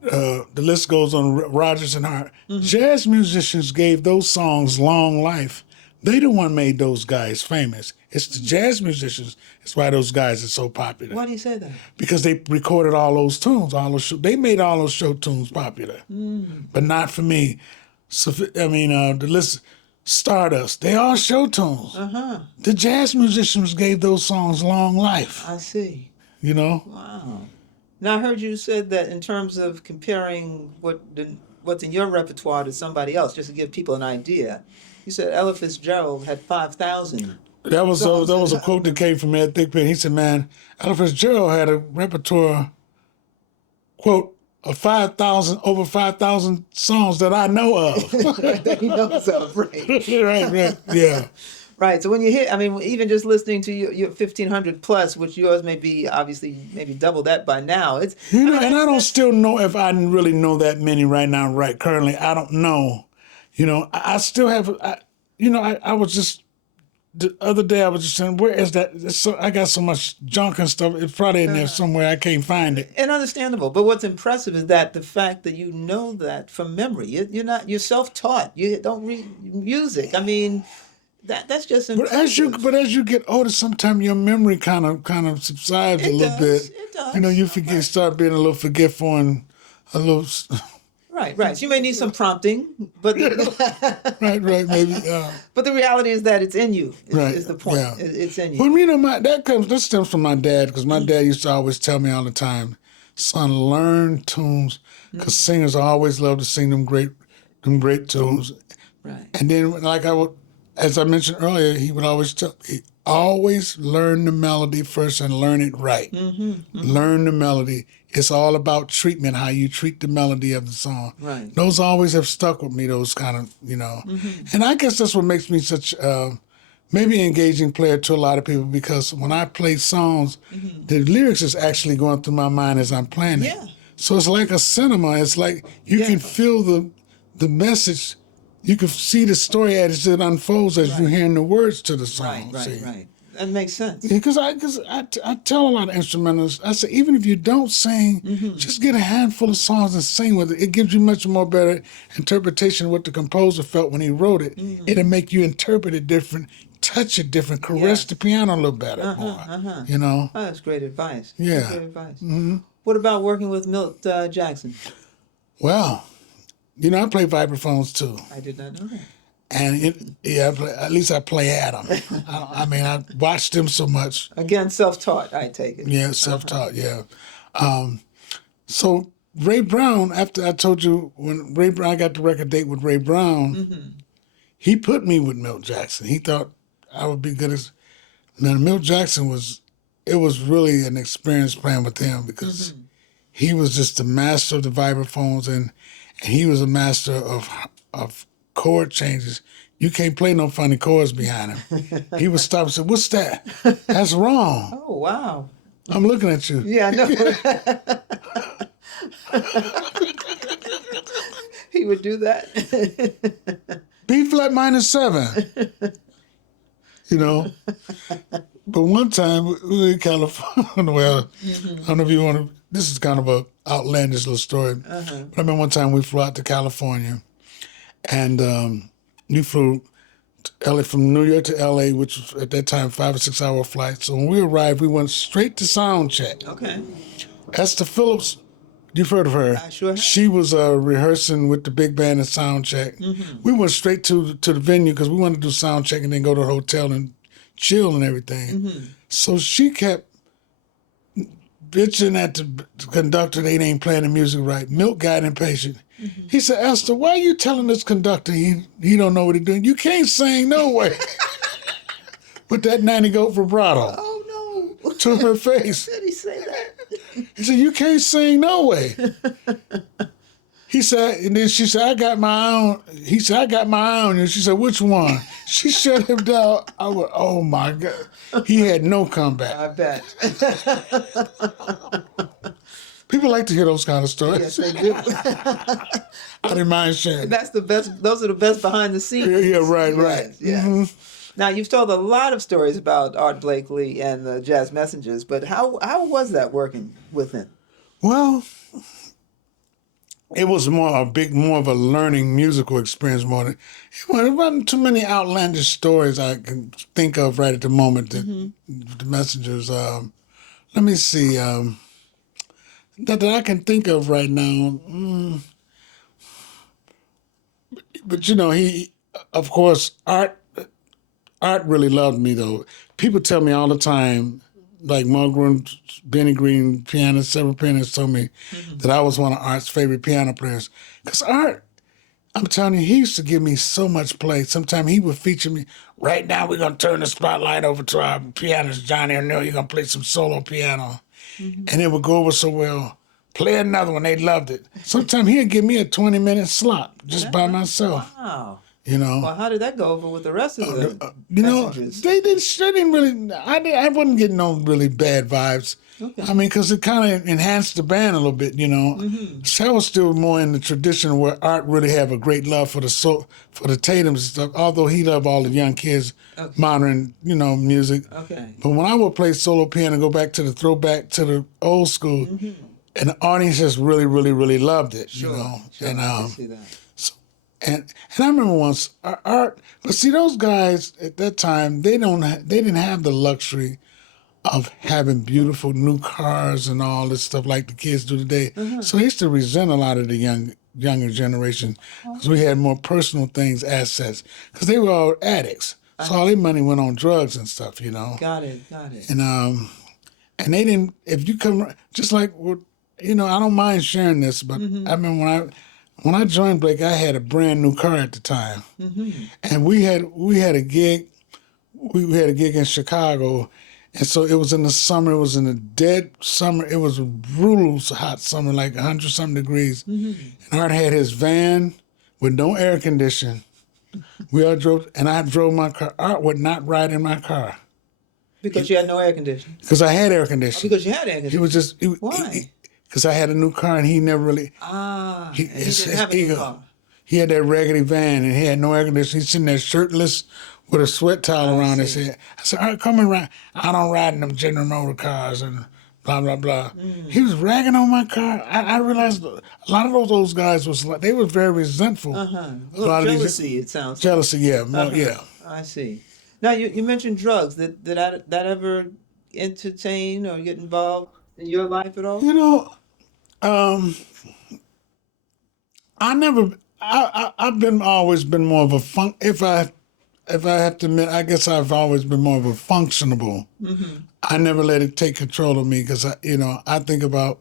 the list goes on, Rodgers and Hart. Jazz musicians gave those songs long life. They the one made those guys famous. It's the jazz musicians. That's why those guys are so popular. Why do you say that? Because they recorded all those tunes, they made all those show tunes popular. But not for me. So the list, Stardust, they all show tunes. The jazz musicians gave those songs long life. I see. Wow. Now, I heard you said that in terms of comparing what's in your repertoire to somebody else, just to give people an idea, you said Ella Fitzgerald had 5,000. That was a quote that came from Ed Thigpen. He said, "Man, Ella Fitzgerald had a repertoire, quote, of over 5,000 songs that I know of." That he knows of, right? right, yeah. Right. So when you even just listening to your 1,500 plus, which yours may be obviously maybe double that by now. It's and I don't still know if I really know that many right now. Right, currently, I don't know. I still have. I was just the other day. I was just saying, where is that? I got so much junk and stuff. It's probably in there somewhere. I can't find it. And understandable. But what's impressive is that the fact that you know that from memory. You're self-taught. You don't read music. I mean. That's just impressive. But as you get older, sometimes your memory kind of subsides a little bit. It does. You start being a little forgetful and a little. Right. So you may need some prompting, but right, maybe. But the reality is that it's in you. Right, Is the point? yeah. It's in you. Well, that stems from my dad, because my dad used to always tell me all the time, son, learn tunes, because singers always love to sing them great tunes. Right. And then, like as I mentioned earlier, he would always tell me, always learn the melody first and learn it right. Learn the melody. It's all about treatment, how you treat the melody of the song. Right. Those always have stuck with me, those kind of, And I guess that's what makes me such maybe engaging player to a lot of people, because when I play songs, the lyrics is actually going through my mind as I'm playing it. Yeah. So it's like a cinema. It's like you can feel the message. You can see the story as it unfolds as you're hearing the words to the song. Right. That makes sense. Because I tell a lot of instrumentalists, I say, even if you don't sing, just get a handful of songs and sing with it. It gives you much more better interpretation of what the composer felt when he wrote it. It'll make you interpret it different, touch it different, caress the piano a little better more. Oh, that's great advice. Yeah. That's great advice. What about working with Milt Jackson? Well, I play vibraphones too. I did not know that. And at least I play at them. I watched them so much. Again, self-taught, I take it. Yeah, self-taught, yeah. So Ray Brown, after I told you, when Ray Brown, I got the record date with Ray Brown, he put me with Milt Jackson. He thought I would be good as... Now, Milt Jackson it was really an experience playing with him, because he was just the master of the vibraphones, and he was a master of chord changes. You can't play no funny chords behind him. He would stop and say, "What's that? That's wrong." Oh, wow. I'm looking at you. Yeah, I know. He would do that. B flat minus 7. But one time we were in California. Well, I don't know if you want to. This is kind of a outlandish little story. But I remember one time we flew out to California, and we flew to LA, from New York to LA, which was at that time 5 or 6 hour flight. So when we arrived, we went straight to sound check. Okay. Esther Phillips, you've heard of her. I sure have. She was rehearsing with the big band at sound check. We went straight to the venue because we wanted to do sound check and then go to the hotel and chill and everything. So she kept bitching at the conductor, they ain't playing the music right. Milt got impatient. He said, "Esther, why are you telling this conductor he don't know what he's doing? You can't sing no way." With that 90 goat vibrato. Oh, no. To her face. Did he say that? He said, "You can't sing no way." He said, and then she said, "I got my own." He said, "I got my own." And she said, "Which one?" She shut him down. I went, oh my God. He had no comeback. I bet. People like to hear those kind of stories. Yes, they do. I didn't mind sharing. That's the best. Those are the best behind the scenes. Yeah, right. Yes. Now, you've told a lot of stories about Art Blakey and the Jazz Messengers, but how was that working with him? Well, it was more of a learning musical experience more than it wasn't too many outlandish stories I can think of right at the moment. The Messengers. Let me see. That I can think of right now. But he, of course, Art really loved me though. People tell me all the time, like Mulgrew, Benny Green, pianist, several pianists told me that I was one of Art's favorite piano players. Because Art, I'm telling you, he used to give me so much play. Sometimes he would feature me. Right now, we're going to turn the spotlight over to our pianist, Johnny O'Neill. You're going to play some solo piano. And it would go over so well. Play another one. They loved it. Sometimes he'd give me a 20-minute slot just by myself. Wow. Well, how did that go over with the rest of the messages? They didn't really. I wasn't getting no really bad vibes. Okay. I mean, because it kind of enhanced the band a little bit, So I was still more in the tradition where Art really have a great love for the Tatums and stuff. Although he loved all the young kids, modern, music. Okay. But when I would play solo piano, go back to the throwback to the old school, and the audience just really, really, really loved it. Sure, and I can see that. And I remember once Art, but see those guys at that time they didn't have the luxury of having beautiful new cars and all this stuff like the kids do today. So they used to resent a lot of the younger generation because we had more personal things, assets, because they were all addicts. So all their money went on drugs and stuff, Got it. And they didn't. If you come, just like I don't mind sharing this, but I mean when I joined Blake, I had a brand new car at the time, and we had a gig. We had a gig in Chicago, and so it was in the summer. It was in the dead summer. It was a brutal hot summer, like 100-something degrees. And Art had his van with no air conditioning. We all drove, and I drove my car. Art would not ride in my car. Because you had no air conditioning. Because I had air Oh, conditioning. because you had air He conditioning. was just... Why? Because I had a new car, and he never really... And he his didn't have a new ego. car. He had that raggedy van, and he had no air conditioning. He's sitting there shirtless with a sweat towel around his head. I said, all right, come around. I don't ride in them General Motor cars and blah, blah, blah. He was ragging on my car. I realized a lot of those guys was like, they were very resentful. A A little lot of these- jealousy, it sounds like. Jealousy, yeah, more, yeah. I see. Now, you mentioned drugs. Did that ever entertain or get involved in your life at all? You know, I've always been more of a if I have to admit, I guess I've always been more of a functionable. I never let it take control of me because I think about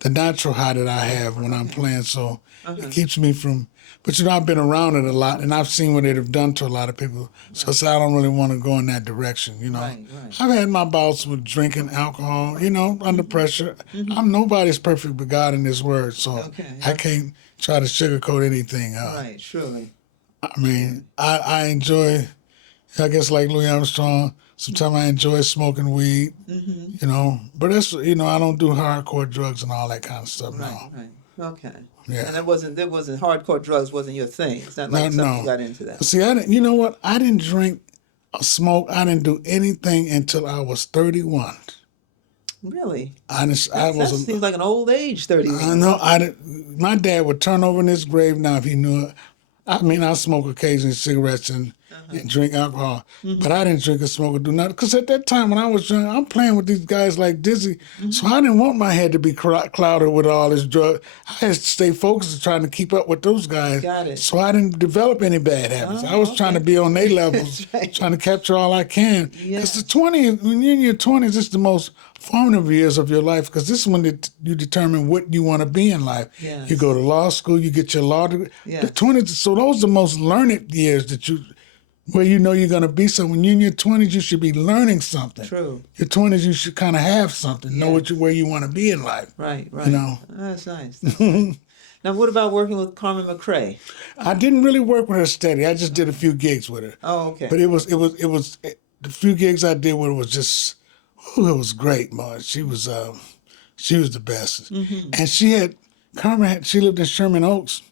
the natural high that I have when I'm playing, so it keeps me from. But I've been around it a lot, and I've seen what it have done to a lot of people. So I don't really want to go in that direction. Right. I've had my bouts with drinking alcohol. Under pressure. I'm nobody's perfect but God in His Word, so I can't try to sugarcoat anything. Right, surely. I mean, I enjoy. I guess like Louis Armstrong. Sometimes I enjoy smoking weed. But that's I don't do hardcore drugs and all that kind of stuff. No. Right. Okay. Yeah. And that wasn't hardcore drugs wasn't your thing. It's not like something you got into that. See, you know what? I didn't drink or smoke. I didn't do anything until I was 31. Really? That Seems like an old age, 31. I know. My dad would turn over in his grave now if he knew it. I mean, I smoke occasionally cigarettes and drink alcohol, but I didn't drink or smoke or do nothing. Because at that time when I was young, I'm playing with these guys like Dizzy, so I didn't want my head to be clouded with all this drug. I had to stay focused on trying to keep up with those guys. Got it. So I didn't develop any bad habits. I was trying to be on their levels, trying to capture all I can. Because when you're in your 20s, it's the most formative years of your life, because this is when you determine what you want to be in life. Yes. You go to law school, you get your law degree. Yes. The 20s, so those are the most learned years where you're going to be. So when you're in your 20s, you should be learning something. True. Your 20s, you should kind of have something, know where you want to be in life. Right. That's nice. Now, what about working with Carmen McRae? I didn't really work with her steady. I just did a few gigs with her. Oh, okay. But it was the few gigs I did with her was just, it was great, man. She was the best. And she lived in Sherman Oaks.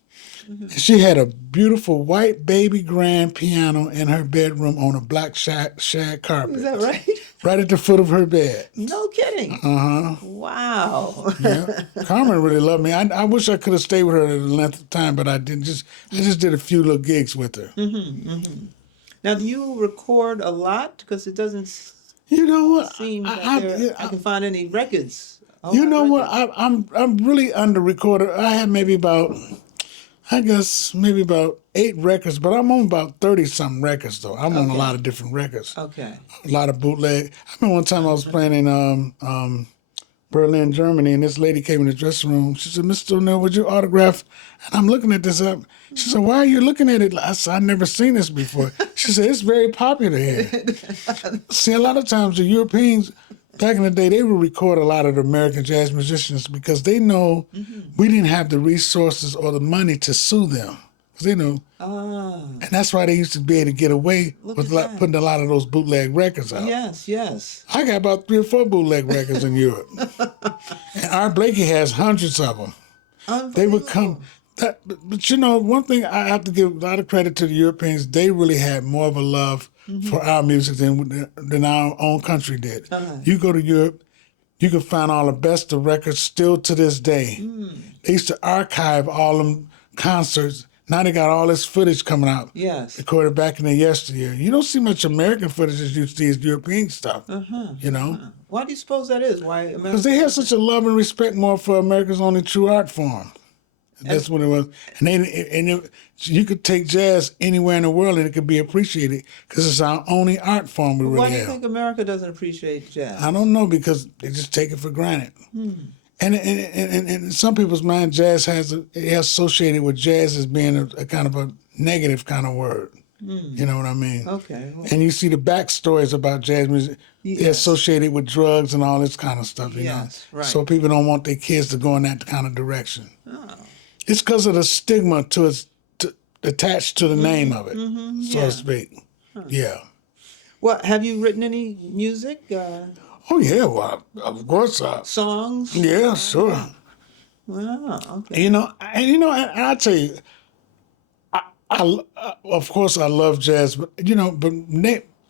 And she had a beautiful white baby grand piano in her bedroom on a black shag carpet. Is that right? Right at the foot of her bed. No kidding. Wow. Yeah. Carmen really loved me. I wish I could have stayed with her the length of time, but I didn't. I just did a few little gigs with her. Now, do you record a lot? Because it doesn't You know what? seem that I can find any records. You know what? I'm really under recorded. I have maybe about 8 records, but I'm on about 30-something records, though. I'm on a lot of different records. Okay. A lot of bootleg. I remember one time I was playing in Berlin, Germany, and this lady came in the dressing room. She said, "Mr. O'Neill, would you autograph?" And I'm looking at this up. She said, "Why are you looking at it?" I said, "I've never seen this before." She said, "It's very popular here." See, a lot of times the Europeans, back in the day, they would record a lot of the American jazz musicians because they know we didn't have the resources or the money to sue them. Because they know. And that's why they used to be able to get away with putting a lot of those bootleg records out. Yes. I got about 3 or 4 bootleg records in Europe. And Art Blakey has hundreds of them. They would come. But one thing I have to give a lot of credit to the Europeans, they really had more of a love for our music than our own country did. You go to Europe, you can find all the best of records still to this day. They used to archive all them concerts. Now they got all this footage coming out. Yes. Recorded back in the yesteryear. You don't see much American footage as you see as European stuff. Why do you suppose that is? Why? Because they had such a love and respect more for America's only true art form. That's what it was. You could take jazz anywhere in the world and it could be appreciated because it's our only art form we really have. Why do you think America doesn't appreciate jazz? I don't know, because they just take it for granted. And in some people's mind, jazz has associated with jazz as being a kind of a negative kind of word. You know what I mean? Okay. Well, And you see the backstories about jazz music. They're yes. associated with drugs and all this kind of stuff, you know. Yes, right. So people don't want their kids to go in that kind of direction. Oh. It's because of the stigma attached to the name of it, so Yeah. to speak. Yeah. Well, have you written any music? Oh yeah, well, of course. Songs? Yeah, sure. Wow. Okay. You know, and I tell you, of course I love jazz, but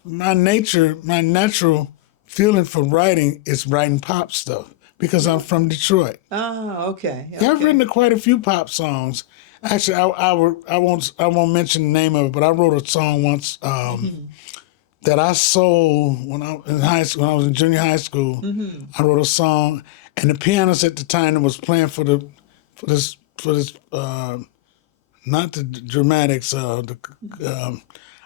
my natural feeling for writing is writing pop stuff because I'm from Detroit. Oh, okay. Yeah, I've written quite a few pop songs. Actually, I won't mention the name of it, but I wrote a song once that I sold when I was in junior high school. I wrote a song, and the pianist at the time that was playing for this not the dramatics.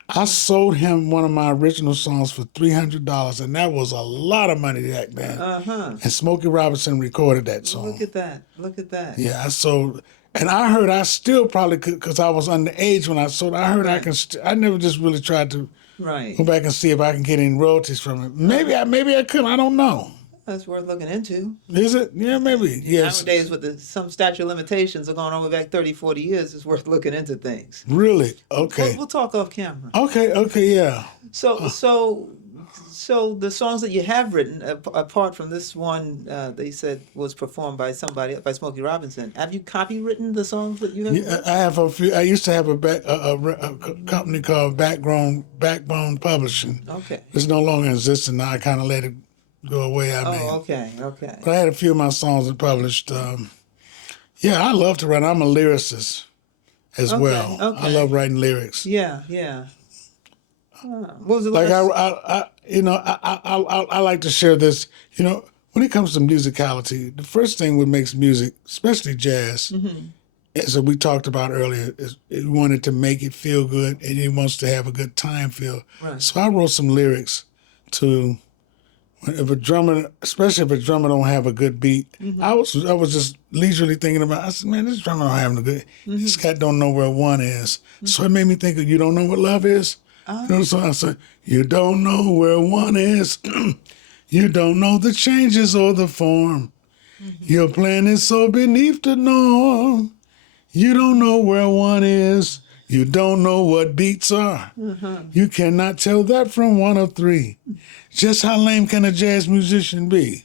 I sold him one of my original songs for $300, and that was a lot of money back then. And Smokey Robinson recorded that song. Look at that. Look at that. Yeah, I sold, and I heard I still probably could because I was underage when I sold. I heard I can. I never just really tried to go back and see if I can get any royalties from it. Maybe I could. I don't know. That's worth looking into. Is it? Yeah, maybe. Yes. Nowadays, with some statute of limitations are going over back 30, 40 years, it's worth looking into things. Really? Okay. We'll talk off camera. Okay, yeah. So the songs that you have written, apart from this one, they said was performed by somebody, by Smokey Robinson. Have you copywritten the songs that you have? Yeah, I have a few. I used to have a company called Backbone Publishing. Okay. It's no longer existing now. I kind of let it go away. Okay. But I had a few of my songs that published. Yeah, I love to write. I'm a lyricist as well. Okay. I love writing lyrics. Yeah. What was the Like last? I like to share this. You know, when it comes to musicality, the first thing what makes music, especially jazz, as we talked about earlier, is it wanted to make it feel good, and it wants to have a good time feel. Right. So I wrote some lyrics to. If a drummer, especially if a drummer don't have a good beat, I was just leisurely thinking about. I said, man, this drummer don't have no good. This guy don't know where one is. So it made me think of you don't know what love is. You know, so I said, you don't know where one is. You don't know the changes or the form. Your plan is so beneath the norm. You don't know where one is. You don't know what beats are. You cannot tell that from one of three. Just how lame can a jazz musician be?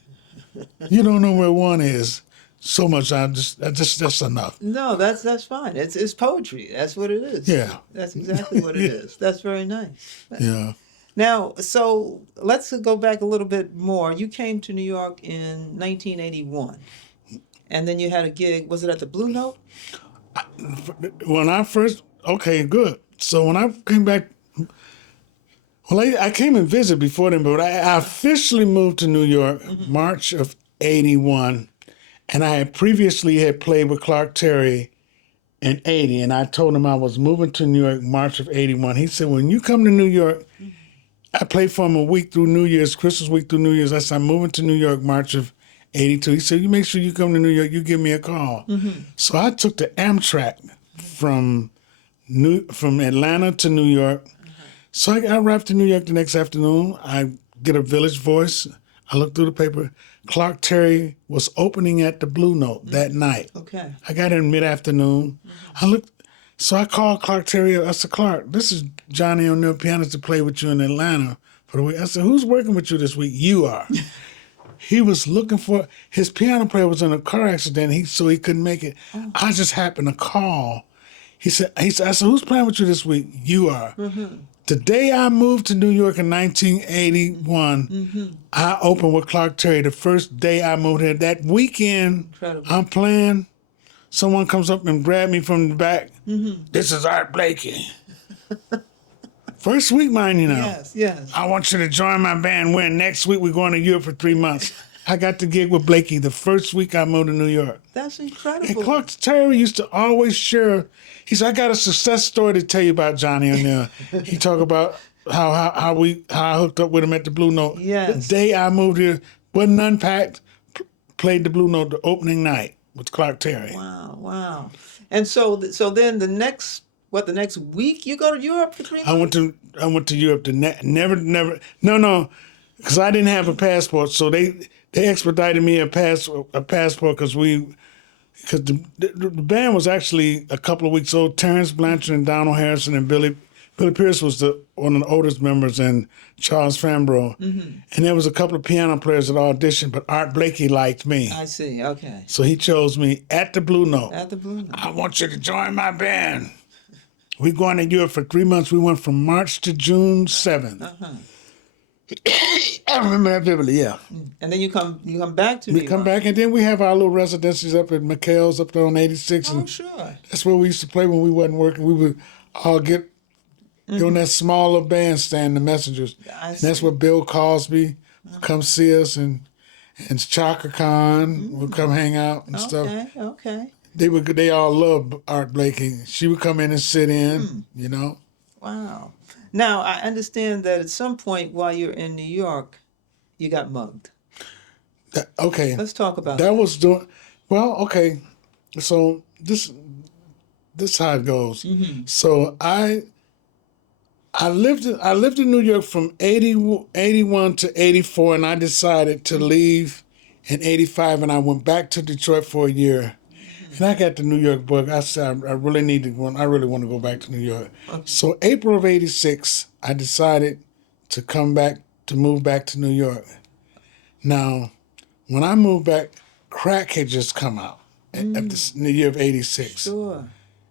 You don't know where one is. So much, that's enough. No, that's fine. It's poetry. That's what it is. Yeah. That's exactly what it is. That's very nice. Yeah. Now, so let's go back a little bit more. You came to New York in 1981, and then you had a gig. Was it at the Blue Note? When I first, okay, good. So when I came back, well, I came and visited before then, but I officially moved to New York March of '81, and I had previously played with Clark Terry in '80, and I told him I was moving to New York March of '81. He said, when you come to New York, I played for him a week through New Year's, Christmas week through New Year's. I said, I'm moving to New York March of '82. He said, you make sure you come to New York, you give me a call. So I took the Amtrak from Atlanta to New York. So I arrived to New York the next afternoon. I get a Village Voice. I look through the paper. Clark Terry was opening at the Blue Note that night. Okay. I got in mid-afternoon. So I called Clark Terry. I said, Clark, this is Johnny O'Neill, pianist, to play with you in Atlanta for the week. I said, who's working with you this week? You are. He was looking for, his piano player was in a car accident, so he couldn't make it. I just happened to call. I said, who's playing with you this week? You are. The day I moved to New York in 1981, I opened with Clark Terry. The first day I moved here, that weekend, I'm playing. Someone comes up and grabs me from the back. This is Art Blakey. First week, mind you know. Yes. I want you to join my band. Next week we're going to Europe for 3 months. I got the gig with Blakey the first week I moved to New York. That's incredible. And Clark Terry used to always share. He said, I got a success story to tell you about Johnny O'Neill. He talked about how I hooked up with him at the Blue Note. Yes. The day I moved here, wasn't unpacked, played the Blue Note the opening night with Clark Terry. Wow, wow. And so then the next week you go to Europe for 3 months? I went to Europe to never no, because I didn't have a passport, so they expedited me a passport because the band was actually a couple of weeks old. Terrence Blanchard and Donald Harrison and Billy Pierce was one of the oldest members, and Charles Fambro. And there was a couple of piano players that auditioned, but Art Blakey liked me. I see. Okay. So he chose me at the Blue Note. At the Blue Note. I want you to join my band. We're going to Europe for 3 months. We went from March to June 7th. I remember that vividly, yeah. And then you come back to New York. We come back, and then we have our little residencies up at McHale's up there on 86. Oh, and sure. that's where we used to play when we wasn't working. We would all get on that smaller bandstand, the Messengers. And that's where Bill Cosby would come see us, and Chaka Khan would come hang out and stuff. Okay. They all loved Art Blakey. She would come in and sit in, you know. Wow. Now, I understand that at some point while you're in New York, you got mugged. Okay. Let's talk about that. Was doing well. Okay, so this how it goes. So I lived in New York from 81 to 84, and I decided to leave in 85, and I went back to Detroit for a year. And I got the New York bug. I said, I really want to go back to New York. Okay. So April of 86, I decided to move back to New York. Now, when I moved back, crack had just come out in the year of 86. Sure.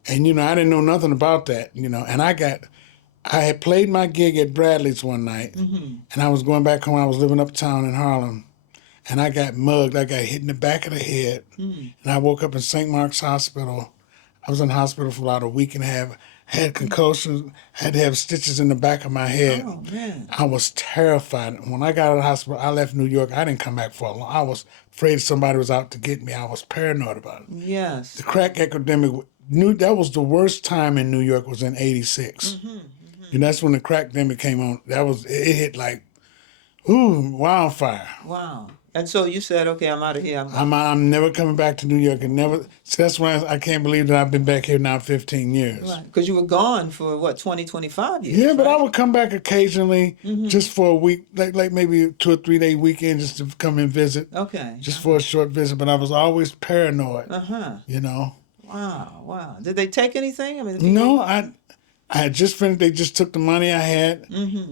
And, I didn't know nothing about that, and I had played my gig at Bradley's one night, and I was going back home. I was living uptown in Harlem. And I got mugged. I got hit in the back of the head. And I woke up in St. Mark's Hospital. I was in the hospital for about a week and a half. Had concussions, had to have stitches in the back of my head. Oh, man. I was terrified. When I got out of the hospital, I left New York. I didn't come back for long. I was afraid somebody was out to get me. I was paranoid about it. Yes. The crack epidemic, that was the worst time in New York was in 86. And that's when the crack epidemic came on. It hit like, wildfire. Wow. And so you said, okay, I'm out of here. I'm never coming back to New York, and never. So that's why I can't believe that I've been back here now 15 years. Right, because you were gone for 25 years. Yeah, but right? I would come back occasionally, just for a week, like maybe a 2 or 3 day weekend, just to come and visit. Okay. Just for a short visit, but I was always paranoid. Wow. Did they take anything? I mean, no, I had just finished. They just took the money I had.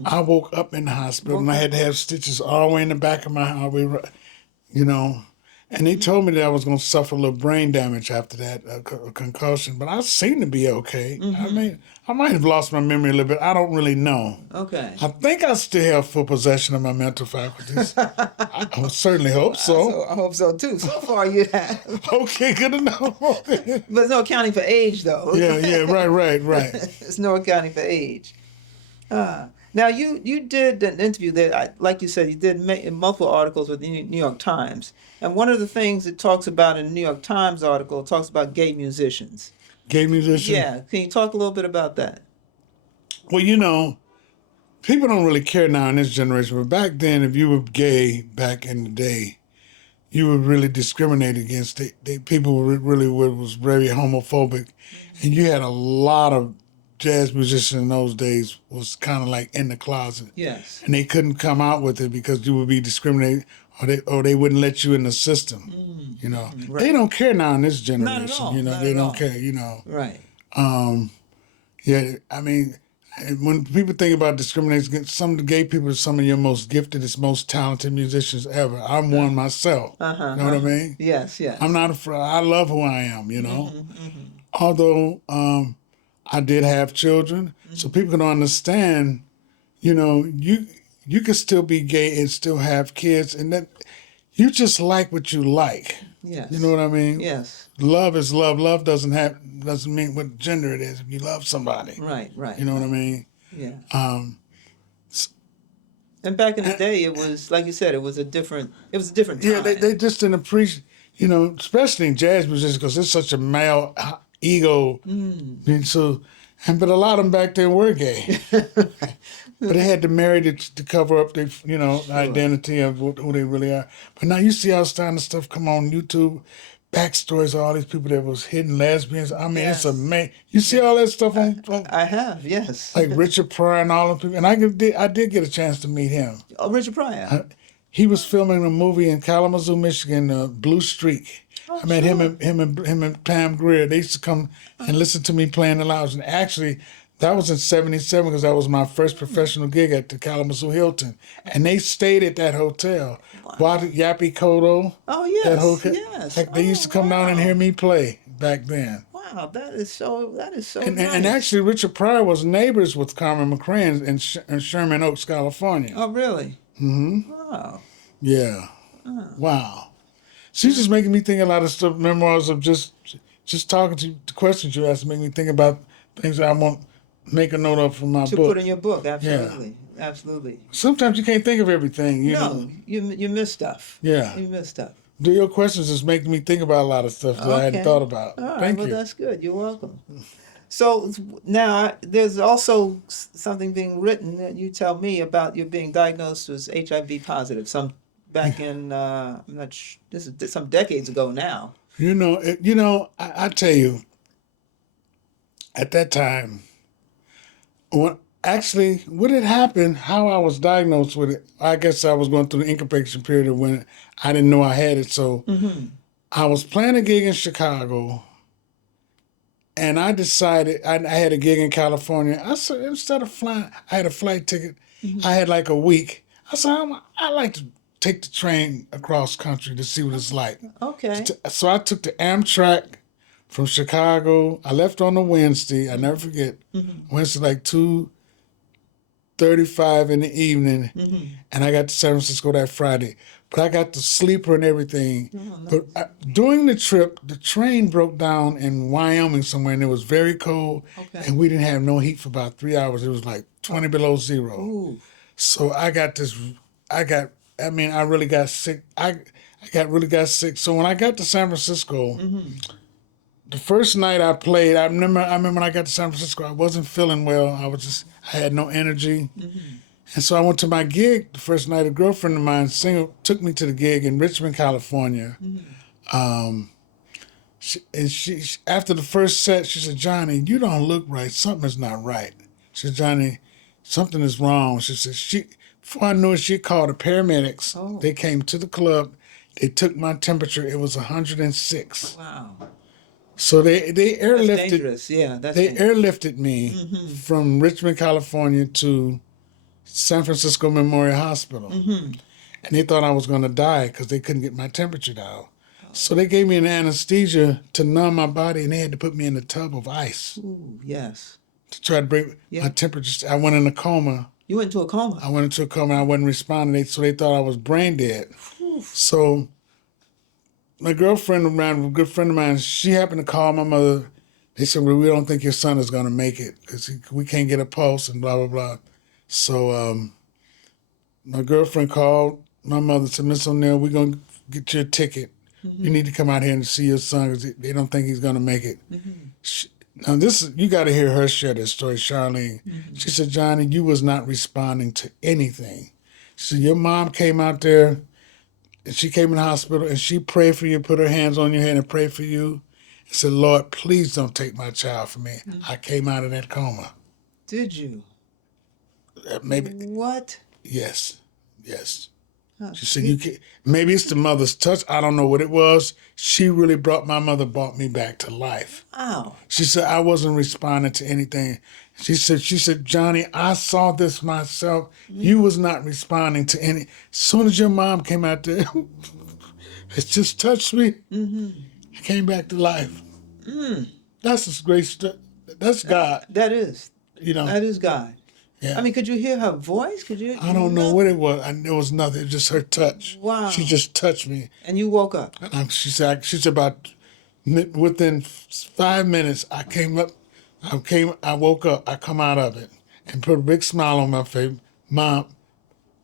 I woke up in the hospital, and I had to have stitches all the way in the back of my heart. And they told me that I was going to suffer a little brain damage after that, a concussion. But I seemed to be okay. I mean, I might have lost my memory a little bit. I don't really know. Okay. I think I still have full possession of my mental faculties. I certainly hope so. I hope so, too. So far, you have. Okay, good to know. But there's no accounting for age, though. Yeah, right. There's no accounting for age. Now, you did an interview that, like you said, you did multiple articles with the New York Times. And one of the things it talks about in the New York Times article, it talks about gay musicians. Gay musicians? Yeah. Can you talk a little bit about that? Well, people don't really care now in this generation. But back then, if you were gay back in the day, you were really discriminated against. People really was very homophobic. And you had a lot of jazz musicians in those days was kind of like in the closet. Yes. And they couldn't come out with it because you would be discriminated, or they wouldn't let you in the system. Right. They don't care now in this generation. Not at all. They don't care. Right. Yeah. I mean, when people think about discrimination, some of the gay people are some of your most gifted, most talented musicians ever. I'm one myself. You know what I mean? Yes. I'm not afraid. I love who I am. Although. I did have children, so people can understand, you can still be gay and still have kids, and that you just like what you like. Yes. You know what I mean? Yes. Love is love. Love doesn't mean what gender it is. If you love somebody. Right. You know what I mean? Yeah. And back in the day, it was, like you said, it was a different time. Yeah, they just didn't appreciate, especially in jazz musicians, because it's such a male ego. And so but a lot of them back then were gay. But they had to marry to cover up their, Sure. identity of who they really are. But now you see all this kind of stuff come on YouTube, backstories of all these people that was hidden lesbians. I mean, it's Yes. amazing. You see all that stuff on I have, yes. like Richard Pryor and all them people. And I did get a chance to meet him. Oh, Richard Pryor. He was filming a movie in Kalamazoo, Michigan, Blue Streak. Oh, I met him sure. and Pam Grier. They used to come and listen to me playing the lounge. And actually, that was in '77 because that was my first professional gig at the Kalamazoo Hilton. And they stayed at that hotel. Wow. Yappy Kodo. Oh, That yes. hotel. Yes. Like, they used to come down and hear me play back then. Wow, that is so nice. And actually, Richard Pryor was neighbors with Carmen McRae in Sherman Oaks, California. Oh, really? Mm-hmm. Wow. Yeah. Wow. She's just making me think a lot of stuff, memoirs of just talking to you, the questions you asked make me think about things that I want to make a note of from my To book. put in your book, absolutely. Absolutely. Sometimes you can't think of everything, you know. No, you miss stuff. Yeah. You miss stuff. Your questions just make me think about a lot of stuff that I hadn't thought about. All right, Thank well, you. that's good. You're welcome. So now there's also something being written that you tell me about you being diagnosed as HIV positive. Back in I'm not this is some decades ago now. I tell you, at that time, what had happened, how I was diagnosed with it, I guess I was going through the incubation period when I didn't know I had it. So I was playing a gig in Chicago, and I decided I had a gig in California. I said, instead of flying, I had a flight ticket. I had like a week. I said, I'd like to take the train across country to see what it's like. Okay. So I took the Amtrak from Chicago. I left on a Wednesday. I never forget. Wednesday, like 2:35 in the evening, and I got to San Francisco that Friday. But I got the sleeper and everything. Nice. But during the trip, the train broke down in Wyoming somewhere, and it was very cold, and we didn't have no heat for about 3 hours. It was like 20 below zero. Ooh. So I really got sick. I really got sick. So when I got to San Francisco, the first night I played, I remember when I got to San Francisco, I wasn't feeling well. I had no energy. And so I went to my gig the first night. A girlfriend of mine, singer, took me to the gig in Richmond, California. She after the first set, she said, "Johnny, you don't look right. Something is not right." She said, "Johnny, something is wrong." She said, before I knew it, she called the paramedics. Oh. They came to the club. They took my temperature. It was 106. Wow. So they That's airlifted. dangerous. Yeah, that's They dangerous. airlifted me from Richmond, California to San Francisco Memorial Hospital. And they thought I was going to die because they couldn't get my temperature down. So they gave me an anesthesia to numb my body, and they had to put me in a tub of ice Ooh, yes. to try to bring my temperature. I went in a coma. You went into a coma. I went into a coma. I wasn't responding, so they thought I was brain dead. So my girlfriend, a good friend of mine, she happened to call my mother. They said, "Well, we don't think your son is going to make it because we can't get a pulse and blah, blah, blah." So my girlfriend called my mother and said, "Miss O'Neill, we're going to get you a ticket. You need to come out here and see your son because they don't think he's going to make it." Now, you got to hear her share this story, Charlene. She said, "Johnny, you was not responding to anything." She said, "Your mom came out there, and she came in the hospital, and she prayed for you, put her hands on your head and prayed for you, and said, 'Lord, please don't take my child from me.' I came out of that coma." Did you? Maybe, What? yes. Huh. She said, "You can maybe it's the mother's touch. I don't know what it was. My mother brought me back to life." Wow. She said, "I wasn't responding to anything." She said, "Johnny, I saw this myself. You was not responding to any. As soon as your mom came out there, it just touched me. I came back to life." That's a great stuff. That's God, That is. you know. That is God. Yeah. I mean, could you hear her voice? Could you? I don't know what it was. It was nothing. It was just her touch. Wow. She just touched me. And you woke up. She said about within 5 minutes, I woke up, I come out of it and put a big smile on my face. "Mom,"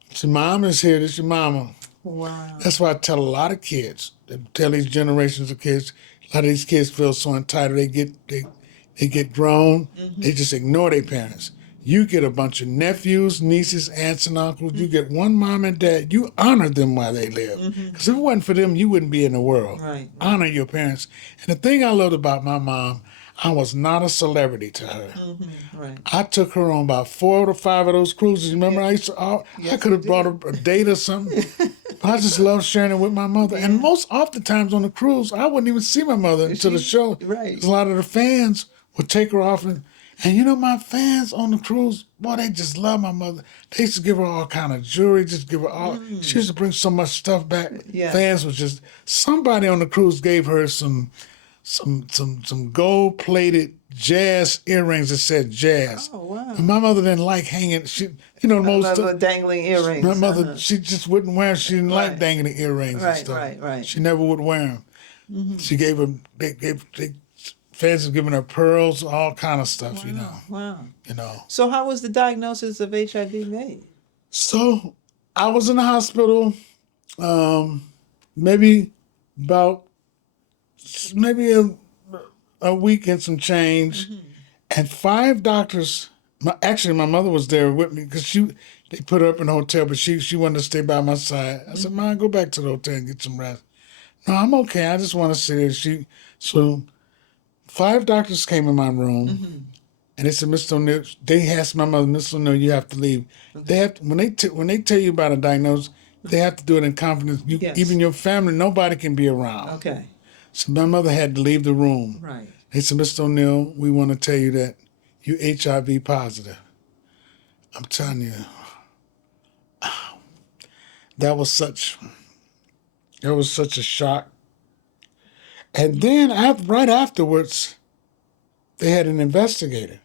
she said, "Mom is here, this is your mama." Wow. That's why I tell a lot of kids, tell these generations of kids, a lot of these kids feel so entitled. They get grown. They just ignore their parents. You get a bunch of nephews, nieces, aunts, and uncles. You get one mom and dad. You honor them while they live. Because if it wasn't for them, you wouldn't be in the world. Right. Honor your parents. And the thing I loved about my mom, I was not a celebrity to her. Right. I took her on about 4 to 5 of those cruises. Remember, I used to, I Yes, could have you brought her a date or something. But I just love sharing it with my mother. And most oftentimes on the cruise, I wouldn't even see my mother until the show. Right. 'Cause a lot of the fans would take her off. And you know, my fans on the cruise, boy, they just love my mother. They used to give her all kind of jewelry, just give her all. She used to bring so much stuff back. Yeah. Fans was just, somebody on the cruise gave her some gold plated jazz earrings that said jazz. Oh, wow. And my mother didn't like hanging. She, you know, most Little dangling earrings. my mother, she just wouldn't wear them. She didn't like Right. dangling earrings and stuff. Right. She never would wear them. She gave them. Fans were giving her pearls, all kind of stuff. Wow. You know. So how was the diagnosis of HIV made? So I was in the hospital, maybe about a week and some change, and 5 doctors. My mother was there with me because they put her up in a hotel, but she wanted to stay by my side. I said, "Mom, go back to the hotel and get some rest." No, I'm okay. I just want to sit there. So 5 doctors came in my room, and they said, "Mr. O'Neill," they asked my mother, "Mr. O'Neill, you have to leave." They have to, when they tell you about a diagnosis, they have to do it in confidence. Yes. Even your family, nobody can be around. Okay. So my mother had to leave the room. Right. They said, "Mr. O'Neill, we want to tell you that you're HIV positive." I'm telling you, that was such a shock. And then right afterwards, they had an investigator.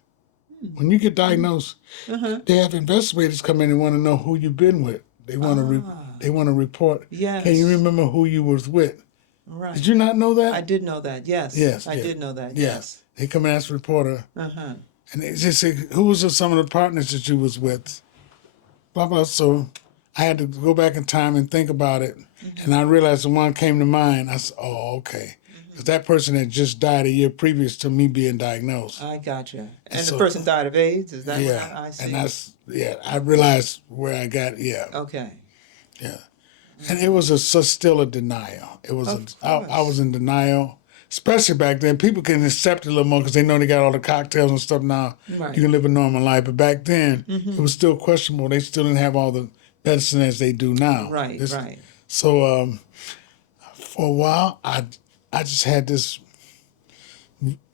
When you get diagnosed, they have investigators come in and want to know who you've been with. They want to report. Yes. Can you remember who you was with? Right. Did you not know that? I did know that. Yes. Yes. I did know that. Yes. They come and ask the reporter, Uh-huh. and they just say, "Who was some of the partners that you was with?" Blah blah. So I had to go back in time and think about it, and I realized the one came to mind. I said, "Oh, okay." Because that person had just died a year previous to me being diagnosed. I gotcha. And so- the person died of AIDS? Is that Yeah, what I see? and I realized where I got. Yeah, Okay. yeah, and it was still a denial. It was I was in denial, especially back then. People can accept it a little more because they know they got all the cocktails and stuff now. Right. You can live a normal life, but back then it was still questionable. They still didn't have all the medicine as they do now. Right, right. So for a while, I just had this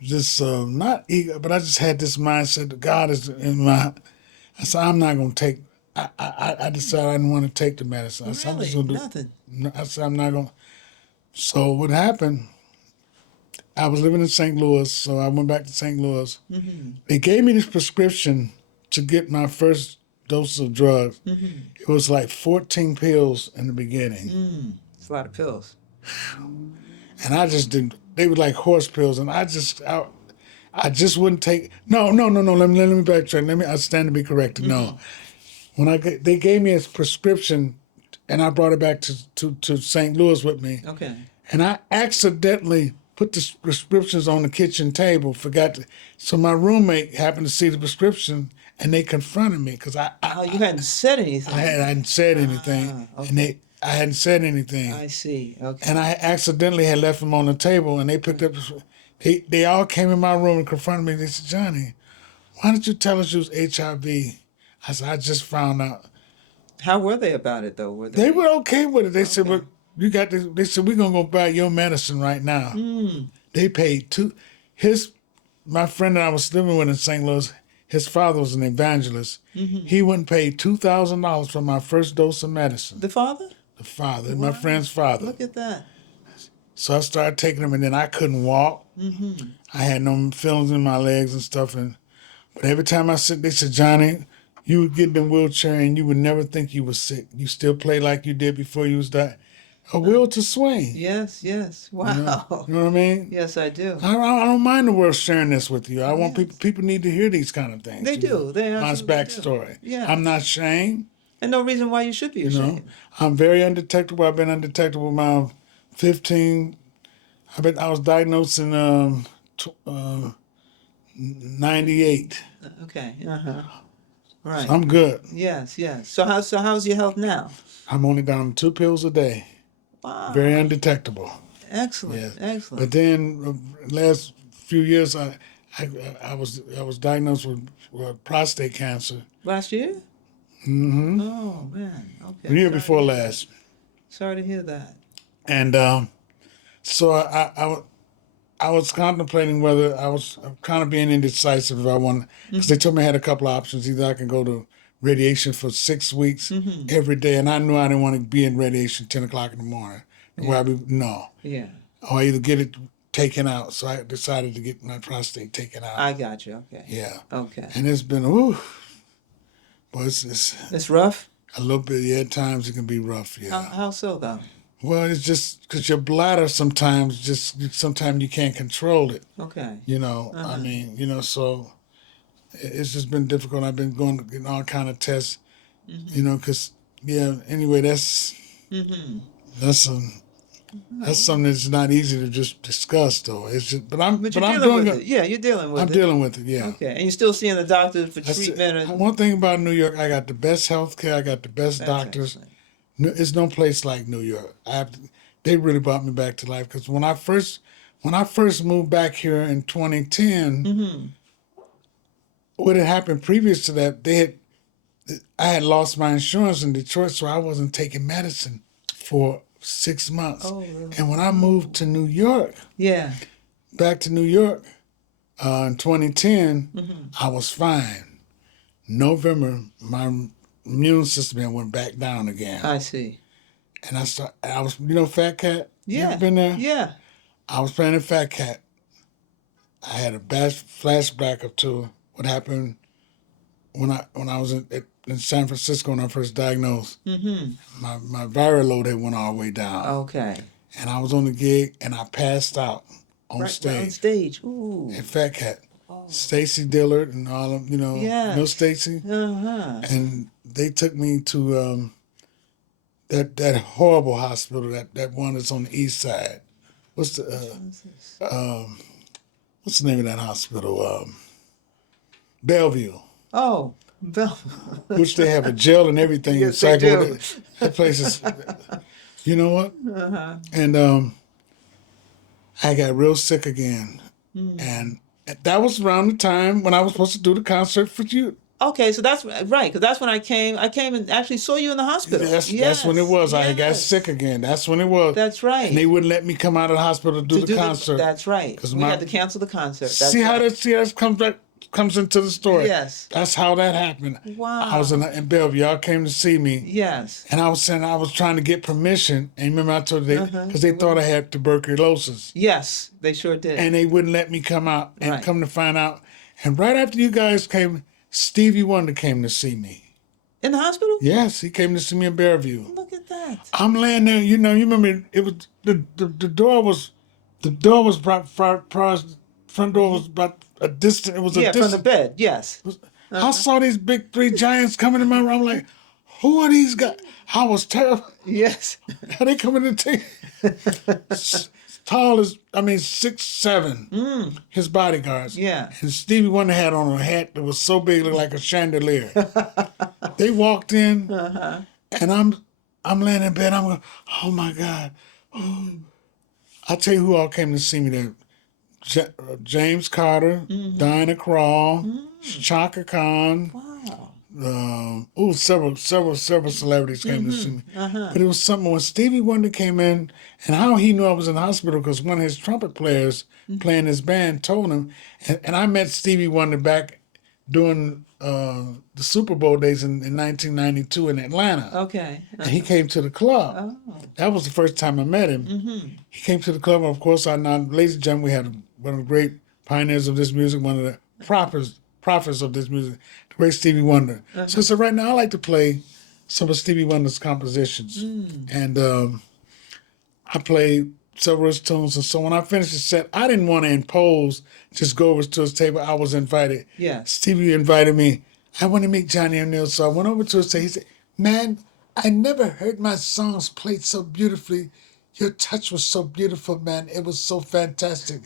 not ego, but I just had this mindset that God is in my. I said, I'm not going to take. I decided I didn't want to take the medicine. I said, I'm just Really? gonna Nothing. I said, I'm not going to. So what happened, I was living in St. Louis, so I went back to St. Louis. They gave me this prescription to get my first dose of drugs. It was like 14 pills in the beginning. It's a lot of pills. And I just didn't. They were like horse pills, and I just wouldn't take. No. Let me backtrack. I stand to be corrected. No, when they gave me a prescription, and I brought it back to St. Louis with me, Okay. and I accidentally put the prescriptions on the kitchen table. Forgot to. So my roommate happened to see the prescription, and they confronted me because Oh, you hadn't said anything. I hadn't said anything, okay. I hadn't said anything. I see. Okay. And I accidentally had left them on the table, and they picked up. They all came in my room and confronted me. They said, "Johnny, why didn't you tell us you was HIV?" I said, "I just found out." How were they about it, though? Were They were okay with it. They said, "Well, you got this." They said, "We're gonna go buy your medicine right now." They paid my friend that I was living with in St. Louis. His father was an evangelist. He went and paid $2,000 for my first dose of medicine. The father? The father, my friend's father. Look at that. So I started taking them, and then I couldn't walk. I had no feelings in my legs and stuff. But every time I sit, they said, "Johnny, you would get in the wheelchair, and you would never think you was sick. You still play like you did before you was dying. A will to swing." Yes. Wow. You know what I mean? Yes, I do. I don't mind the world sharing this with you. I want people need to hear these kind of things. They do. They My absolutely backstory. do. Yeah. I'm not ashamed. And no reason why you should be ashamed. I'm very undetectable. I've been undetectable around 15. I was diagnosed in 98. Okay. Uh-huh. So Right. I'm good. Yes, yes. So how's your health now? I'm only down to 2 pills a day. Very Wow. undetectable. Excellent. Yes. But Excellent. then last few years, I, I was diagnosed with prostate cancer. Last year? Hmm. Oh man. The Okay. year Sorry to before hear that. last. Sorry to hear that. And so I was contemplating whether I was kind of being indecisive if I wanted, because they told me I had a couple of options. Either I can go to radiation for 6 weeks Mm-hmm. every day, and I knew I didn't want to be in radiation 10 o'clock in the morning. Where Yeah. I be, no. Yeah. Or either get it taken out. So I decided to get my prostate taken out. I got you. Okay. Yeah. Okay. And it's been, ooh, but it's It's rough. a little bit, yeah, at times it can be rough, How yeah. how so though? Well, it's just because your bladder sometimes you can't control it. Okay. I Uh-huh. mean, so it's just been difficult. I've been going to getting all kind of tests, Mm-hmm. because yeah. Anyway, Mm-hmm. that's that's No. something that's not easy to just discuss, though. It's just, but I'm But you're but I'm dealing doing with it. it. Yeah, you're dealing I'm with it. dealing with it. Yeah. Okay. And you're still seeing the doctor for That's it. treatment and One thing about New York, I got the best health care. I got the best that's doctors. excellent. It's no place like New York. They really brought me back to life, because when I first moved back here in 2010, Mm-hmm. what had happened previous to that, I had lost my insurance in Detroit, so I wasn't taking medicine for 6 months. Oh really? And when I moved Oh. to New York, Yeah. back to New York, in 2010, Mm-hmm. I was fine. November, my immune system had went back down again. I see. And I was, Fat Cat? You ever Yeah. been there? Yeah. I was playing in Fat Cat. I had a bad flashback of to what happened when I was in San Francisco when I first diagnosed. Mm-hmm. My viral load had went all the way down. Okay. And I was on the gig and I passed out on Right on stage stage. Ooh. at Fat Cat. Oh. Stacy Dillard and all of, Yes. Stacy? Uh-huh. And they took me to that horrible hospital, that one that's on the east side. What's the What's this? what's the name of that hospital? Bellevue, Oh, Bell. which they have a jail and everything in Yes, they do. That place is, you know what? Uh-huh. And I got real sick again, and that was around the time when I was supposed to do the concert for you. Okay, so that's right, because that's when I came. I came and actually saw you in the hospital. That's when it Yes, was. I got sick yes. again. That's when it was. That's And they right. wouldn't let me come out of the hospital to do To the do concert. that's right. Because We had to cancel the concert. see That's how right. that comes into the story. Yes. That's how that happened. I was Wow. in Bellevue. Y'all came to see me, Yes. and I was saying I was trying to get permission. And remember, I told you Uh-huh. because they thought I had tuberculosis, Yes, they sure did. and they wouldn't let me come out. And Right. come to find out, and right after you guys came, Stevie Wonder came to see me. In the hospital? Yes, he came to see me in Bellevue. Look at that. I'm laying there, you remember it was the door was front door was about a distance. It was a Yeah, from the distance. bed. Yes. I saw these big three giants coming in my room. I'm like, who are these guys? I was terrible. Yes. How they coming to take? Tall as 6'7". His bodyguards. Yeah. And Stevie Wonder had on a hat that was so big, looked like a chandelier. They walked in, and I'm laying in bed. I'm going, oh my God. I tell you who all came to see me there. James Carter, Dinah Krall, Chaka Khan. Wow. Several celebrities came to see me. But it was something when Stevie Wonder came in, and how he knew I was in the hospital because one of his trumpet players playing his band told him, and I met Stevie Wonder back during the Super Bowl days in 1992 in Atlanta. Okay. And he came to the club. Oh. That was the first time I met him. He came to the club, and of course, ladies and gentlemen, we had one of the great pioneers of this music, one of the prophets of this music, the great Stevie Wonder. So right now, I like to play some of Stevie Wonder's compositions. And I played several of his tunes. And so when I finished the set, I didn't want to impose, just go over to his table. I was invited. Yeah. Stevie invited me. I want to meet Johnny O'Neill. So I went over to his table. He said, man, I never heard my songs played so beautifully. Your touch was so beautiful, man. It was so fantastic.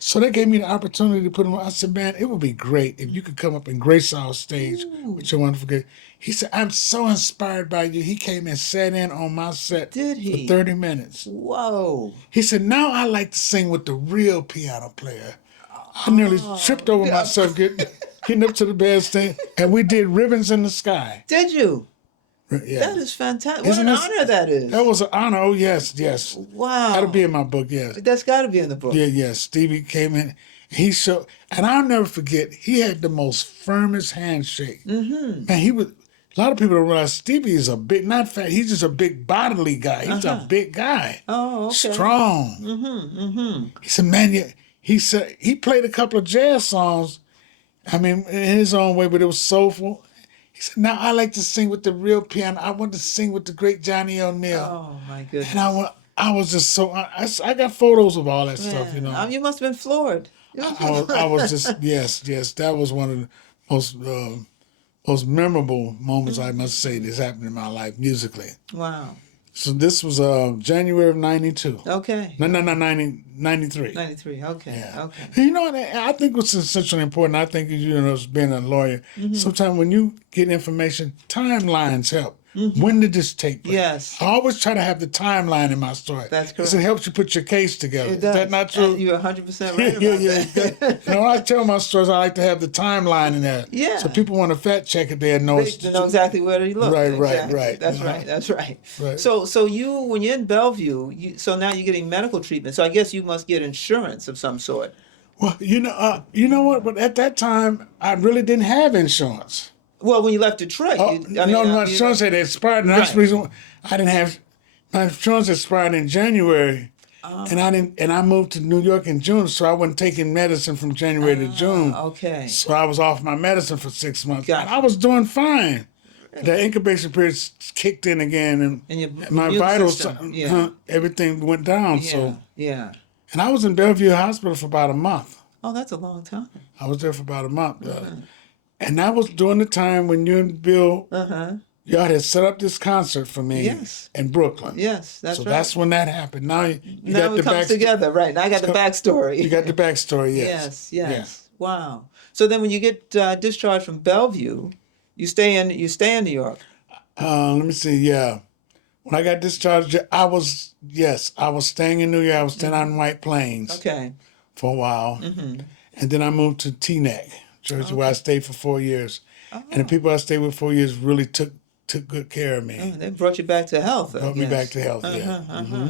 So they gave me the opportunity to put him on. I said, man, it would be great if you could come up and grace our stage with your wonderful gift. He said, I'm so inspired by you. He came and sat in on my set Did for he? 30 minutes. Whoa. He said, now I like to sing with the real piano player. I nearly tripped over myself getting up to the bandstand, and we did Ribbons in the Sky. Did you? Yeah. That is fantastic. Isn't What an this- honor that is. That was an honor. Oh, yes, yes. Wow. That'll be in my book, yes. That's got to be in the book. Yeah, yeah. Stevie came in. He showed, and I'll never forget, he had the most firmest handshake. Mm-hmm. Man, he was, a lot of people don't realize Stevie is a big, not fat, he's just a big bodily guy. He's a big guy. Oh, okay. Strong. He said, man, he said, he played a couple of jazz songs, I mean, in his own way, but it was soulful. He said, now I like to sing with the real piano. I want to sing with the great Johnny O'Neill. Oh, my goodness. And I was just so, I got photos of all that stuff, you know. You must have been floored. I was just, yes, that was one of the most memorable moments, I must say, that's happened in my life musically. Wow. So this was January of 92. Okay. No, 93. 93. Okay. Yeah. Okay. And you know what? I think what's essentially important, I think, you know, as being a lawyer, sometimes when you get information, timelines help. When did this take place? Yes. I always try to have the timeline in my story. That's Because correct. it helps you put your case together. It does. Is that not true? And you're 100% right about that. You know, when I tell my stories, I like to have the timeline in there. Yeah. So people want to fact check it, they know They know exactly where they look. Right, Exactly. right. That's right. That's right. Right. So you, when you're in Bellevue, so now you're getting medical treatment. So I guess you must get insurance of some sort. Well, you know what? But at that time, I really didn't have insurance. Well, when you left Detroit, My insurance had expired, and that's the Right. reason I didn't have. My insurance expired in January, and I moved to New York in June, so I wasn't taking medicine from January to June. Okay. So I was off my medicine for 6 months, Gotcha. and I was doing fine. The incubation period kicked in again, And your my immune vitals, system, yeah. everything went down. Yeah. So, Yeah. and I was in Bellevue Hospital for about a month. Oh, that's a long time. I was there for about a month. And that was during the time when you and Bill, y'all had set up this concert for me Yes. in Brooklyn. Yes, that's So right. that's when that happened. Now you Now got it the comes together, right? Now I got the backstory. You got the backstory, yes. Yes. Wow. So then, when you get discharged from Bellevue, you stay in New York. Let me see, yeah. When I got discharged, I was staying in New York. I was staying on White Plains Okay. for a while. And then I moved to Teaneck, Georgia, where I stayed for 4 years. And the people I stayed with 4 years really took good care of me. They brought you back to health. Brought me back to health, yeah.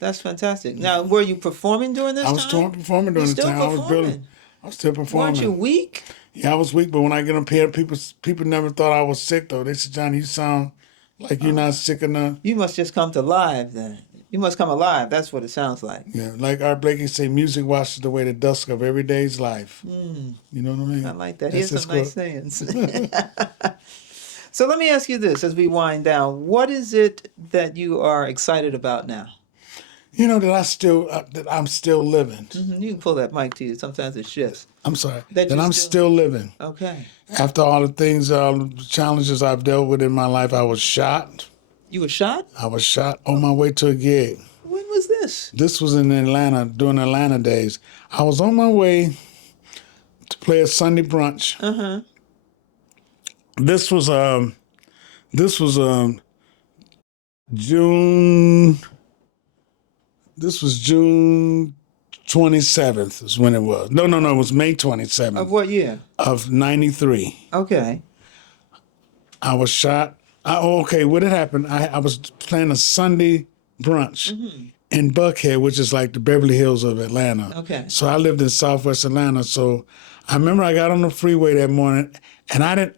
That's fantastic. Now, were you performing during this I time? was still performing during the Still time. I was performing? building. I was still performing. Weren't you weak? Yeah, I was weak, but when I get up here, people never thought I was sick, though. They said, Johnny, you sound like you're not sick enough. You must just come to live then. You must come alive. That's what it sounds like. Yeah, like Art Blakey say, music washes away the dust of every day's life. You know what I mean? I like that. That's Here's some nice quote. sayings. So let me ask you this as we wind down. What is it that you are excited about now? You know that I'm still living. You can pull that mic to you. Sometimes it shifts. I'm sorry. That That you I'm still living. Okay. After all the things, all the challenges I've dealt with in my life, I was shot. You were shot? I was shot on my way to a gig. When was this? This was in Atlanta, during Atlanta days. I was on my way to play a Sunday brunch. This was June. This was June 27th is when it was. No, it was May 27th Of what year? of 93. Okay. I was shot. Okay, what had happened, I was playing a Sunday brunch in Buckhead, which is like the Beverly Hills of Atlanta. Okay. So I lived in Southwest Atlanta. So I remember I got on the freeway that morning, and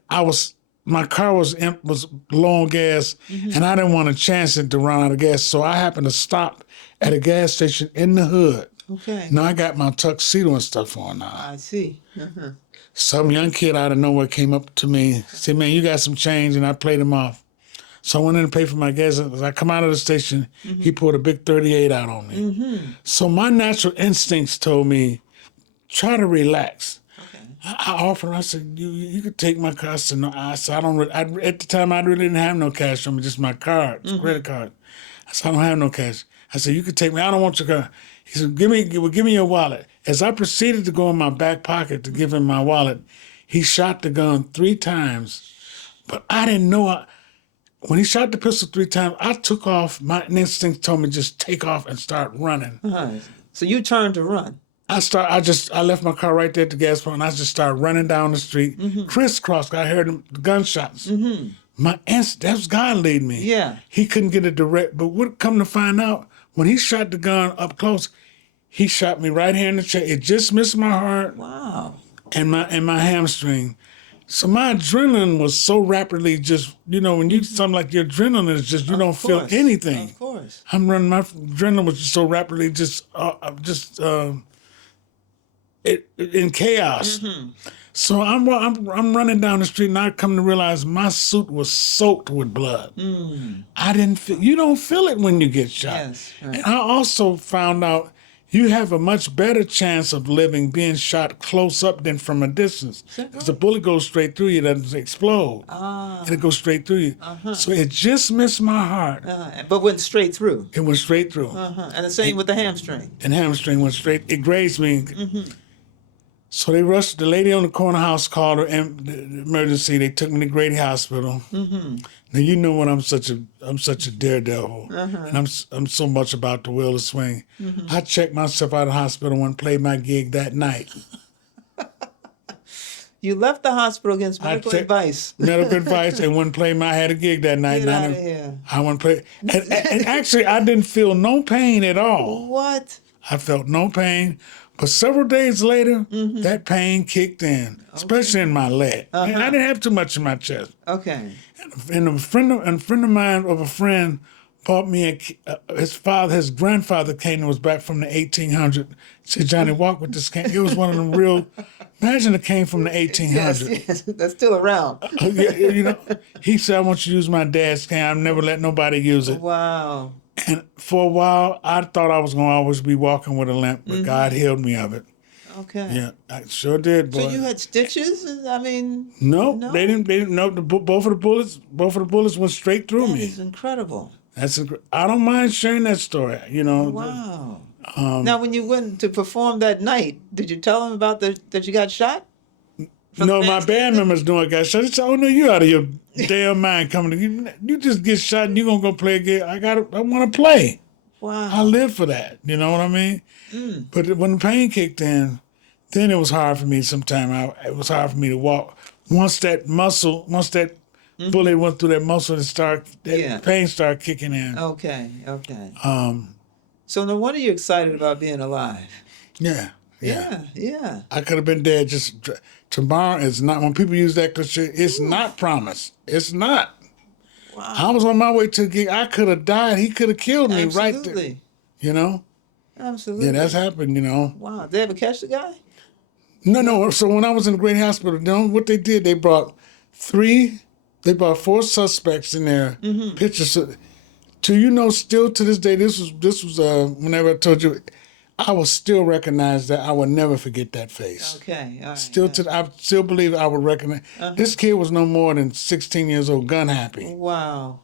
my car was low on gas, and I didn't want to chance it to run out of gas. So I happened to stop at a gas station in the hood. Okay. Now I got my tuxedo and stuff on now. I see. Some young kid out of nowhere came up to me, said, man, you got some change, and I played him off. So I went in to pay for my gas. As I come out of the station, he pulled a big 38 out on me. So my natural instincts told me, try to relax. Okay. I offered him, I said, you could take my car. I said, no, I don't, at the time, I really didn't have no cash on me, just my card, credit card. I said, I don't have no cash. I said, you could take me, I don't want your car. He said, give me your wallet. As I proceeded to go in my back pocket to give him my wallet, he shot the gun 3 times. But I didn't know. When he shot the pistol 3 times, I took off. My instinct told me just take off and start running. Uh-huh. So you turned to run. I left my car right there at the gas pump, and I just started running down the street, crisscross. I heard the gunshots. That was God leading me. Yeah. He couldn't get a direct, but what come to find out, when he shot the gun up close, he shot me right here in the chest. It just missed my heart. Wow. And my hamstring. So my adrenaline was so rapidly just, when you something like your adrenaline is just, you don't feel anything. Of course. I'm running, my adrenaline was just so rapidly in chaos. So I'm running down the street, and I come to realize my suit was soaked with blood. I didn't feel. You don't feel it when you get shot. Yes, right. And I also found out you have a much better chance of living being shot close up than from a distance, because the bullet goes straight through you, it doesn't explode. And it goes straight through you. So it just missed my heart. But went straight through. It went straight through. And the same with the hamstring. And hamstring went straight. It grazed me. So they rushed. The lady on the corner house called the emergency. They took me to Grady Hospital. Now you know what I'm such a daredevil, and I'm so much about the will to swing. I checked myself out of the hospital and played my gig that night. You left the hospital against medical advice. Medical advice, and went play I had a gig that night. Get out of here. I went play, and actually I didn't feel no pain at all. What? I felt no pain. But several days later, that pain kicked in, especially in my leg. I didn't have too much in my chest. Okay. And a friend of mine of a friend bought me his grandfather cane that was back from the 1800s. Said, Johnny, walk with this cane. It was one of them real. Imagine a cane from the 1800s. Yes, that's still around. He said, I want you to use my dad's cane. I've never let nobody use it. Wow. And for a while, I thought I was going to always be walking with a limp, but God healed me of it. Okay. Yeah, I sure did, boy. So you had stitches? I mean, no, they didn't. No, both of the bullets went straight through me. That's incredible. I don't mind sharing that story. Wow. Now, when you went to perform that night, did you tell them about that you got shot? No, my band members doing got shot. They said, "Oh no, you out of your damn mind coming to you just get shot and you gonna go play a game. I want to play. Wow. I live for that. You know what I mean? But when the pain kicked in, then it was hard for me. It was hard for me to walk. Once that bullet went through that muscle, pain started kicking in. Okay. So no wonder you're excited about being alive. Yeah. I could have been dead. Just tomorrow is not. When people use that cliche, it's not promised. It's not. Wow. I was on my way to the gig. I could have died. He could have killed me right there. Absolutely. Yeah, that's happened. Wow. Did they ever catch the guy? No. So when I was in the Great Hospital, what they did, they brought 4 suspects in there. Pictures. Still to this day, this was whenever I told you. I will still recognize that. I will never forget that face. Okay, all right. I still believe I would recognize. This kid was no more than 16 years old, gun happy. Wow.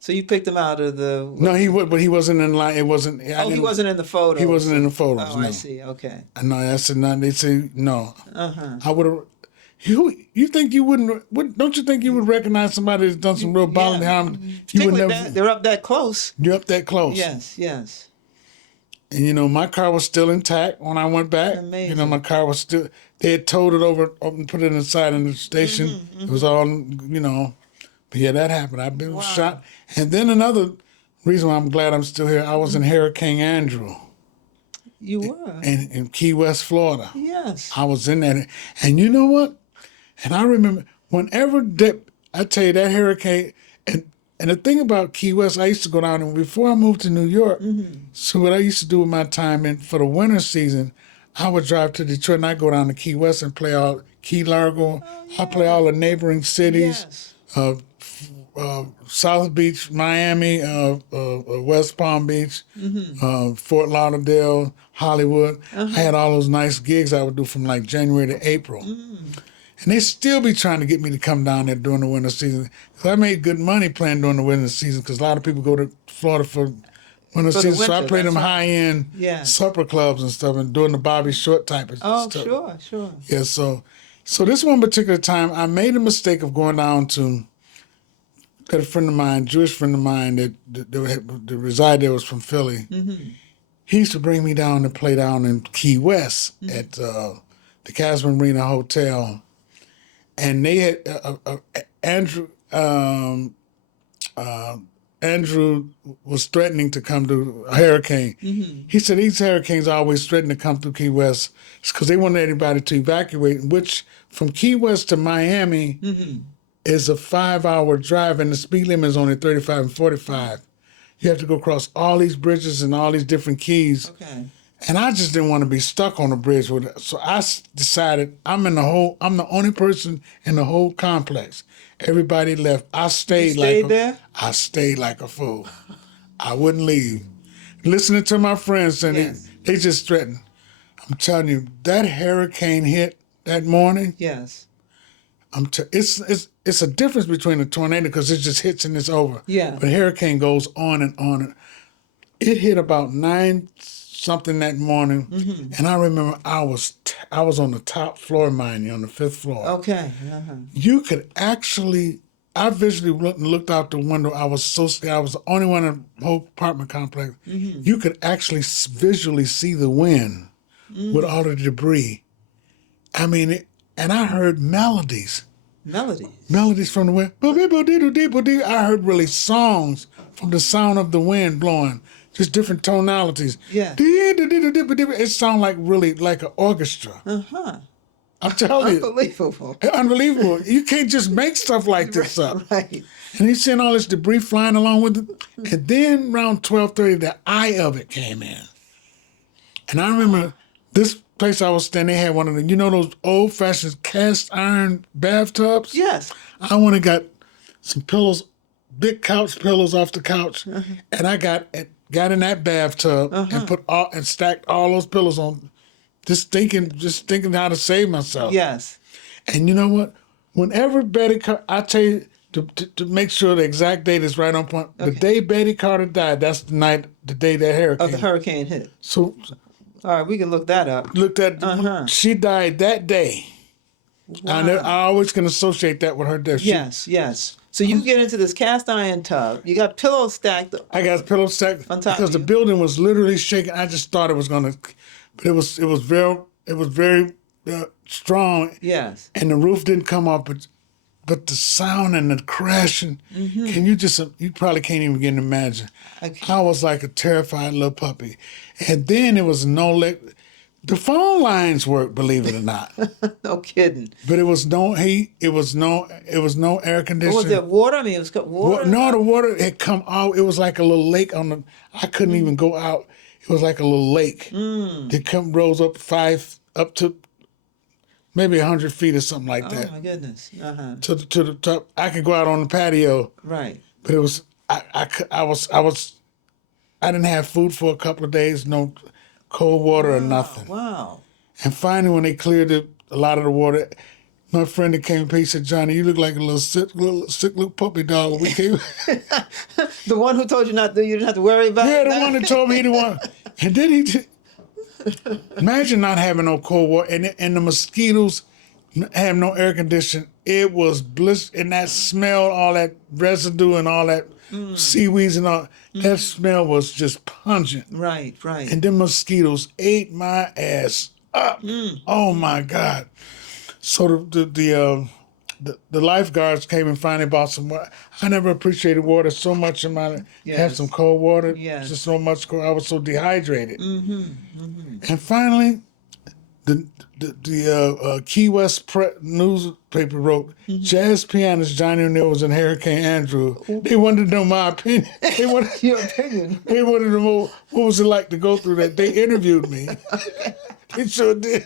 So you picked him out of the... No, but he wasn't in line. It wasn't... he wasn't in the photos. He wasn't in the photos, Oh, no. I see, okay. No, that's not... They say, no. I would have... You think you wouldn't... Don't you think you would recognize somebody that's done some real bodily harm? You would never... They're up that close. You're up that close. Yes. And, my car was still intact when I went back. Amazing. My car was still... They had towed it over and put it inside in the station. It was all, But yeah, that happened. I've been shot. And then another reason why I'm glad I'm still here, I was in Hurricane Andrew. You were? In Key West, Florida. Yes. I was in that. And you know what? And I remember I tell you, that hurricane... And the thing about Key West, I used to go down, and before I moved to New York, so what I used to do with my time for the winter season, I would drive to Detroit, and I'd go down to Key West and play all Key Largo. I play all the neighboring cities, South Beach, Miami, West Palm Beach, Fort Lauderdale, Hollywood. I had all those nice gigs I would do from like January to April. And they still be trying to get me to come down there during the winter season. Because I made good money playing during the winter season, because a lot of people go to Florida for When the For the season, so I winter, played them that's right. high-end Yeah. supper clubs and stuff and doing the Bobby Short type of Oh, stuff. sure. Yeah, so this one particular time, I made a mistake of going down to a friend of mine, Jewish friend of mine that resided there, was from Philly. Mm-hmm. He used to bring me down to play down in Key West at the Casper Marina Hotel, and they had Andrew. Andrew was threatening to come to a hurricane. Mm-hmm. He said these hurricanes always threaten to come through Key West because they wanted anybody to evacuate, which from Key West to Miami Mm-hmm. is a 5-hour drive, and the speed limit is only 35 and 45. You have to go across all these bridges and all these different keys. Okay. And I just didn't want to be stuck on the bridge with it. So I decided I'm the only person in the whole complex. Everybody left. I stayed there? I stayed like a fool. I wouldn't leave. Listening to my friends, and Yes. they just threatened. I'm telling you, that hurricane hit that morning. Yes. It's a difference between a tornado because it just hits and it's over. Yeah. But a hurricane goes on and on. It hit about 9 something that morning, and I remember I was on the top floor, mind you, on the 5th floor. Okay. Uh-huh. You could actually, I visually looked out the window. I was so scared. I was the only one in the whole apartment complex. You could actually visually see the wind with all the debris. I mean, and I heard melodies. Melodies from the wind. I heard really songs from the sound of the wind blowing. Just different tonalities. Yeah. It sounded like really like an orchestra. Uh-huh. I'm telling Unbelievable. you. Unbelievable. You can't just make stuff like this up. Right. And he's seeing all this debris flying along with it. And then around 12:30, the eye of it came in. And I remember this place I was staying, they had one of the, those old-fashioned cast iron bathtubs? Yes. I went and got some pillows, big couch pillows off the couch, and I got in that bathtub and stacked all those pillows on, just thinking how to save myself. Yes. And you know what? Whenever Betty Carter, I tell you to make sure the exact date is right on point. Okay. The day Betty Carter died, that's the day that hurricane. Of the hurricane hit. So, all right, we can look that up. She died that day. Wow. I always can associate that with her death. Yes. So you get into this cast iron tub. You got pillows stacked. I got pillows stacked on top because the building was literally shaking. I just thought it was gonna, but it was very strong. Yes. And the roof didn't come up, but the sound and the crashing. You probably can't even begin to imagine. Okay. I was like a terrified little puppy, and then it was the phone lines worked, believe it or not. No kidding. But it was no heat. It was no air conditioning. Was there water? I mean, it was water. No, the water had come out. It was like a little lake I couldn't even go out. It was like a little lake. It rose up to maybe 100 feet or something like that. Oh my goodness. To the top. I could go out on the patio. Right. But it was I didn't have food for a couple of days. No cold water or nothing. Wow. And finally, when they cleared a lot of the water, my friend that came up, he said, "Johnny, you look like a little sick little puppy dog." We came. The one who told you you didn't have to worry about it? Yeah, the one that told me he didn't want. And then imagine not having no cold water, and the mosquitoes have no air conditioning. It was bliss, and that smell, all that residue and all that seaweeds and all, that smell was just pungent. Right. And them mosquitoes ate my ass up. Oh my God. So the lifeguards came and finally bought some water. I never appreciated water so much in my life. Yes. Have some cold water. Yes. Just so much cold. I was so dehydrated. And finally, the Key West newspaper wrote, jazz pianist Johnny O'Neill was in Hurricane Andrew. They wanted to know my opinion. They wanted your opinion. They wanted to know what was it like to go through that. They interviewed me. They sure did.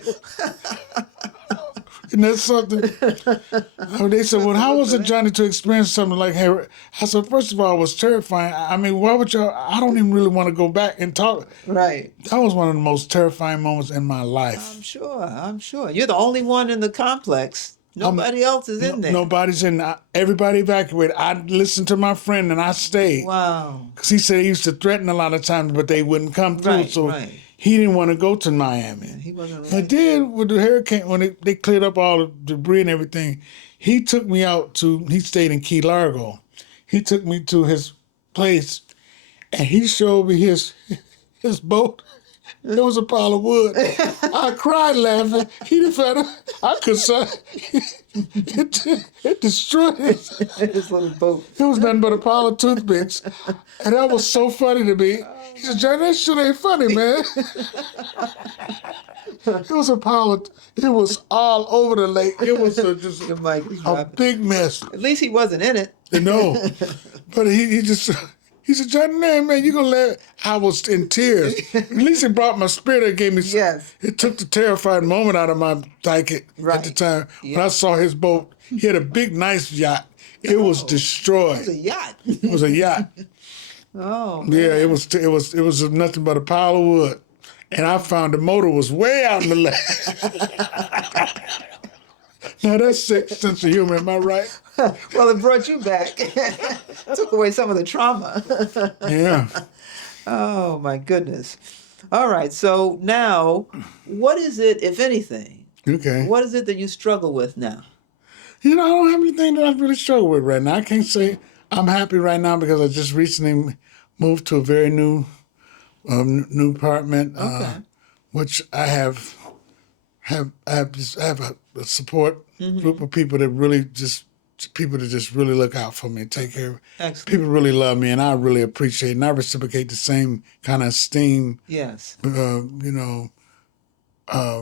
And that's something. They said, "Well, how was it, Johnny, to experience something like Harry?" I said, "First of all, it was terrifying. I mean, why would y'all? I don't even really want to go back and talk." Right. That was one of the most terrifying moments in my life. I'm sure. You're the only one in the complex Nobody else is in there. Nobody's in. Everybody evacuated. I listened to my friend and I stayed. Wow. Because he said he used to threaten a lot of times, but they wouldn't come through. Right, So right. he didn't want to go to Miami. Yeah, he wasn't And ready. then with the hurricane, when they cleared up all the debris and everything, he took me out to, he stayed in Key Largo. He took me to his place and he showed me his boat. It was a pile of wood. I cried laughing. He defended. I could say it destroyed it. This little boat. It was nothing but a pile of toothpicks. And that was so funny to me. He said, Johnny, that shit ain't funny, man. It was a pile of, it was all over the lake. It was just The mic is a dropping. big mess. At least he wasn't in it. No. But he just, he said, Johnny, man, you gonna let, I was in tears. At least it brought my spirit. It gave me, Yes. it took the terrified moment out of my psyche at the Right. time. When Yeah. I saw his boat, he had a big, nice yacht. It was destroyed. It was a yacht. It was a yacht. Oh, man. Yeah, it was nothing but a pile of wood. And I found the motor was way out in the lake. Now that's sick sense of humor, am I right? Well, it brought you back. Took away some of the trauma. Yeah. Oh, my goodness. All right. So now, what is it, if anything, Okay. what is it that you struggle with now? You know, I don't have anything that I really struggle with right now. I can't say I'm happy right now because I just recently moved to a very new apartment, Okay. which I have a support group of people that really just really look out for me and take care of me. Excellent. People really love me, and I really appreciate it, and I reciprocate the same kind of esteem, Yes.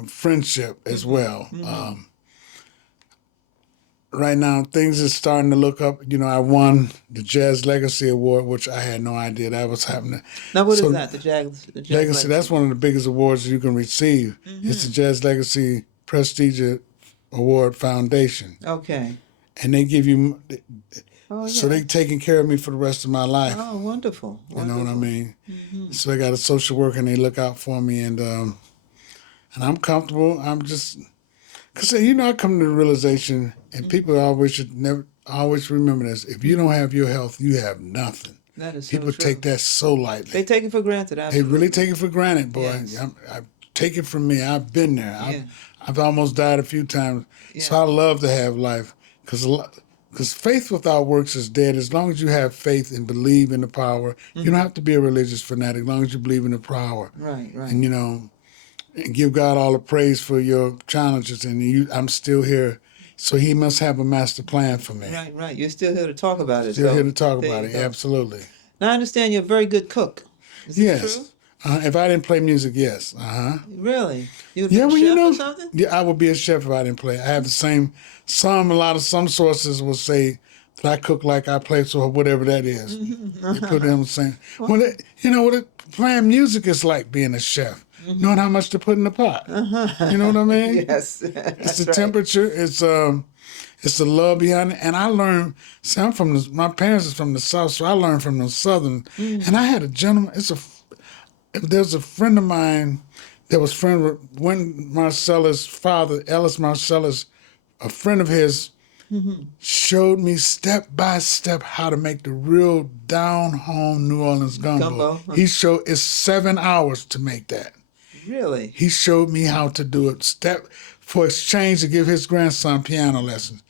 friendship as well. Right now, things are starting to look up. You know, I won the Jazz Legacy Award, which I had no idea that was happening. Now, what is So, that? The Jazz Legacy, that's one of the biggest awards you can receive. It's the Jazz Legacy Prestige Award Foundation. Okay. And they give you, Oh, yeah. so they taking care of me for the rest of my life. Oh, wonderful. You know what I mean? Mm-hmm. So I got a social worker and they look out for me and I'm comfortable. I'm just, because I come to the realization, and people always remember this, if you don't have your health, you have nothing. That is so People true. take that so lightly. They take it for granted, They absolutely. really take it for granted, boy. Yes. I take it from me. I've been there. Yeah. I've almost died a few times. So I love to have life because faith without works is dead. As long as you have faith and believe in the power, you don't have to be a religious fanatic. As long as you believe in the power, Right, right. and and give God all the praise for your challenges. And I'm still here, so He must have a master plan for me. Right, right. You're still here to talk about it. Still so here to talk there about you it. go. Absolutely. Now, I understand you're a very good cook. Is this Yes. true? If I didn't play music, yes. Really? You'd Yeah, be a well, chef or something? yeah, I would be a chef if I didn't play. I have the same. Some sources will say that I cook like I play, so whatever that is, they put it on the same. Well, playing music is like being a chef, knowing how much to put in the pot. You know what I mean? Yes. It's the temperature. It's the love behind it. And I learned. See, my parents is from the South, so I learned from the Southern. And I had a gentleman. There's a friend of mine that was friend with Wynton Marsalis' father, Ellis Marsalis. A friend of his showed me step by step how to make the real down home New Orleans gumbo. He showed it's 7 hours to make that. Really? He showed me how to do it for exchange to give his grandson piano lessons.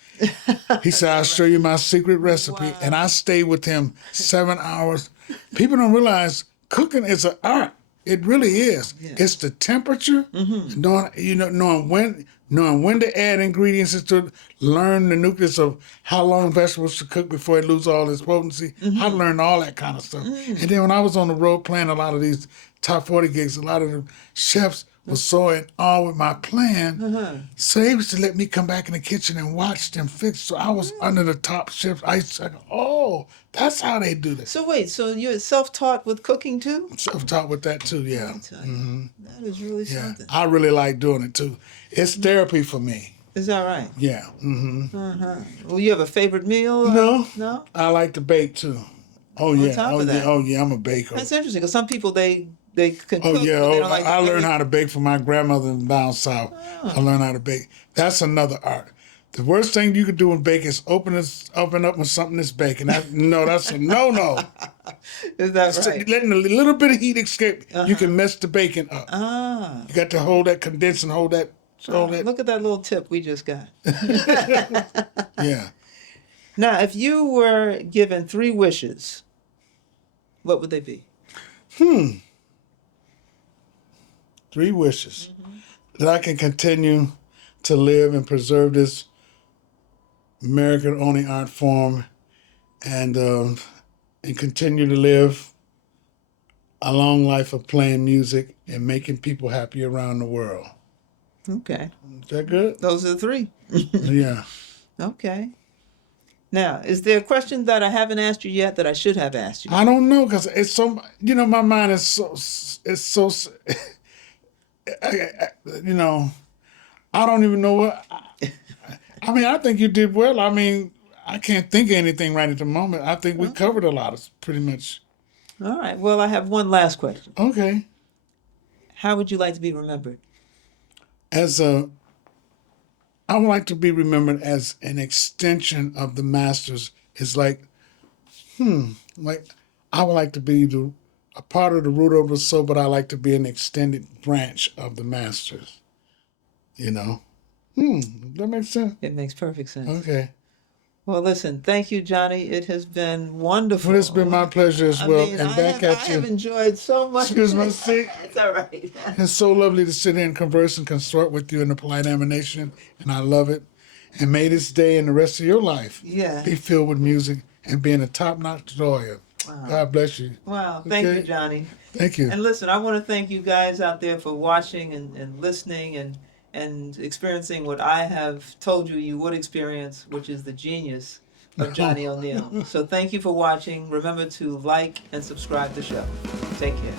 He said, I'll show you my secret recipe. Wow. And I stayed with him 7 hours. People don't realize cooking is an art. It really is. Yeah. It's the temperature, knowing when to add ingredients is to learn the nucleus of how long vegetables should cook before it lose all its potency. I learned all that kind of stuff. And then when I was on the road playing a lot of these top 40 gigs, a lot of the chefs was so in awe with my plan. So they used to let me come back in the kitchen and watch them fix. So I was under the top chefs. I used to go, that's how they do this. So wait, so you're self-taught with cooking too? Self-taught with that too, yeah. I tell you, that is really Yeah, something. I really like doing it too. It's therapy for me. Is that right? Yeah. Well, you have a favorite meal? No. No? I like to bake too. Oh yeah. top Oh of yeah. that. Oh yeah. I'm a baker. That's interesting because some people they can Oh cook, yeah. but they Oh, don't like I to learned bake. how to bake from my grandmother down south. I learned how to bake. That's another art. The worst thing you could do in bacon is open up with something that's baking. That's a no. Is that right? Letting a little bit of heat escape, you can mess the bacon up. Ah. You got to hold that condense and hold that. Look at that little tip we just got. Yeah. Now, if you were given 3 wishes, what would they be? 3 wishes. That I can continue to live and preserve this American-only art form and continue to live a long life of playing music and making people happy around the world. Okay. Is that good? Those are the 3. Yeah. Okay. Now, is there a question that I haven't asked you yet that I should have asked you? I don't know because it's so, my mind is so, I don't even know what. I mean, I think you did well. I mean, I can't think of anything right at the moment. I think we covered a lot of pretty much. All right. Well, I have one last question. Okay. How would you like to be remembered? I would like to be remembered as an extension of the masters. It's like I would like to be a part of the root of the soul, but I like to be an extended branch of the masters. That makes sense. It makes perfect sense. Okay. Well, listen, thank you, Johnny. It has been wonderful. Well, it's been my pleasure as well. I have enjoyed so much. Excuse my seat. It's all right. It's so lovely to sit here and converse and consort with you in the polite emanation, and I love it. And may this day and the rest of your life be filled with music and being a top-notch lawyer. Wow. God bless you. Wow. Thank you, Johnny. Thank you. And listen, I want to thank you guys out there for watching and listening and experiencing what I have told you would experience, which is the genius of Johnny O'Neill. So thank you for watching. Remember to like and subscribe to the show. Take care.